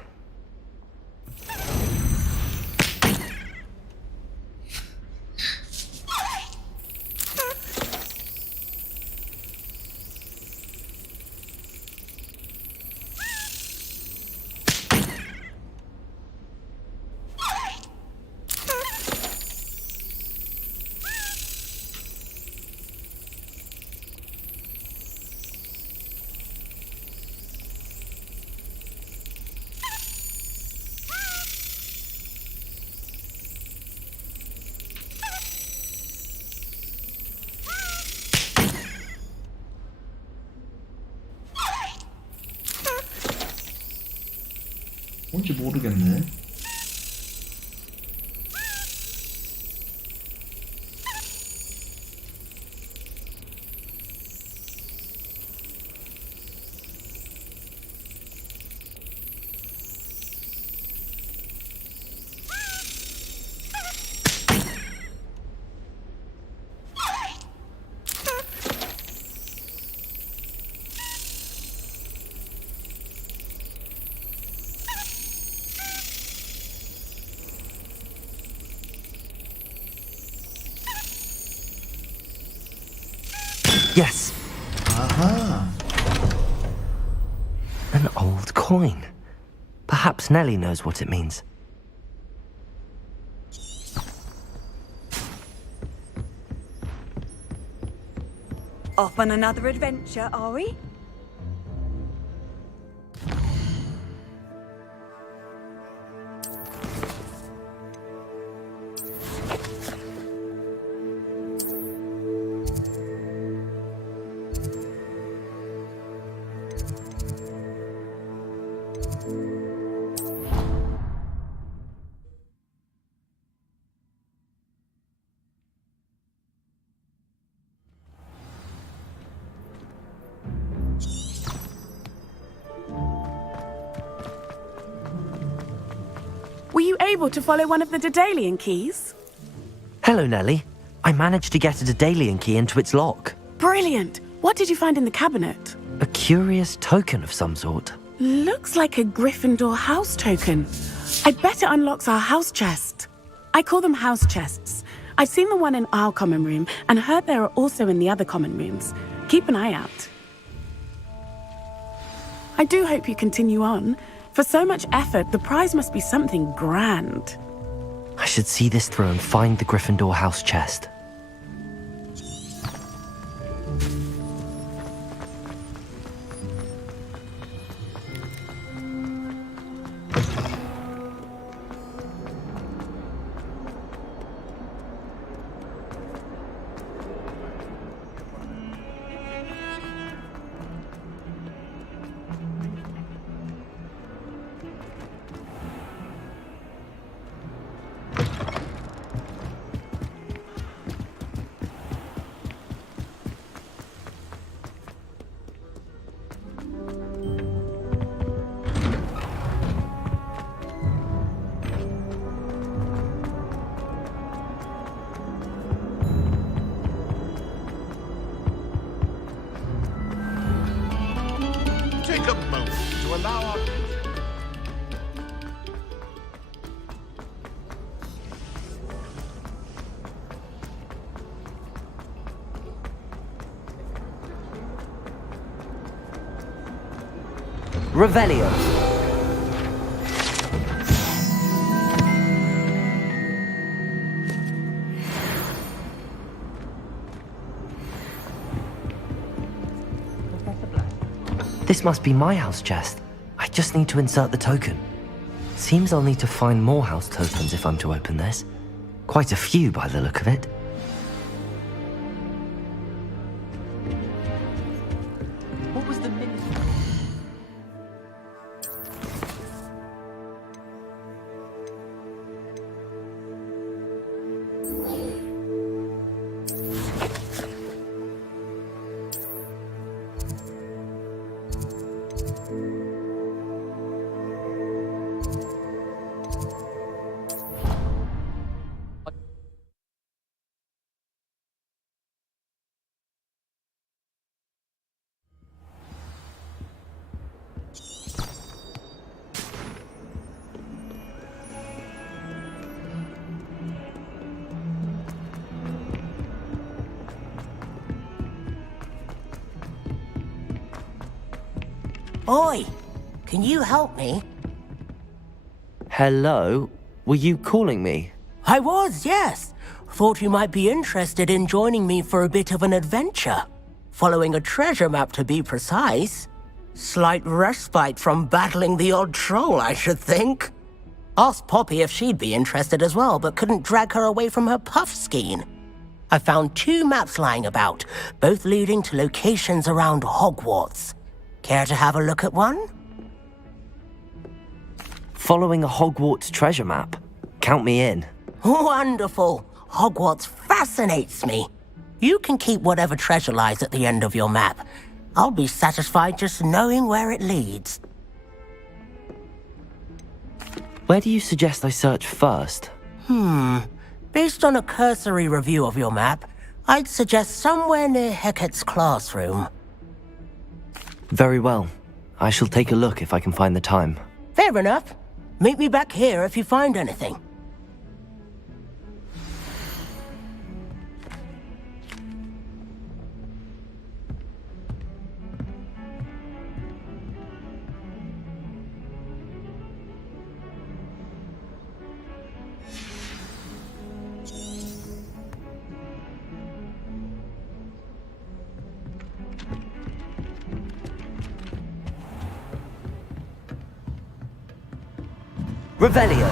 뭔지 모르겠네. Yes. Aha. An old coin. Perhaps Nellie knows what it means. Off on another adventure, are we? Were you able to follow one of the Daedalian keys? Hello, Nellie. I managed to get a Daedalian key into its lock. Brilliant! What did you find in the cabinet? A curious token of some sort. Looks like a Gryffindor house token. I bet it unlocks our house chest. I call them house chests. I've seen the one in our common room and heard there are also in the other common rooms. Keep an eye out. I do hope you continue on. For so much effort, the prize must be something grand. I should see this through and find the Gryffindor house chest. Take a moment to allow our... Revelio. This must be my house chest. I just need to insert the token. Seems I'll need to find more house tokens if I'm to open this. Quite a few by the look of it. What was the minister? Oi, can you help me? Hello? Were you calling me? I was, yes. Thought you might be interested in joining me for a bit of an adventure. Following a treasure map, to be precise. Slight respite from battling the odd troll, I should think. Asked Poppy if she'd be interested as well, but couldn't drag her away from her puff skein. I found 2 maps lying about, both leading to locations around Hogwarts. Care to have a look at one? Following a Hogwarts treasure map? Count me in. Wonderful. Hogwarts fascinates me. You can keep whatever treasure lies at the end of your map. I'll be satisfied just knowing where it leads. Where do you suggest I search first? Based on a cursory review of your map, I'd suggest somewhere near Hecat's classroom. Very well. I shall take a look if I can find the time. Fair enough. Meet me back here if you find anything. Revelio.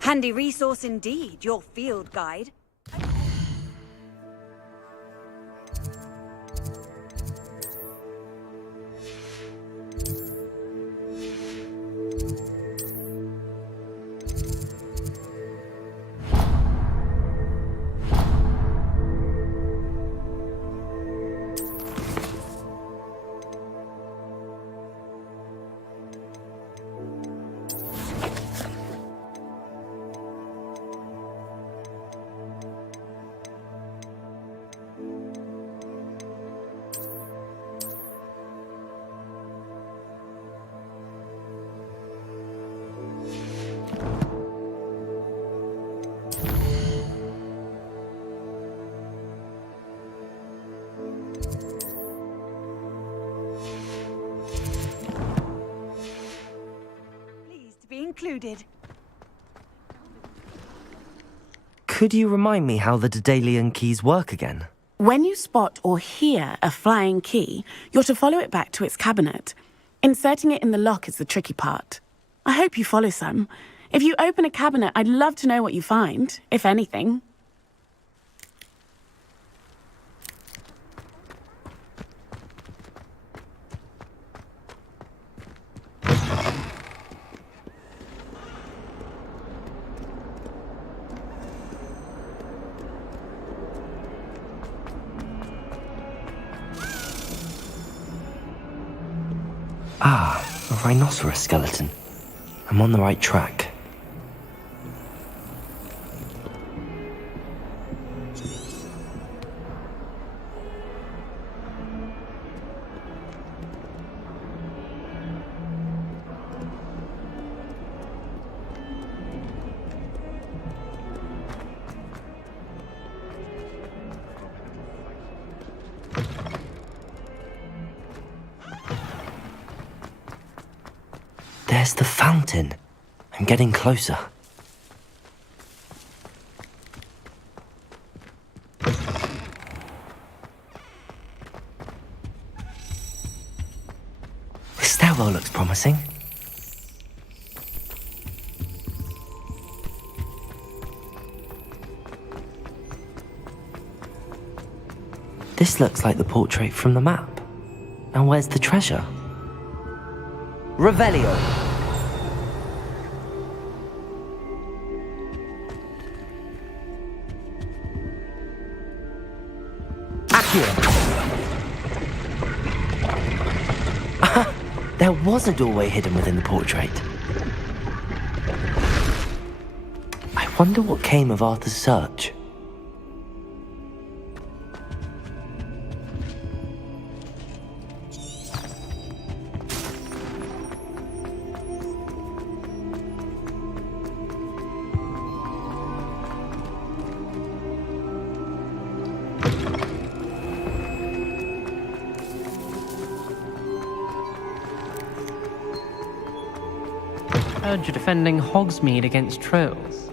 Handy resource indeed, your field guide. Included. Could you remind me how the Daedalian keys work again? When you spot or hear a flying key, you're to follow it back to its cabinet. Inserting it in the lock is the tricky part. I hope you follow some. If you open a cabinet, I'd love to know what you find, if anything. Ah, a rhinoceros skeleton. I'm on the right track. There's the fountain. I'm getting closer. The stairwell looks promising. This looks like the portrait from the map. Now where's the treasure? Revelio. There was a doorway hidden within the portrait. I wonder what came of Arthur's search. Heard you're defending Hogsmeade against trolls.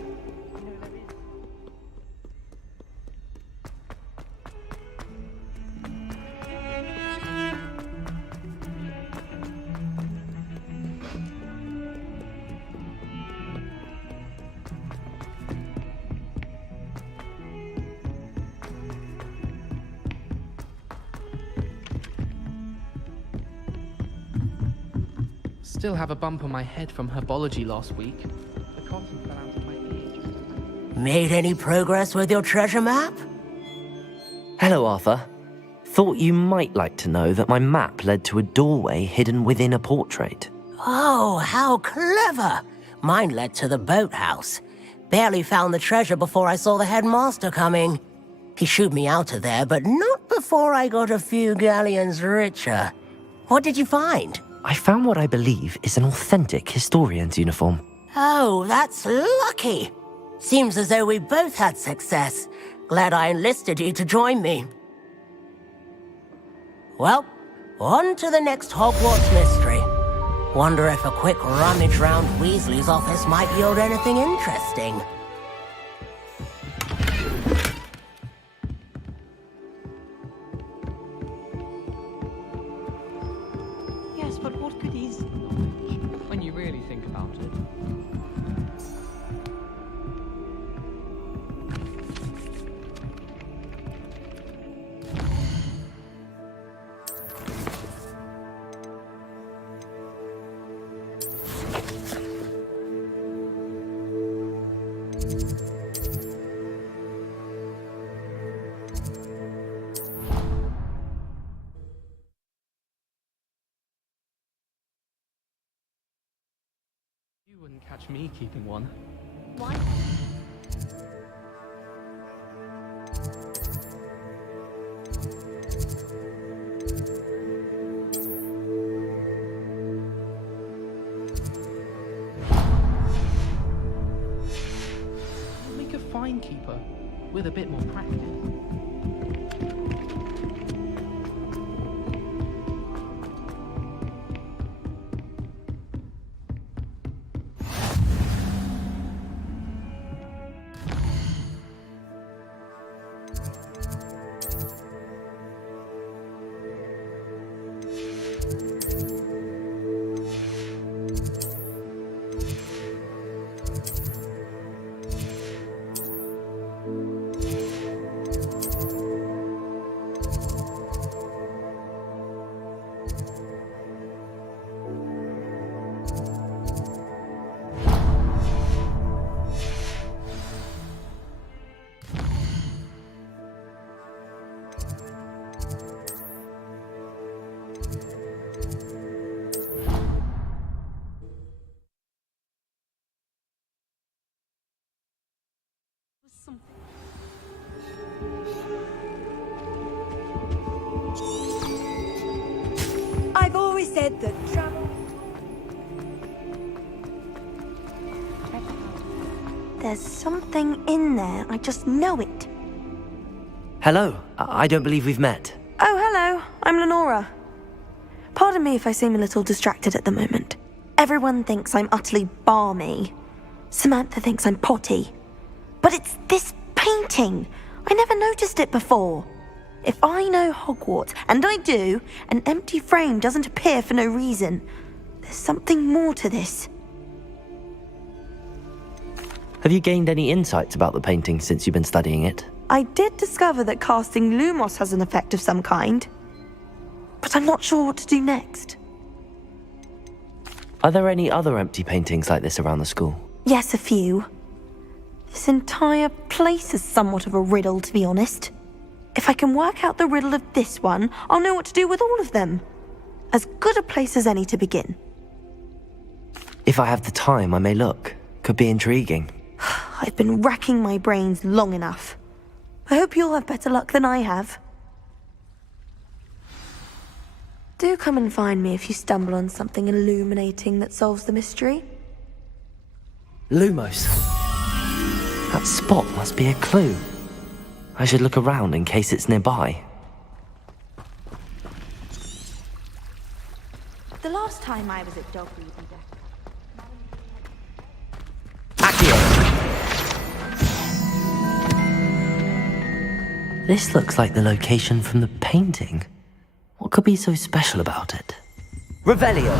still have a bump on my head from herbology last week. The cotton fell out of my ear. Made any progress with your treasure map? Hello, Arthur. Thought you might like to know that my map led to a doorway hidden within a portrait. Oh, how clever! Mine led to the boathouse. Barely found the treasure before I saw the headmaster coming. He shooed me out of there, but not before I got a few galleons richer. What did you find? I found what I believe is an authentic historian's uniform. Oh, that's lucky. Seems as though we both had success. Glad I enlisted you to join me. Well, on to the next Hogwarts mystery. Wonder if a quick rummage round Weasley's office might yield anything interesting. Yes, but what good is when you really think about it? You wouldn't catch me keeping one. Why? I'll make a fine keeper with a bit more practice. I've always said that travel... There's something in there. I just know it. Hello, I don't believe we've met. Oh, hello. I'm Lenora. Pardon me if I seem a little distracted at the moment. Everyone thinks I'm utterly balmy. Samantha thinks I'm potty. But it's this painting. I never noticed it before. If I know Hogwarts, and I do, an empty frame doesn't appear for no reason. There's something more to this. Have you gained any insights about the painting since you've been studying it? I did discover that casting Lumos has an effect of some kind. But I'm not sure what to do next. Are there any other empty paintings like this around the school? Yes, a few. This entire place is somewhat of a riddle, to be honest. If I can work out the riddle of this one, I'll know what to do with all of them. As good a place as any to begin. If I have the time, I may look. Could be intriguing. I've been racking my brains long enough. I hope you'll have better luck than I have. Do come and find me if you stumble on something illuminating that solves the mystery. Lumos. That spot must be a clue. I should look around in case it's nearby. The last time I was at dog breeding deck. This looks like the location from the painting. What could be so special about it? Revelio!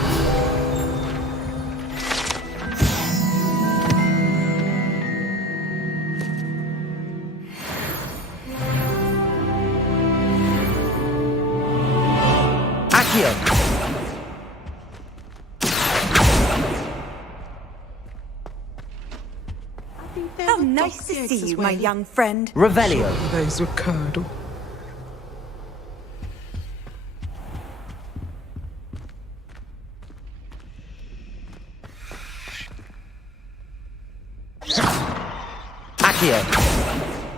Accio! see you, my young friend. Revelio. Accio.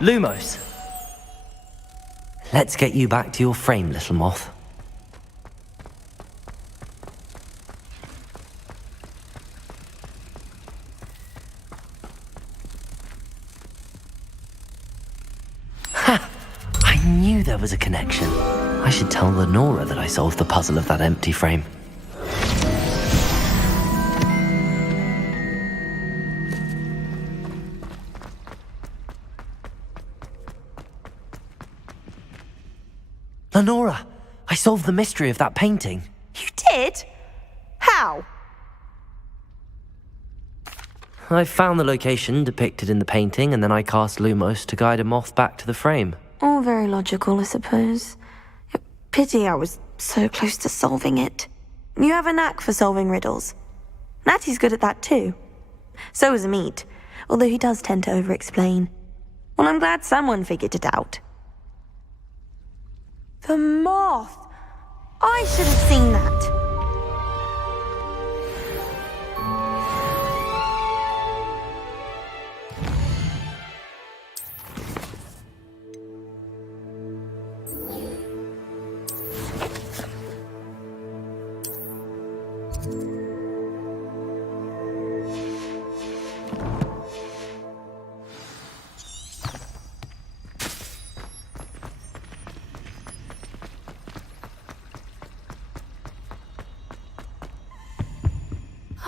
Lumos. Let's get you back to your frame, little moth. I knew there was a connection. I should tell Lenora that I solved the puzzle of that empty frame. Lenora, I solved the mystery of that painting. You did? How? I found the location depicted in the painting, and then I cast Lumos to guide a moth back to the frame. All very logical, I suppose. Pity I was so close to solving it. You have a knack for solving riddles. Natty's good at that too. So is Amit, although he does tend to over-explain. Well, I'm glad someone figured it out. The moth! I should have seen that.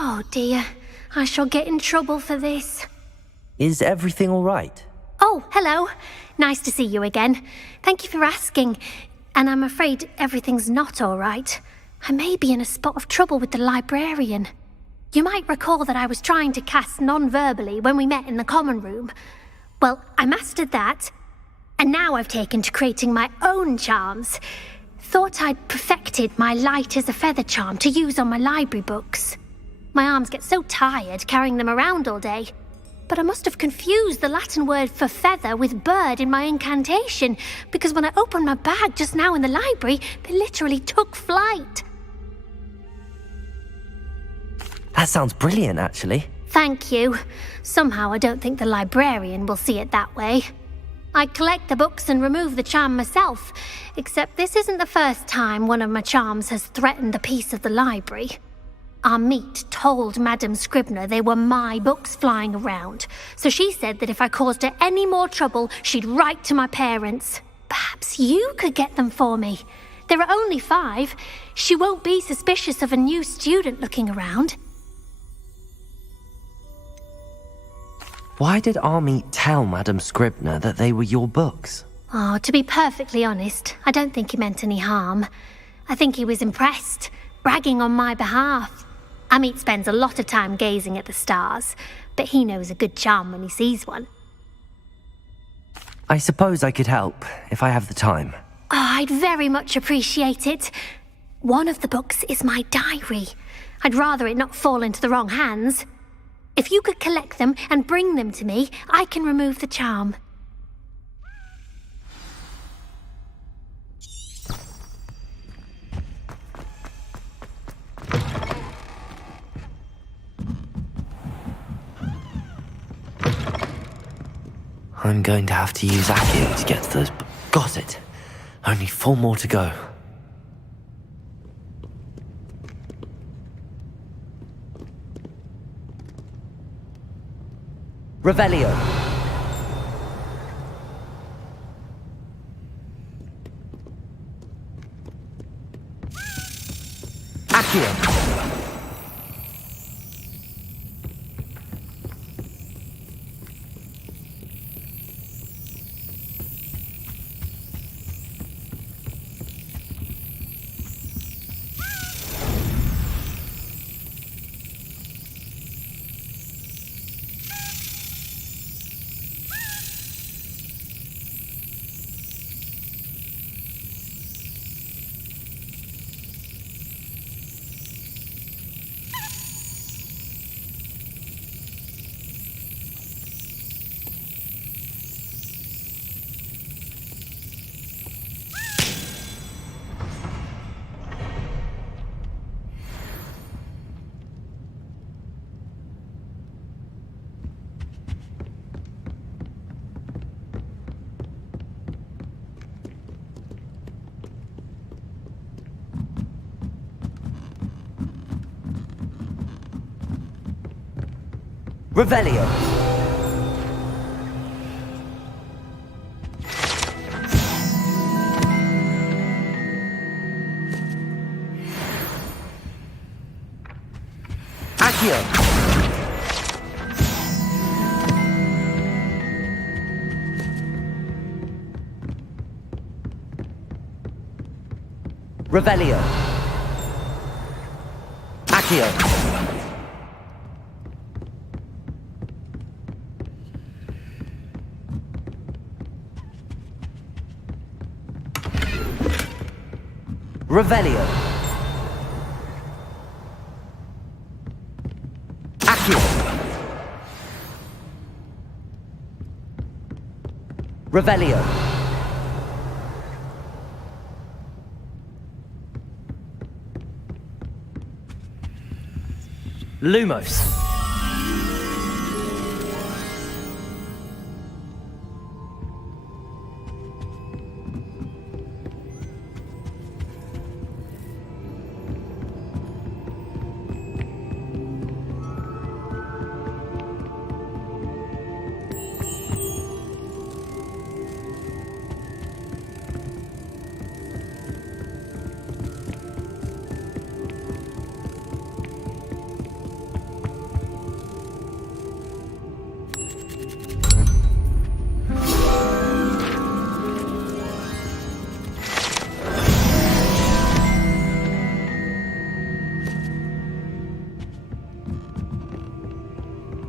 Oh dear, I shall get in trouble for this. Is everything all right? Oh, hello. Nice to see you again. Thank you for asking. And I'm afraid everything's not all right. I may be in a spot of trouble with the librarian. You might recall that I was trying to cast non-verbally when we met in the common room. Well, I mastered that, and now I've taken to creating my own charms. Thought I'd perfected my light as a feather charm to use on my library books. My arms get so tired carrying them around all day. But I must have confused the Latin word for feather with bird in my incantation, because when I opened my bag just now in the library, they literally took flight. That sounds brilliant, actually. Thank you. Somehow I don't think the librarian will see it that way. I collect the books and remove the charm myself, except this isn't the first time one of my charms has threatened the peace of the library. Amit told Madame Scribner they were my books flying around, so she said that if I caused her any more trouble, she'd write to my parents. Perhaps you could get them for me. There are only 5. She won't be suspicious of a new student looking around. Why did Amit tell Madame Scribner that they were your books? Oh, to be perfectly honest, I don't think he meant any harm. I think he was impressed, bragging on my behalf. Amit spends a lot of time gazing at the stars, but he knows a good charm when he sees one. I suppose I could help, if I have the time. Oh, I'd very much appreciate it. One of the books is my diary. I'd rather it not fall into the wrong hands. If you could collect them and bring them to me, I can remove the charm. I'm going to have to use Accio to get to those. Got it. Only 4 more to go. Revelio. Accio. Revelio. Accio. Revelio. Accio. Revelio. Accio. Revelio. Lumos.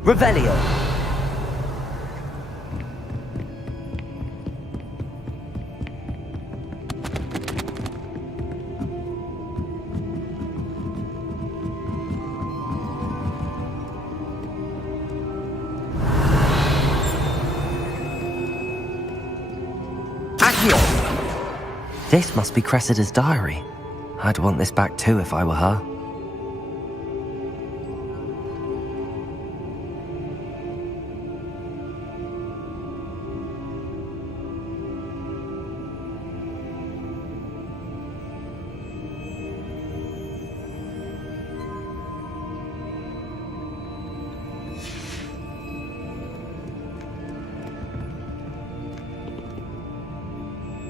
Revelio. Accio. This must be Cressida's diary. I'd want this back too if I were her.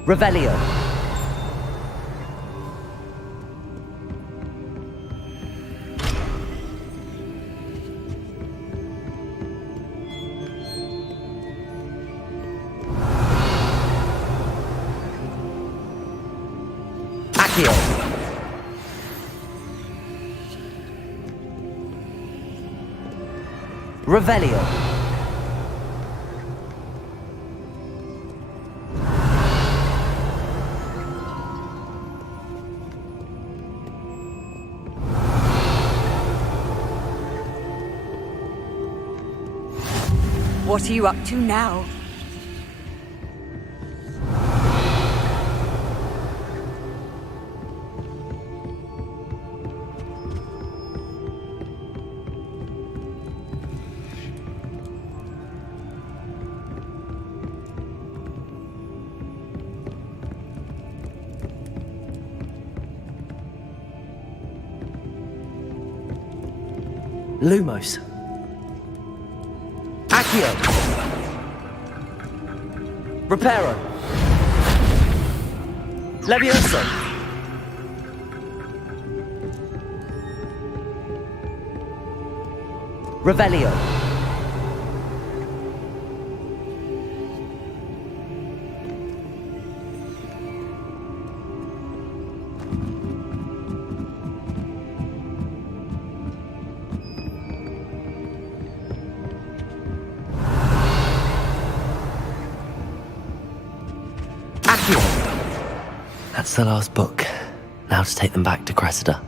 Revelio. Accio. Revelio. What are you up to now? Lumos. Accio. Reparo. Levioso. Revelio. That's the last book. Now to take them back to Cressida.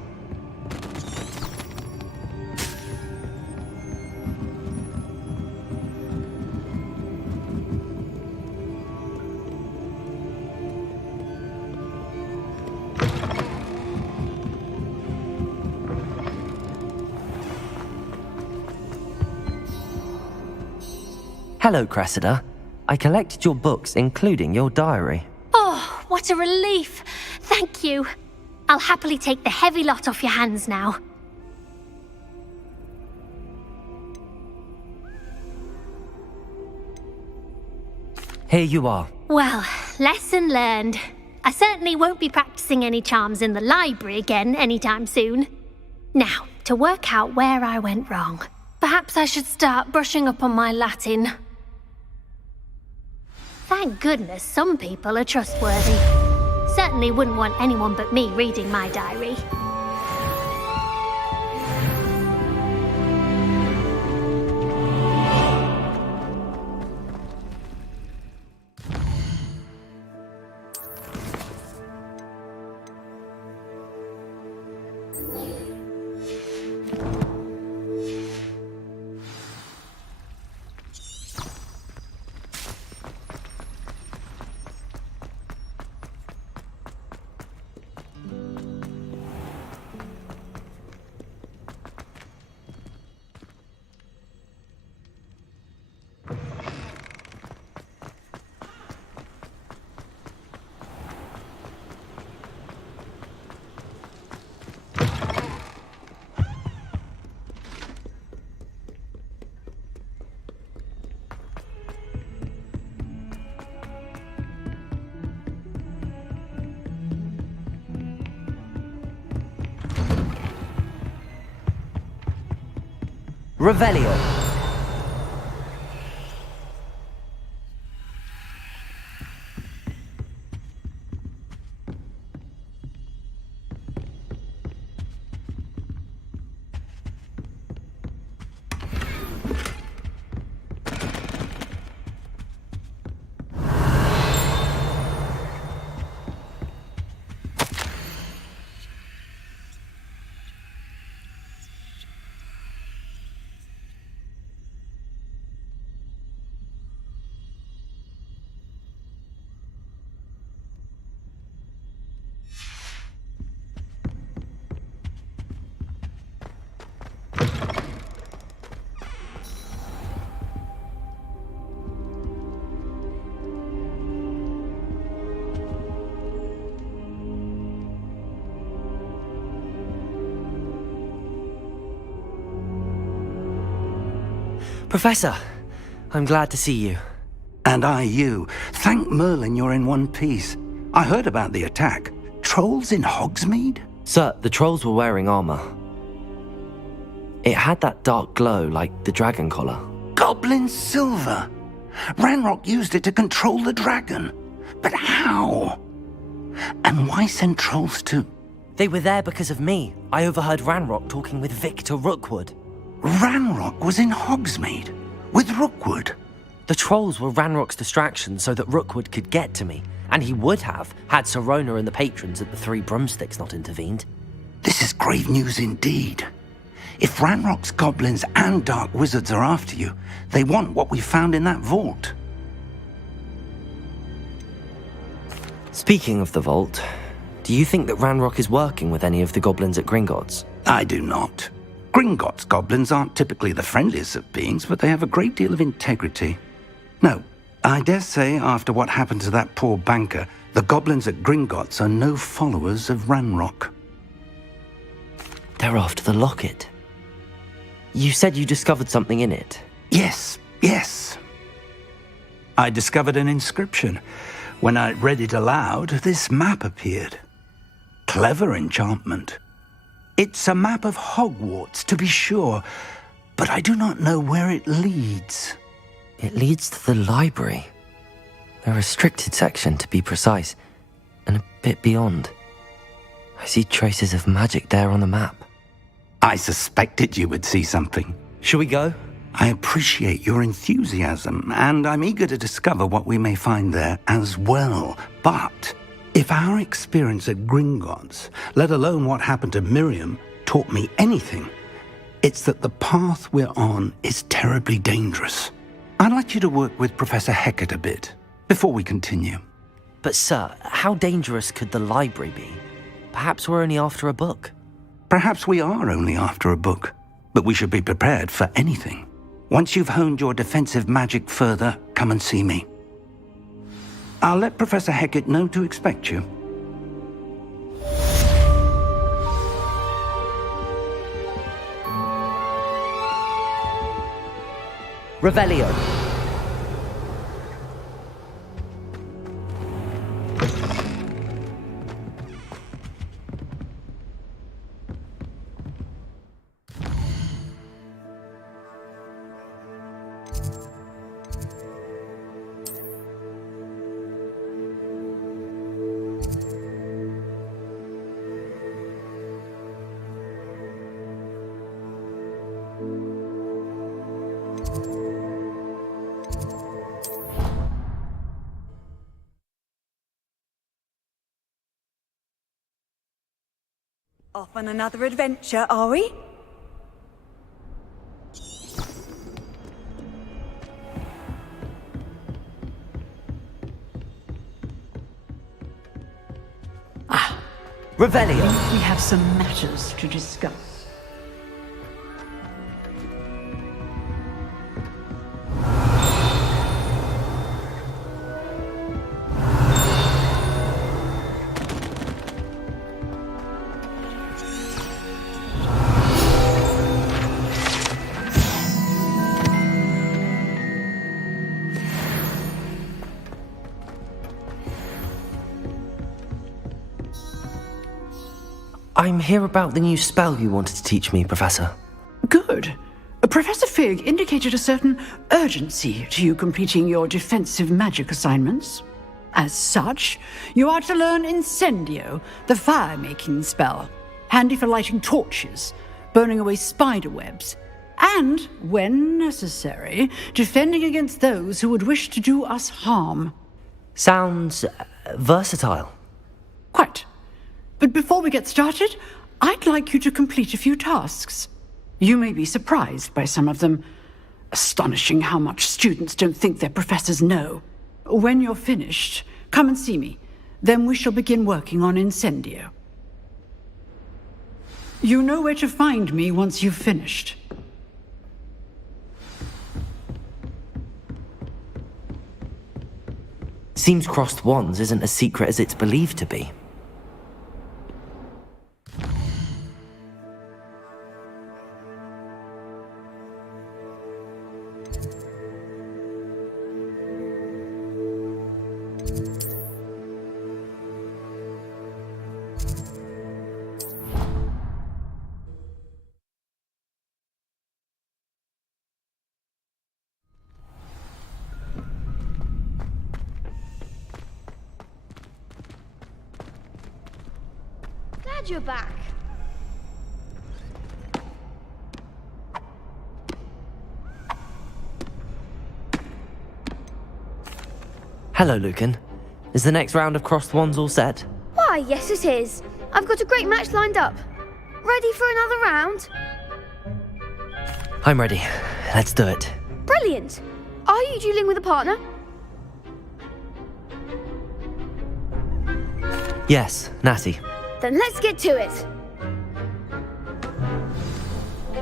Hello, Cressida. I collected your books, including your diary. Oh, what a relief. Thank you. I'll happily take the heavy lot off your hands now. Here you are. Well, lesson learned. I certainly won't be practicing any charms in the library again anytime soon. Now, to work out where I went wrong. Perhaps I should start brushing up on my Latin. Thank goodness some people are trustworthy. Certainly wouldn't want anyone but me reading my diary. Revelio. Professor, I'm glad to see you. And I you. Thank Merlin you're in one piece. I heard about the attack. Trolls in Hogsmeade? Sir, the trolls were wearing armor. It had that dark glow like the dragon collar. Goblin silver! Ranrock used it to control the dragon. But how? And why send trolls to... They were there because of me. I overheard Ranrock talking with Victor Rookwood. Ranrock was in Hogsmeade? With Rookwood? The trolls were Ranrock's distraction so that Rookwood could get to me. And he would have, had Sirona and the patrons at the Three Broomsticks not intervened. This is grave news indeed. If Ranrock's goblins and dark wizards are after you, they want what we found in that vault. Speaking of the vault, do you think that Ranrock is working with any of the goblins at Gringotts? I do not. Gringotts goblins aren't typically the friendliest of beings, but they have a great deal of integrity. No, I dare say after what happened to that poor banker, the goblins at Gringotts are no followers of Ranrock. They're after the locket. You said you discovered something in it. Yes. I discovered an inscription. When I read it aloud, this map appeared. Clever enchantment. It's a map of Hogwarts, to be sure, but I do not know where it leads. It leads to the library. A restricted section, to be precise, and a bit beyond. I see traces of magic there on the map. I suspected you would see something. Shall we go? I appreciate your enthusiasm, and I'm eager to discover what we may find there as well. But if our experience at Gringotts, let alone what happened to Miriam, taught me anything, it's that the path we're on is terribly dangerous. I'd like you to work with Professor Hecat a bit before we continue. But sir, how dangerous could the library be? Perhaps we're only after a book. Perhaps we are only after a book, but we should be prepared for anything. Once you've honed your defensive magic further, come and see me. I'll let Professor Hecat know to expect you. Revelio. Off on another adventure, are we? Revelio. We have some matters to discuss. I'm here about the new spell you wanted to teach me, Professor. Good. Professor Fig indicated a certain urgency to you completing your defensive magic assignments. As such, you are to learn Incendio, the fire-making spell, handy for lighting torches, burning away spider webs, and, when necessary, defending against those who would wish to do us harm. Sounds versatile. Quite. But before we get started, I'd like you to complete a few tasks. You may be surprised by some of them. Astonishing how much students don't think their professors know. When you're finished, come and see me. Then we shall begin working on Incendio. You know where to find me once you've finished. Seems crossed wands isn't as secret as it's believed to be. Glad you're back. Hello, Lucan. Is the next round of crossed wands all set? Why, yes it is. I've got a great match lined up. Ready for another round? I'm ready. Let's do it. Brilliant. Are you dueling with a partner? Yes, Natty. Then let's get to it.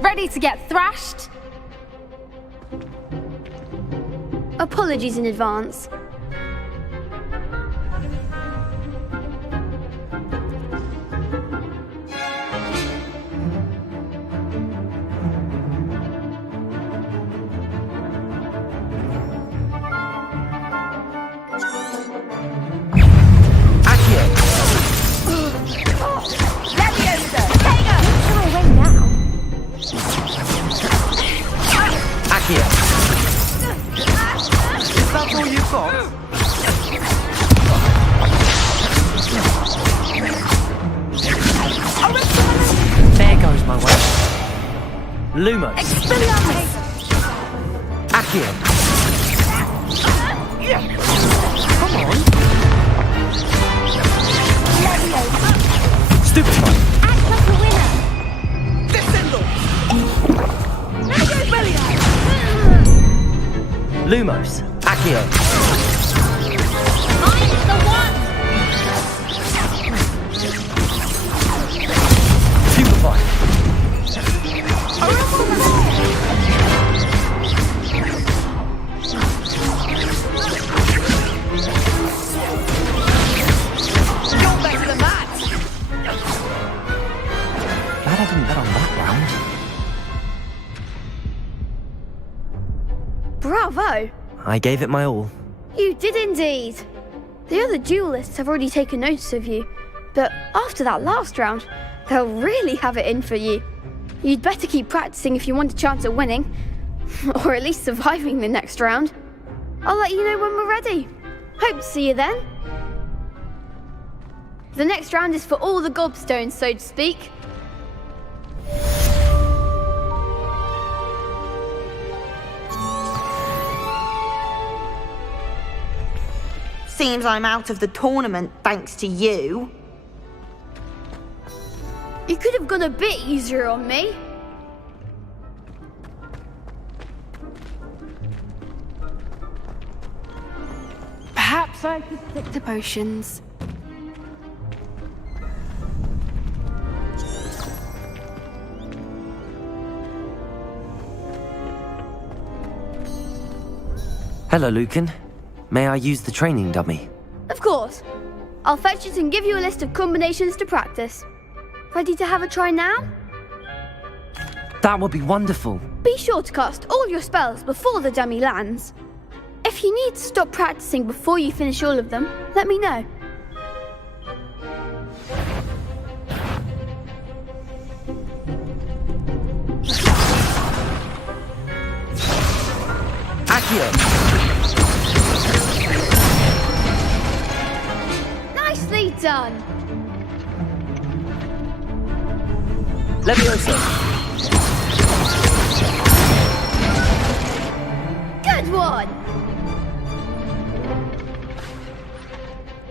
Ready to get thrashed? Apologies in advance. There goes my way. Lumos. Accio. Come on. Stupefy. Lumos. Accio. Stupefy. Glad I didn't bet on that round. Bravo! I gave it my all. You did indeed. The other duelists have already taken notice of you, but after that last round, they'll really have it in for you. You'd better keep practicing if you want a chance at winning, or at least surviving the next round. I'll let you know when we're ready. Hope to see you then. The next round is for all the gobstones, so to speak. Seems I'm out of the tournament thanks to you. You could have gone a bit easier on me. Perhaps I could stick to potions. Hello, Lucan. May I use the training dummy? Of course. I'll fetch it and give you a list of combinations to practice. Ready to have a try now? That would be wonderful. Be sure to cast all your spells before the dummy lands. If you need to stop practicing before you finish all of them, let me know. Accio! Nicely done! Leviosa! Good one!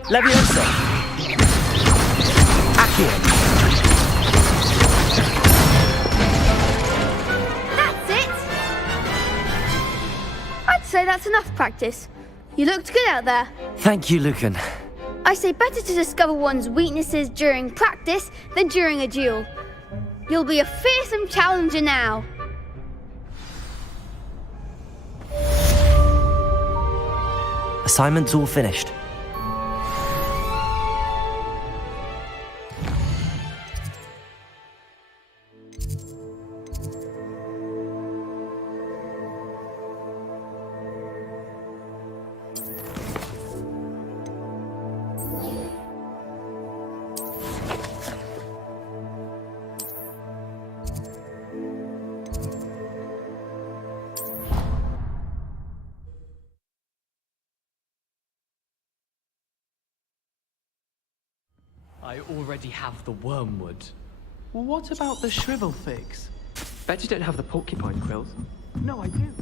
Leviosa! Accio! That's it! I'd say that's enough practice. You looked good out there. Thank you, Lucan. I say better to discover one's weaknesses during practice than during a duel. You'll be a fearsome challenger now. Assignment's all finished. I already have the wormwood. What about the shrivel figs? Bet you don't have the porcupine quills. No, I do.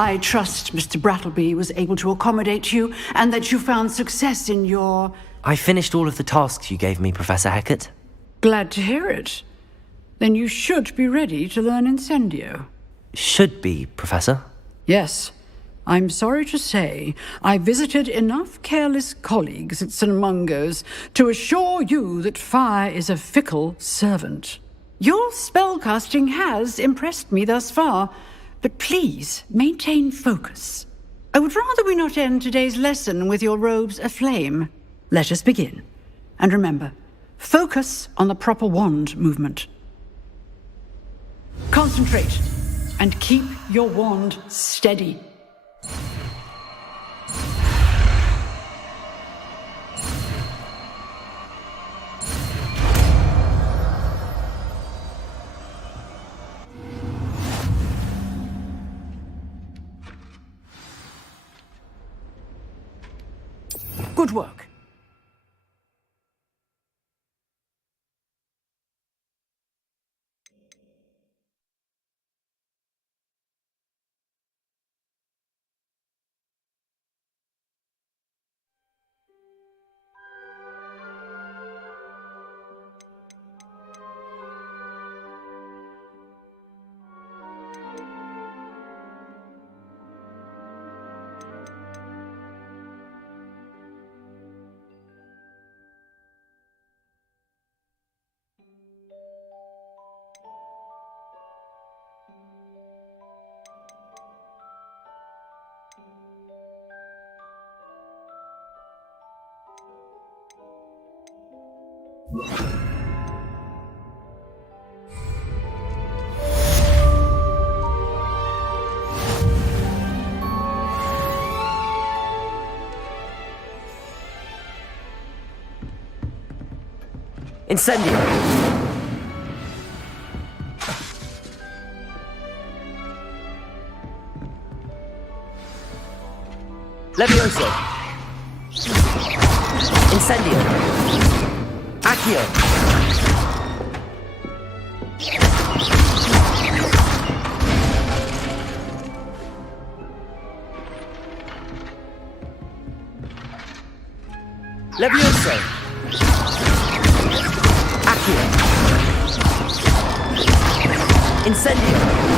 I trust Mr. Brattleby was able to accommodate you and that you found success in your... I finished all of the tasks you gave me, Professor Hackett. Glad to hear it. Then you should be ready to learn Incendio. Should be, Professor. Yes. I'm sorry to say I visited enough careless colleagues at St. Mungo's to assure you that fire is a fickle servant. Your spellcasting has impressed me thus far, but please maintain focus. I would rather we not end today's lesson with your robes aflame. Let us begin. And remember, focus on the proper wand movement. Concentrate and keep your wand steady. Good work. Incendio! Levioso. Incendio. Accio. Levioso. Accio. Incendio.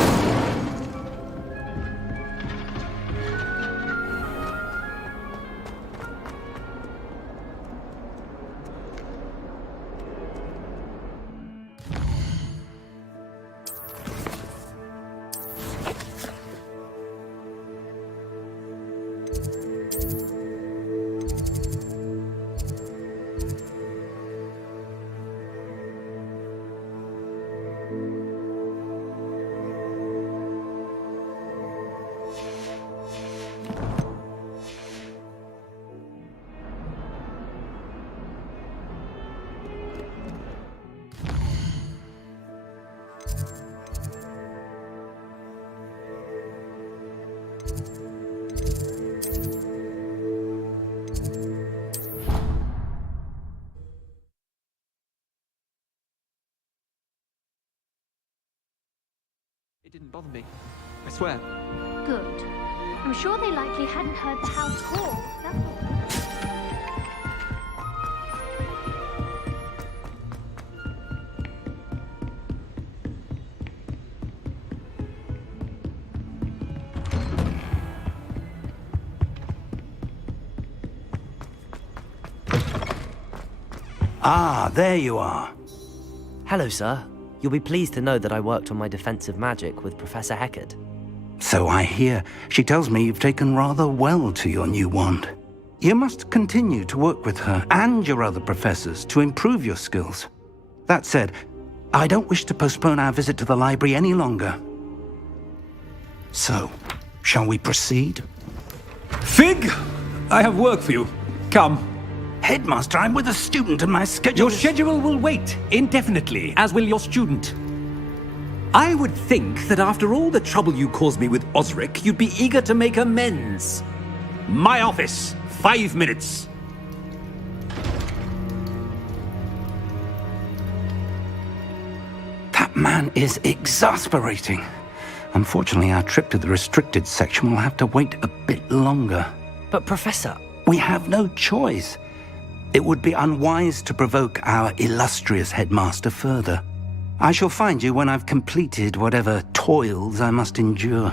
It didn't bother me. I swear. Good. I'm sure they likely hadn't heard the house call. That's all. Ah, there you are. Hello, sir. You'll be pleased to know that I worked on my defensive magic with Professor Heckard. So I hear. She tells me you've taken rather well to your new wand. You must continue to work with her and your other professors to improve your skills. That said, I don't wish to postpone our visit to the library any longer. So, shall we proceed? Fig! I have work for you. Come. Headmaster, I'm with a student and my schedule... Your schedule will wait indefinitely, as will your student. I would think that after all the trouble you caused me with Osric, you'd be eager to make amends. My office, 5 minutes. That man is exasperating. Unfortunately, our trip to the restricted section will have to wait a bit longer. But, Professor... We have no choice. It would be unwise to provoke our illustrious headmaster further. I shall find you when I've completed whatever toils I must endure.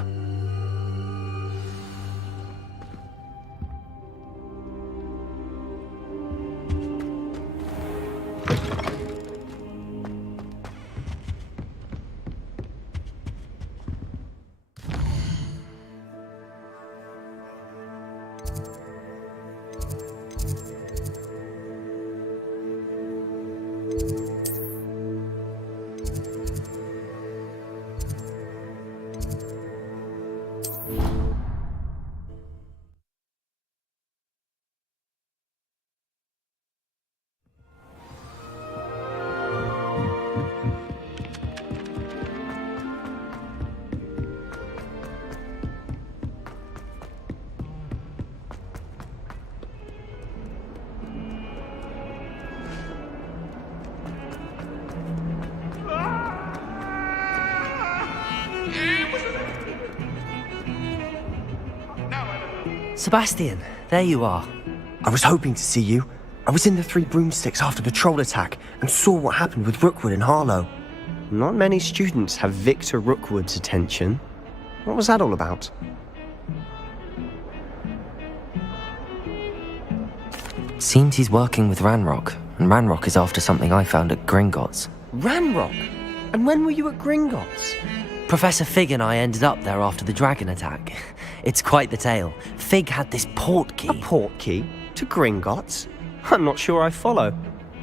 Sebastian, there you are. I was hoping to see you. I was in the Three Broomsticks after the troll attack and saw what happened with Rookwood and Harlow. Not many students have Victor Rookwood's attention. What was that all about? Seems he's working with Ranrock, and Ranrock is after something I found at Gringotts. Ranrock? And when were you at Gringotts? Professor Fig and I ended up there after the dragon attack. It's quite the tale. Fig had this port key. A port key? To Gringotts? I'm not sure I follow.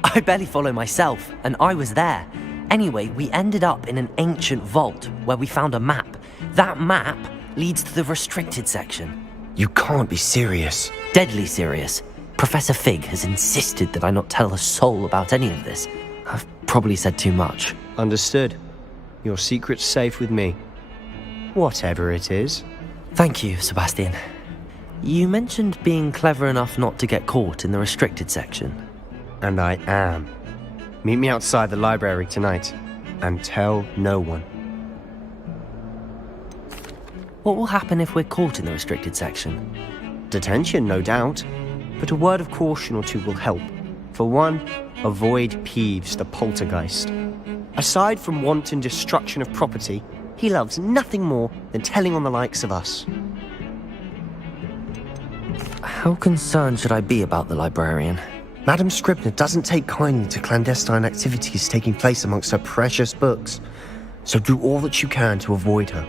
I barely follow myself, and I was there. Anyway, we ended up in an ancient vault where we found a map. That map leads to the restricted section. You can't be serious. Deadly serious. Professor Fig has insisted that I not tell a soul about any of this. I've probably said too much. Understood. Your secret's safe with me. Whatever it is. Thank you, Sebastian. You mentioned being clever enough not to get caught in the restricted section. And I am. Meet me outside the library tonight, and tell no one. What will happen if we're caught in the restricted section? Detention, no doubt. But a word of caution or two will help. For one, avoid Peeves, the poltergeist. Aside from wanton destruction of property, he loves nothing more than telling on the likes of us. How concerned should I be about the librarian? Madam Scribner doesn't take kindly to clandestine activities taking place amongst her precious books, so do all that you can to avoid her.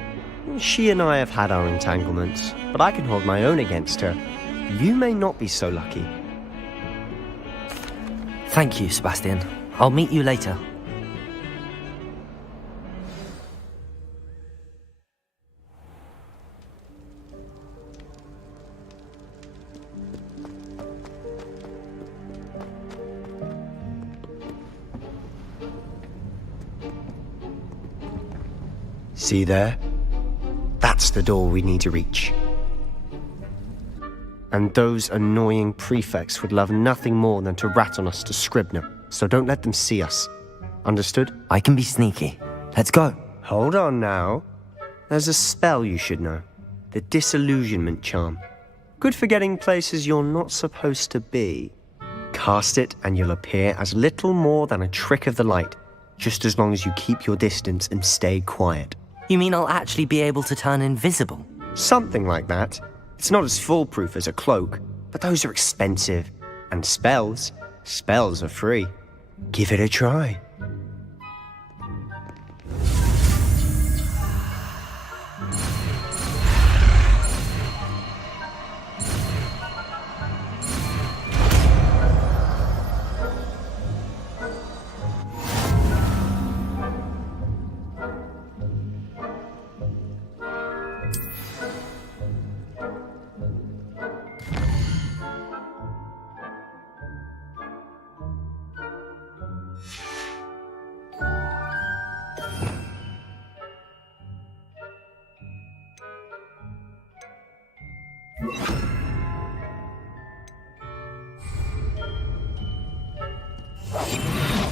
She and I have had our entanglements, but I can hold my own against her. You may not be so lucky. Thank you, Sebastian. I'll meet you later. See there? That's the door we need to reach. And those annoying prefects would love nothing more than to rat on us to Scribner, so don't let them see us. Understood? I can be sneaky. Let's go. Hold on now. There's a spell you should know. The Disillusionment Charm. Good for getting places you're not supposed to be. Cast it and you'll appear as little more than a trick of the light, just as long as you keep your distance and stay quiet. You mean I'll actually be able to turn invisible? Something like that. It's not as foolproof as a cloak, but those are expensive. And spells are free. Give it a try.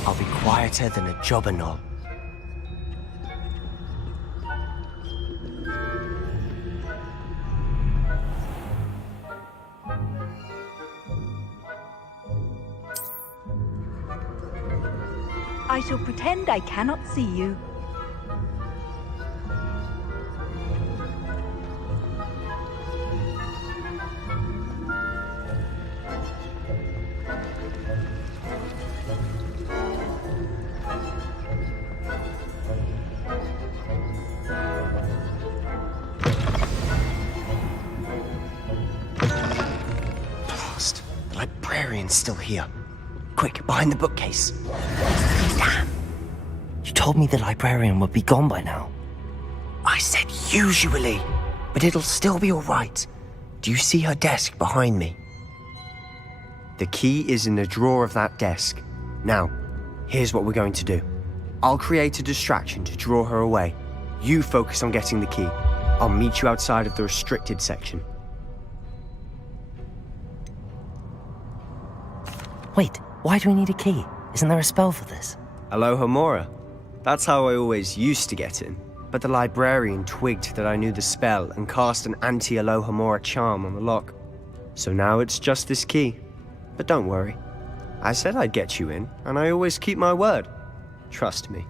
I'll be quieter than a jobberknoll. I shall pretend I cannot see you. Blast! The librarian's still here. Quick, behind the bookcase. Damn. You told me the librarian would be gone by now. I said usually, but it'll still be all right. Do you see her desk behind me? The key is in the drawer of that desk. Now, here's what we're going to do. I'll create a distraction to draw her away. You focus on getting the key. I'll meet you outside of the restricted section. Wait, why do we need a key? Isn't there a spell for this? Alohomora. That's how I always used to get in. But the librarian twigged that I knew the spell and cast an anti-Alohomora charm on the lock. So now it's just this key. But don't worry. I said I'd get you in, and I always keep my word. Trust me.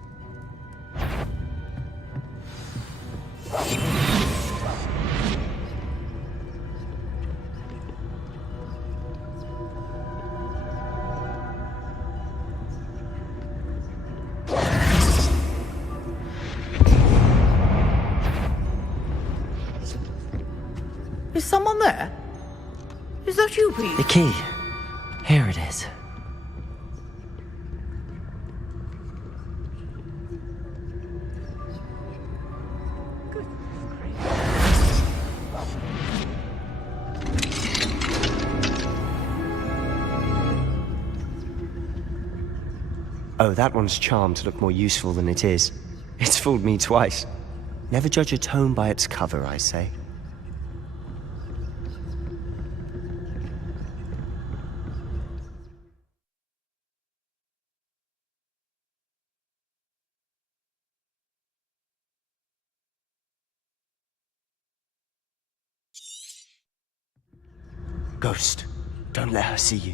Is someone there? Is that you, please? The key. Here it is. Oh, that one's charmed to look more useful than it is. It's fooled me twice. Never judge a tome by its cover, I say. Ghost, don't let her see you.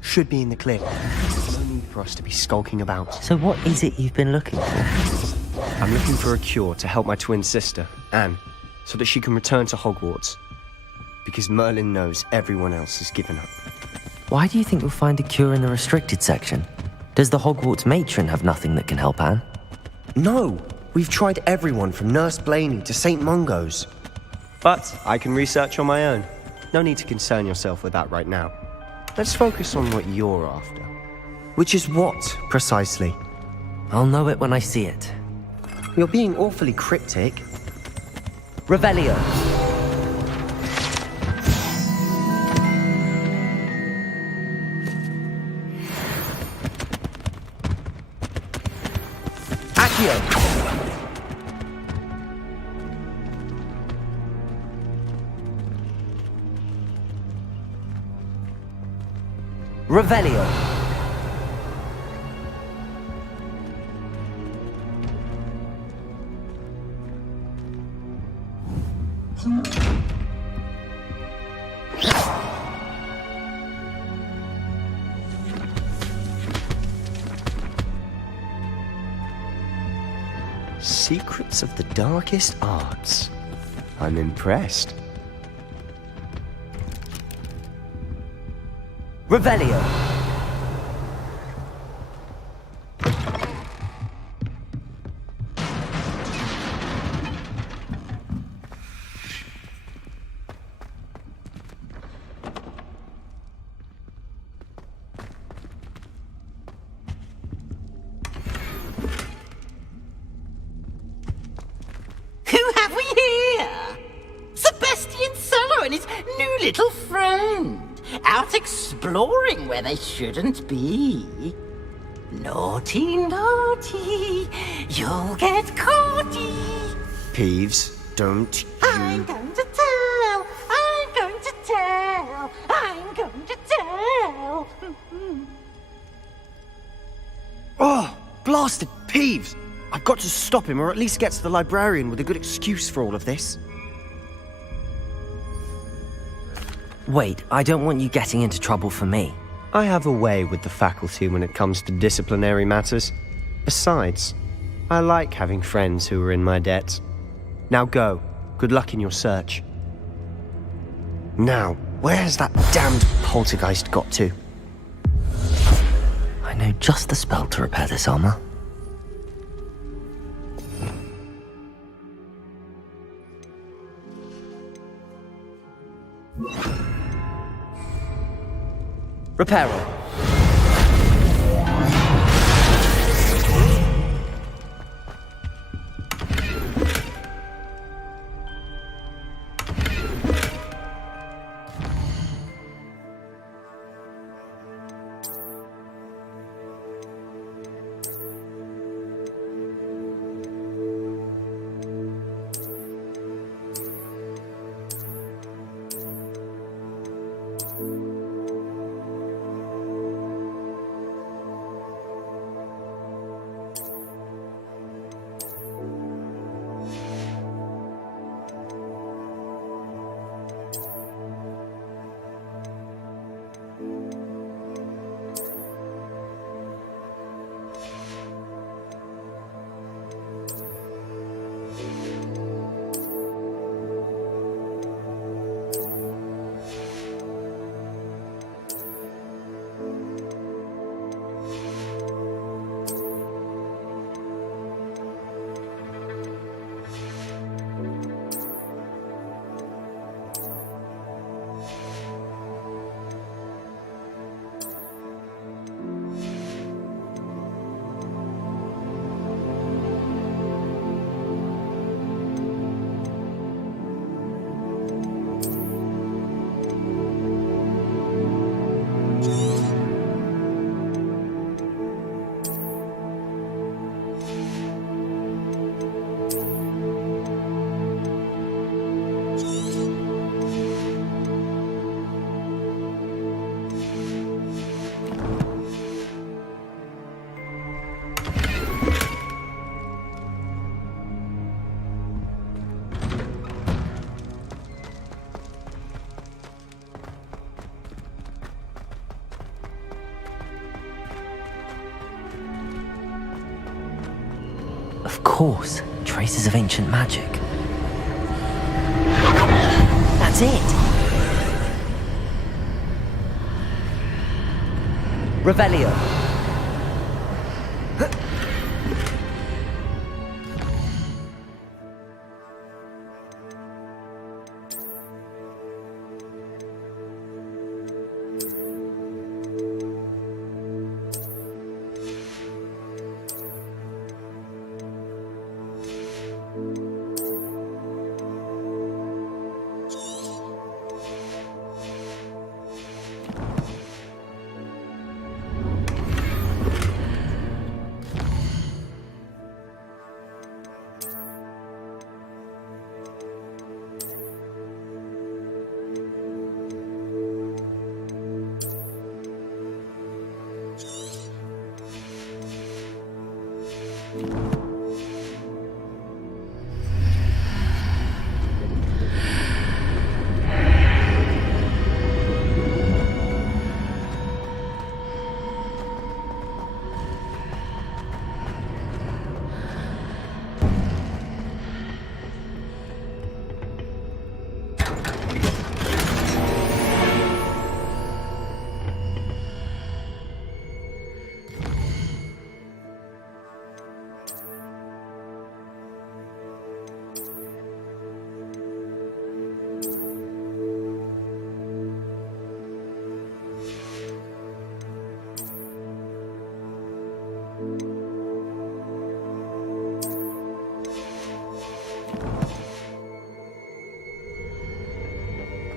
Should be in the clear. There's no need for us to be skulking about. So what is it you've been looking for? I'm looking for a cure to help my twin sister, Anne, so that she can return to Hogwarts. Because Merlin knows everyone else has given up. Why do you think you'll find a cure in the restricted section? Does the Hogwarts matron have nothing that can help Anne? No! We've tried everyone from Nurse Blaney to St. Mungo's. But I can research on my own. No need to concern yourself with that right now. Let's focus on what you're after. Which is what, precisely? I'll know it when I see it. You're being awfully cryptic. Revelio. Accio. Revelio. Secrets of the darkest arts. I'm impressed. Revelio. Who have we here? Sebastian Solo and his new little friend. Out exploring where they shouldn't be. Naughty, naughty, you'll get caughty. Peeves, don't you... I'm going to tell, I'm going to tell, I'm going to tell. Oh, blasted Peeves! I've got to stop him, or at least get to the librarian with a good excuse for all of this. Wait, I don't want you getting into trouble for me. I have a way with the faculty when it comes to disciplinary matters. Besides, I like having friends who are in my debt. Now go. Good luck in your search. Now, where's that damned poltergeist got to? I know just the spell to repair this armor. Reparo. Of course, traces of ancient magic. That's it! Revelio.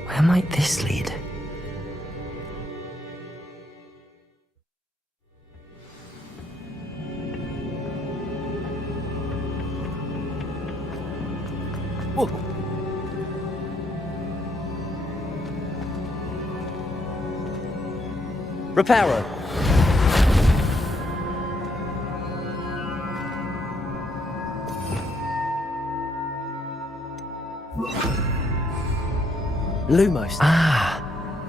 Where might this lead? Whoa. Reparo. Lumos. Ah,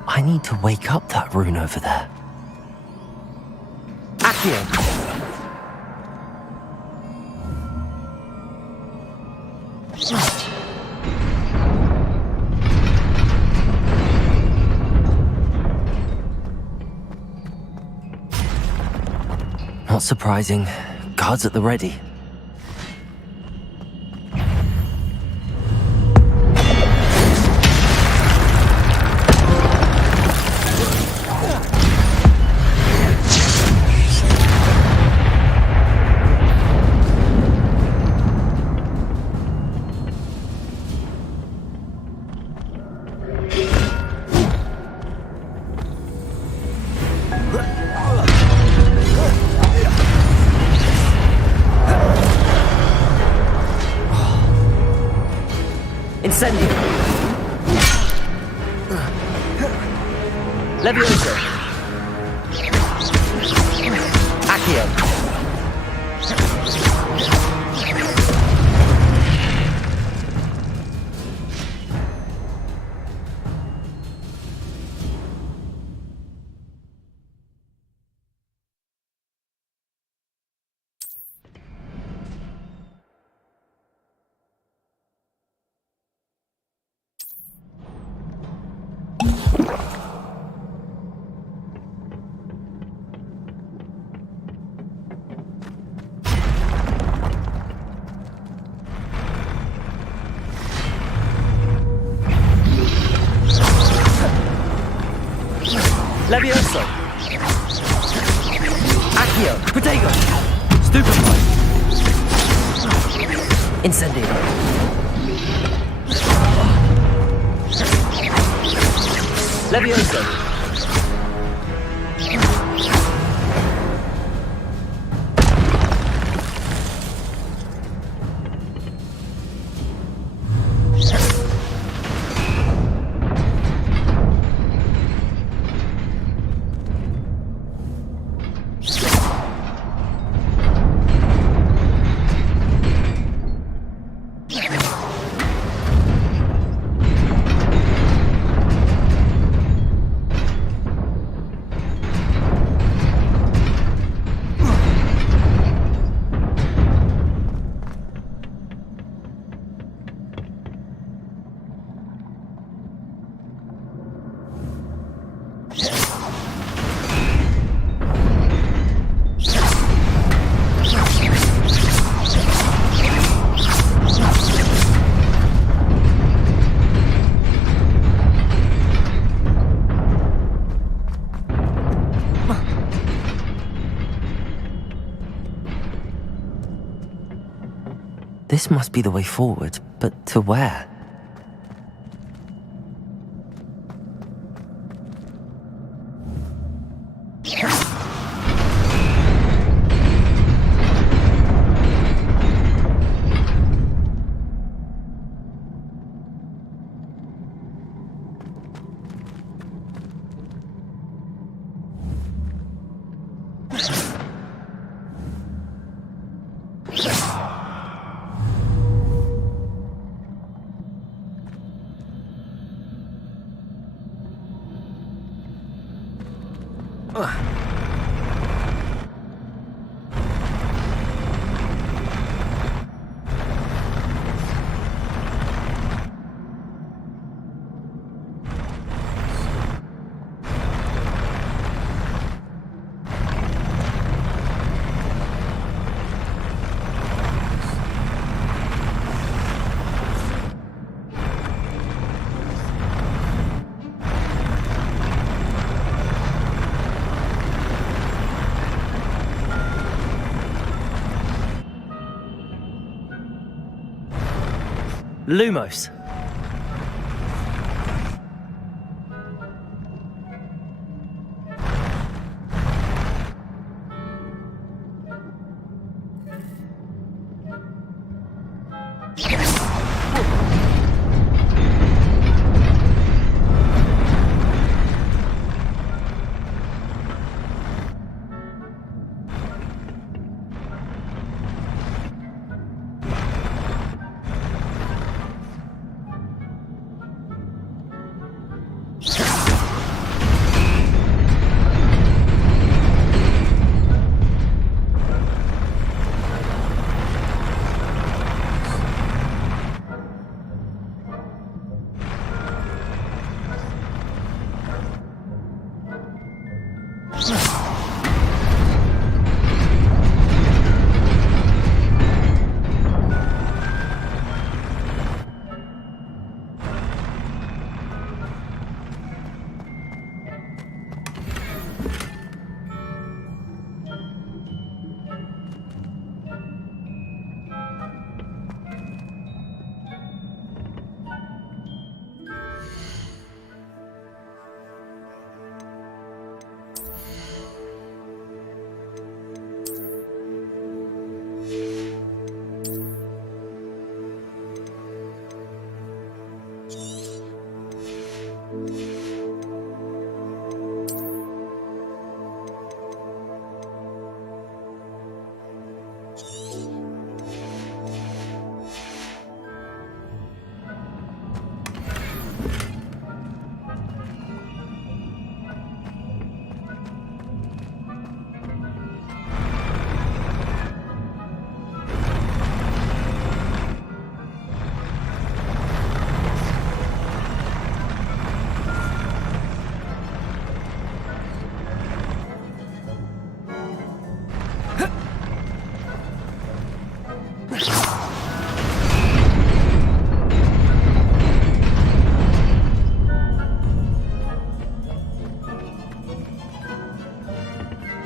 I need to wake up that rune over there. Accio. Not surprising. Guards at the ready. Incendio. Levioso. Accio. Levioso. Accio. Protego. Stupefy. Incendio. Levioso. This must be the way forward, but to where? Lumos.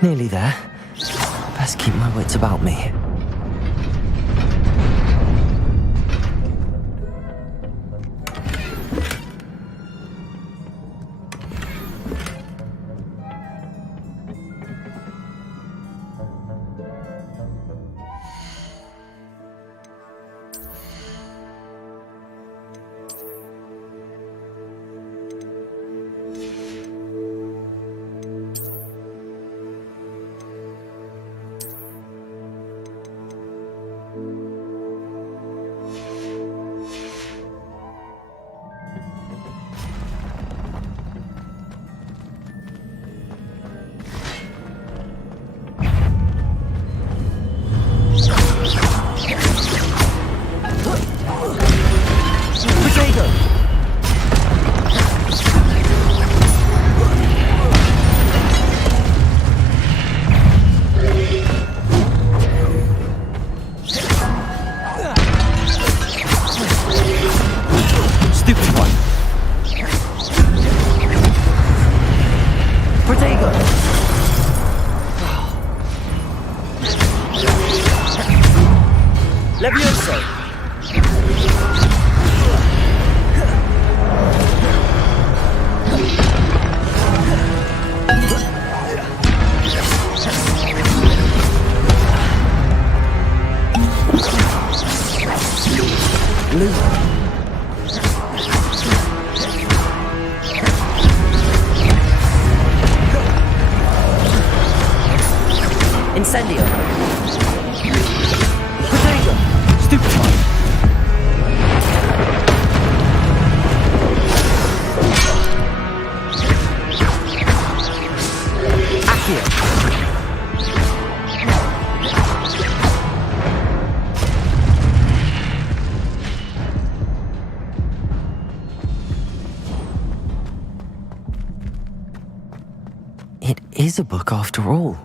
Nearly there. Best keep my wits about me. is a book after all.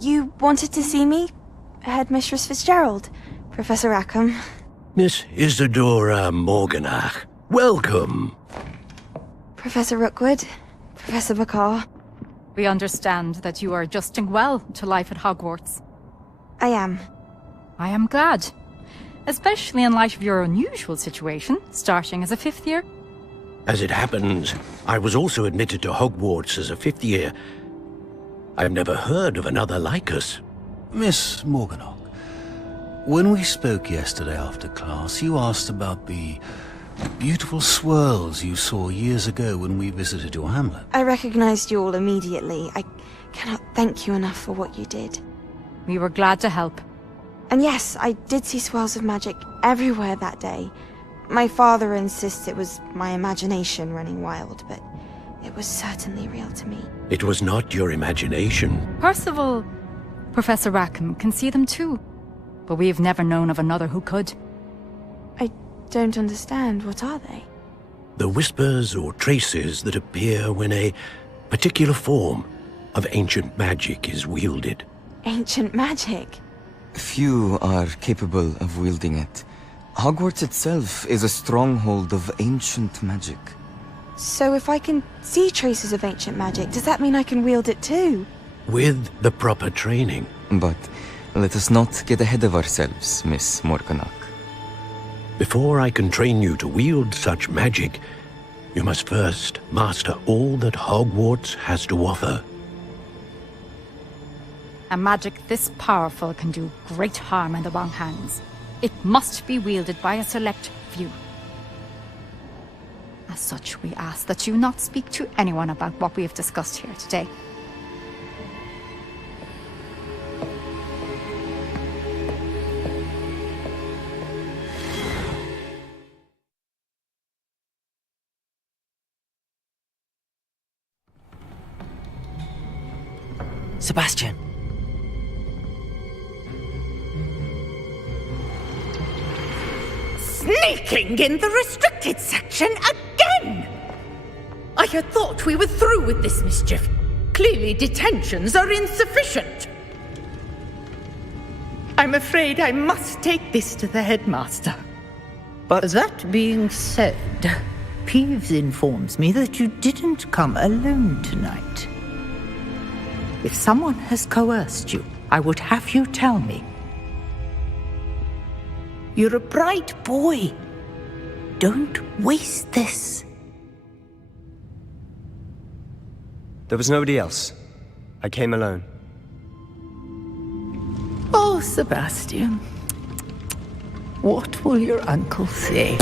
You wanted to see me? Headmistress Fitzgerald? Professor Rackham? Miss Isadora Morganach, welcome. Professor Rookwood? Professor Bakar? We understand that you are adjusting well to life at Hogwarts. I am. I am glad. Especially in light of your unusual situation, starting as a 5th year. As it happens, I was also admitted to Hogwarts as a 5th year. I've never heard of another like us. Miss Morganach, when we spoke yesterday after class, you asked about the beautiful swirls you saw years ago when we visited your hamlet. I recognized you all immediately. I cannot thank you enough for what you did. We were glad to help. And yes, I did see swirls of magic everywhere that day. My father insists it was my imagination running wild, but it was certainly real to me. It was not your imagination. Percival, Professor Rackham can see them too. But we have never known of another who could. I don't understand. What are they? The whispers or traces that appear when a particular form of ancient magic is wielded. Ancient magic? Few are capable of wielding it. Hogwarts itself is a stronghold of ancient magic. So if I can see traces of ancient magic, does that mean I can wield it too? With the proper training. But let us not get ahead of ourselves, Miss Morganach. Before I can train you to wield such magic, you must first master all that Hogwarts has to offer. A magic this powerful can do great harm in the wrong hands. It must be wielded by a select few. As such, we ask that you not speak to anyone about what we have discussed here today. Sebastian. Sneaking in the restricted section again! I had thought we were through with this mischief. Clearly detentions are insufficient. I'm afraid I must take this to the headmaster. But that being said, Peeves informs me that you didn't come alone tonight. If someone has coerced you, I would have you tell me. You're a bright boy. Don't waste this. There was nobody else. I came alone. Oh, Sebastian. What will your uncle say?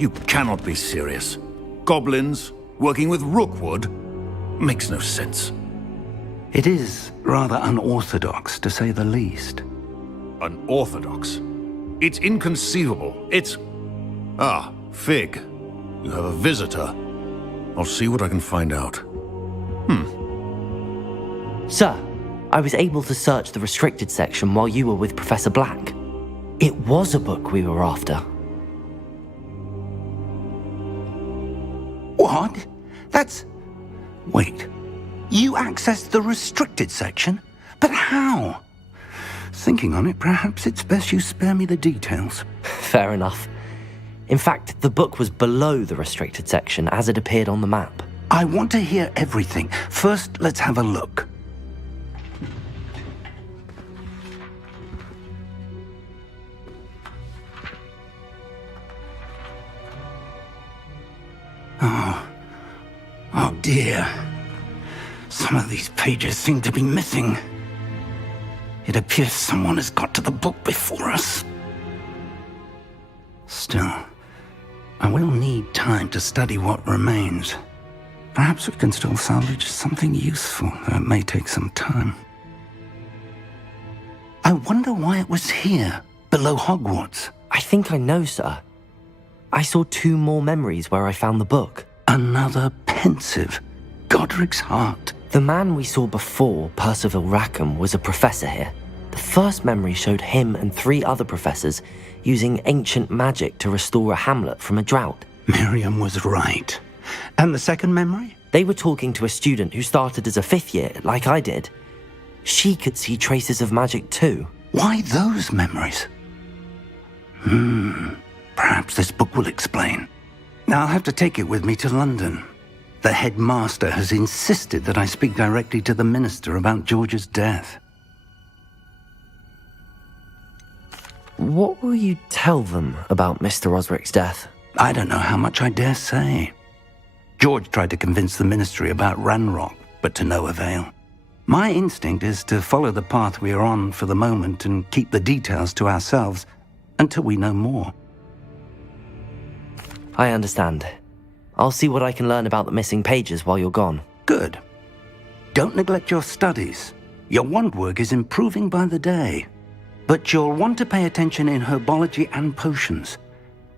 You cannot be serious. Goblins working with Rookwood makes no sense. It is rather unorthodox, to say the least. Unorthodox? It's inconceivable. It's... Ah, Fig. You have a visitor. I'll see what I can find out. Sir, I was able to search the restricted section while you were with Professor Black. It was a book we were after. What? That's... Wait. You accessed the restricted section? But how? Thinking on it, perhaps it's best you spare me the details. Fair enough. In fact, the book was below the restricted section as it appeared on the map. I want to hear everything. First, let's have a look. Oh dear. Some of these pages seem to be missing. It appears someone has got to the book before us. Still, I will need time to study what remains. Perhaps we can still salvage something useful, though it may take some time. I wonder why it was here, below Hogwarts. I think I know, sir. I saw 2 more memories where I found the book. Another pensive. Godric's heart. The man we saw before, Percival Rackham, was a professor here. The first memory showed him and 3 other professors using ancient magic to restore a hamlet from a drought. Miriam was right. And the second memory? They were talking to a student who started as a 5th year, like I did. She could see traces of magic too. Why those memories? Perhaps this book will explain. Now I'll have to take it with me to London. The headmaster has insisted that I speak directly to the minister about George's death. What will you tell them about Mr. Osric's death? I don't know how much I dare say. George tried to convince the ministry about Ranrock, but to no avail. My instinct is to follow the path we are on for the moment and keep the details to ourselves until we know more. I understand. I'll see what I can learn about the missing pages while you're gone. Good. Don't neglect your studies. Your wand work is improving by the day. But you'll want to pay attention in herbology and potions.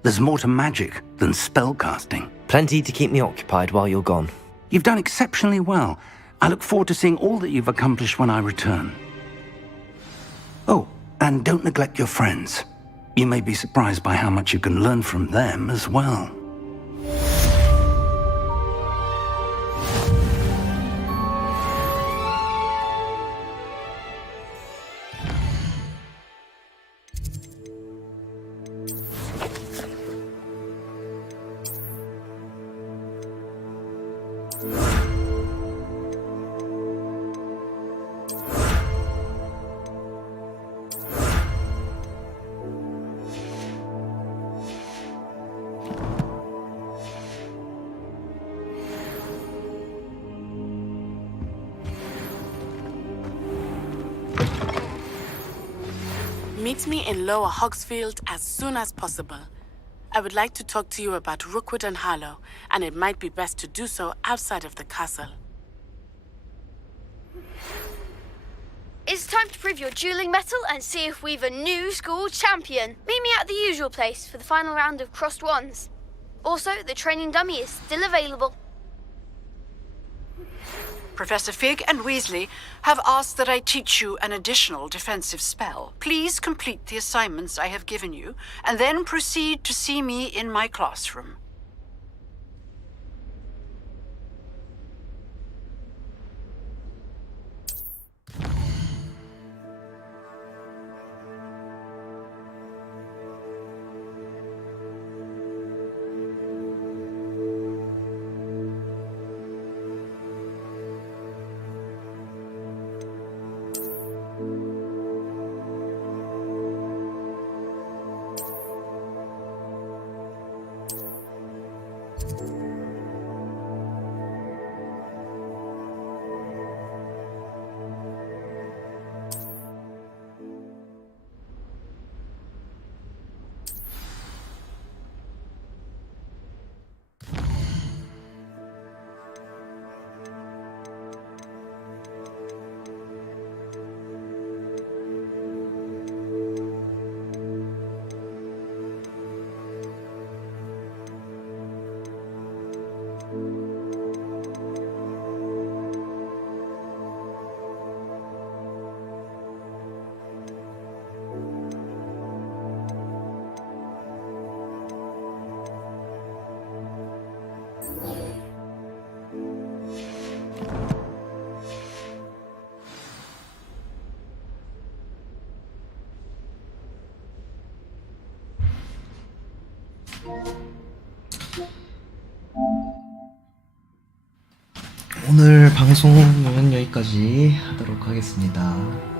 There's more to magic than spellcasting. Plenty to keep me occupied while you're gone. You've done exceptionally well. I look forward to seeing all that you've accomplished when I return. Oh, and don't neglect your friends. You may be surprised by how much you can learn from them as well. Meet me in Lower Hogsfield as soon as possible. I would like to talk to you about Rookwood and Harlow, and it might be best to do so outside of the castle. It's time to prove your dueling mettle and see if we've a new school champion. Meet me at the usual place for the final round of crossed wands. Also, the training dummy is still available. Professor Fig and Weasley have asked that I teach you an additional defensive spell. Please complete the assignments I have given you, and then proceed to see me in my classroom. 오늘 방송은 여기까지 하도록 하겠습니다.